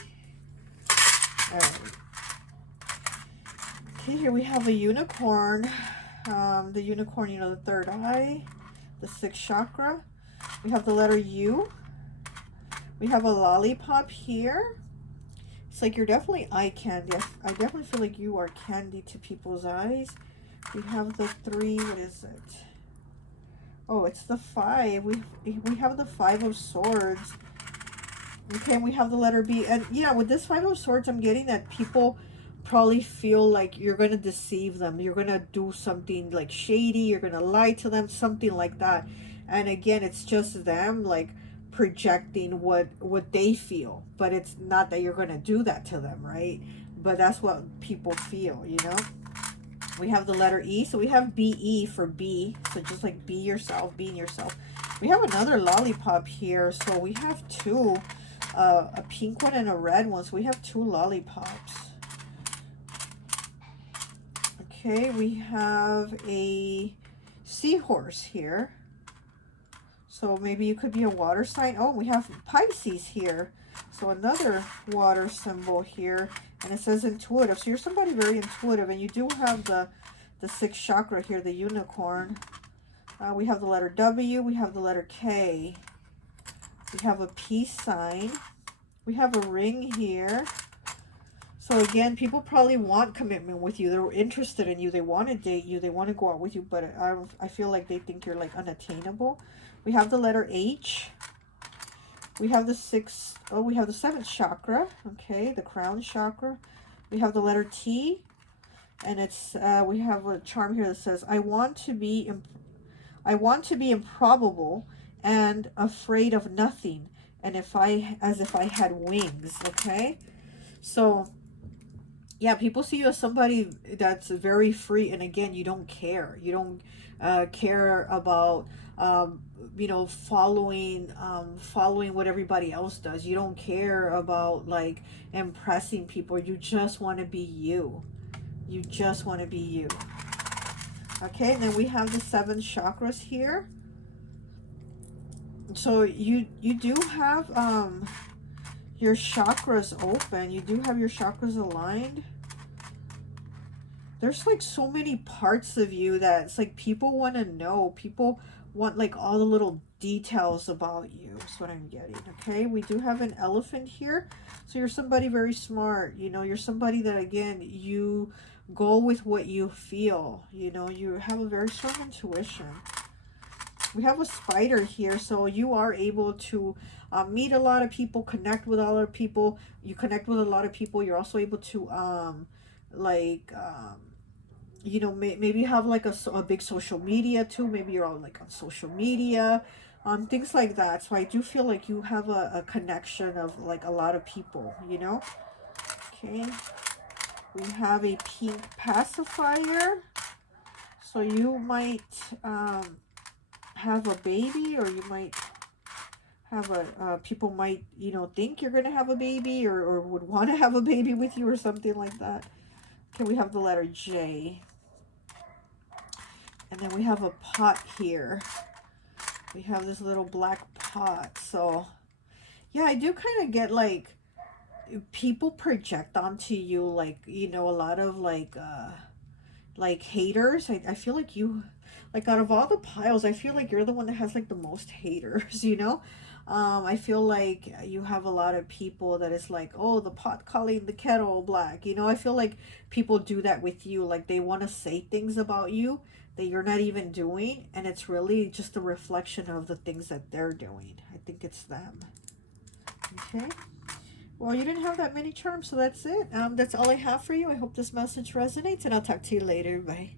All right. Okay, here we have a unicorn. The unicorn, you know, the third eye, the sixth chakra. We have the letter U. We have a lollipop here. It's like you're definitely eye candy. I definitely feel like you are candy to people's eyes. We have the 3. What is it? Oh, it's the 5. We have the 5 of Swords. Okay, and we have the letter B. And yeah, with this 5 of Swords, I'm getting that people probably feel like you're going to deceive them. You're going to do something like shady. You're going to lie to them, something like that. And again, it's just them like projecting what they feel. But it's not that you're going to do that to them, right? But that's what people feel, you know? We have the letter E. So we have BE for B. So just like be yourself, being yourself. We have another lollipop here. So we have 2. A pink one and a red one. So we have 2 lollipops. Okay, we have a seahorse here. So maybe you could be a water sign. Oh, we have Pisces here. So another water symbol here. And it says intuitive. So you're somebody very intuitive. And you do have the 6th chakra here, the unicorn. We have the letter W. We have the letter K. We have a peace sign. We have a ring here. So again, people probably want commitment with you. They're interested in you. They want to date you. They want to go out with you. But I feel like they think you're like unattainable. We have the letter H. We have the 6th. Oh, we have the 7th chakra. Okay, the crown chakra. We have the letter T. And it's we have a charm here that says, I want to be improbable and afraid of nothing, and as if I had wings. Okay, so yeah, people see you as somebody that's very free, and again, you don't care. You don't care about you know, following what everybody else does. You don't care about like impressing people. You just want to be you. You just want to be you. Okay, and then we have the 7 chakras here. So you do have your chakras open. You do have your chakras aligned. There's like so many parts of you that it's like people want to know. People want like all the little details about you. That's what I'm getting. Okay, we do have an elephant here. So you're somebody very smart. You know, you're somebody that, again, you go with what you feel. You know, you have a very strong intuition. We have a spider here, so you are able to meet a lot of people, connect with a lot of people. You connect with a lot of people. You're also able to like you know, maybe have like a big social media too. Maybe you're all like on social media, things like that. So I do feel like you have a connection of like a lot of people, you know. Okay, we have a pink pacifier, so you might have a baby, or you might have a people might, you know, think you're gonna have a baby, or would want to have a baby with you or something like that. Okay, we have the letter J. And then we have a pot here. We have this little black pot. So yeah, I do kind of get like people project onto you, like, you know, a lot of like haters. I feel like you, like, out of all the piles, I feel like you're the one that has like the most haters, you know. I feel like you have a lot of people that is like, oh, the pot calling the kettle black, you know. I feel like people do that with you, like they want to say things about you that you're not even doing, and it's really just a reflection of the things that they're doing. I think it's them. Okay, well, you didn't have that many charms, so that's it. That's all I have for you. I hope this message resonates, and I'll talk to you later. Bye.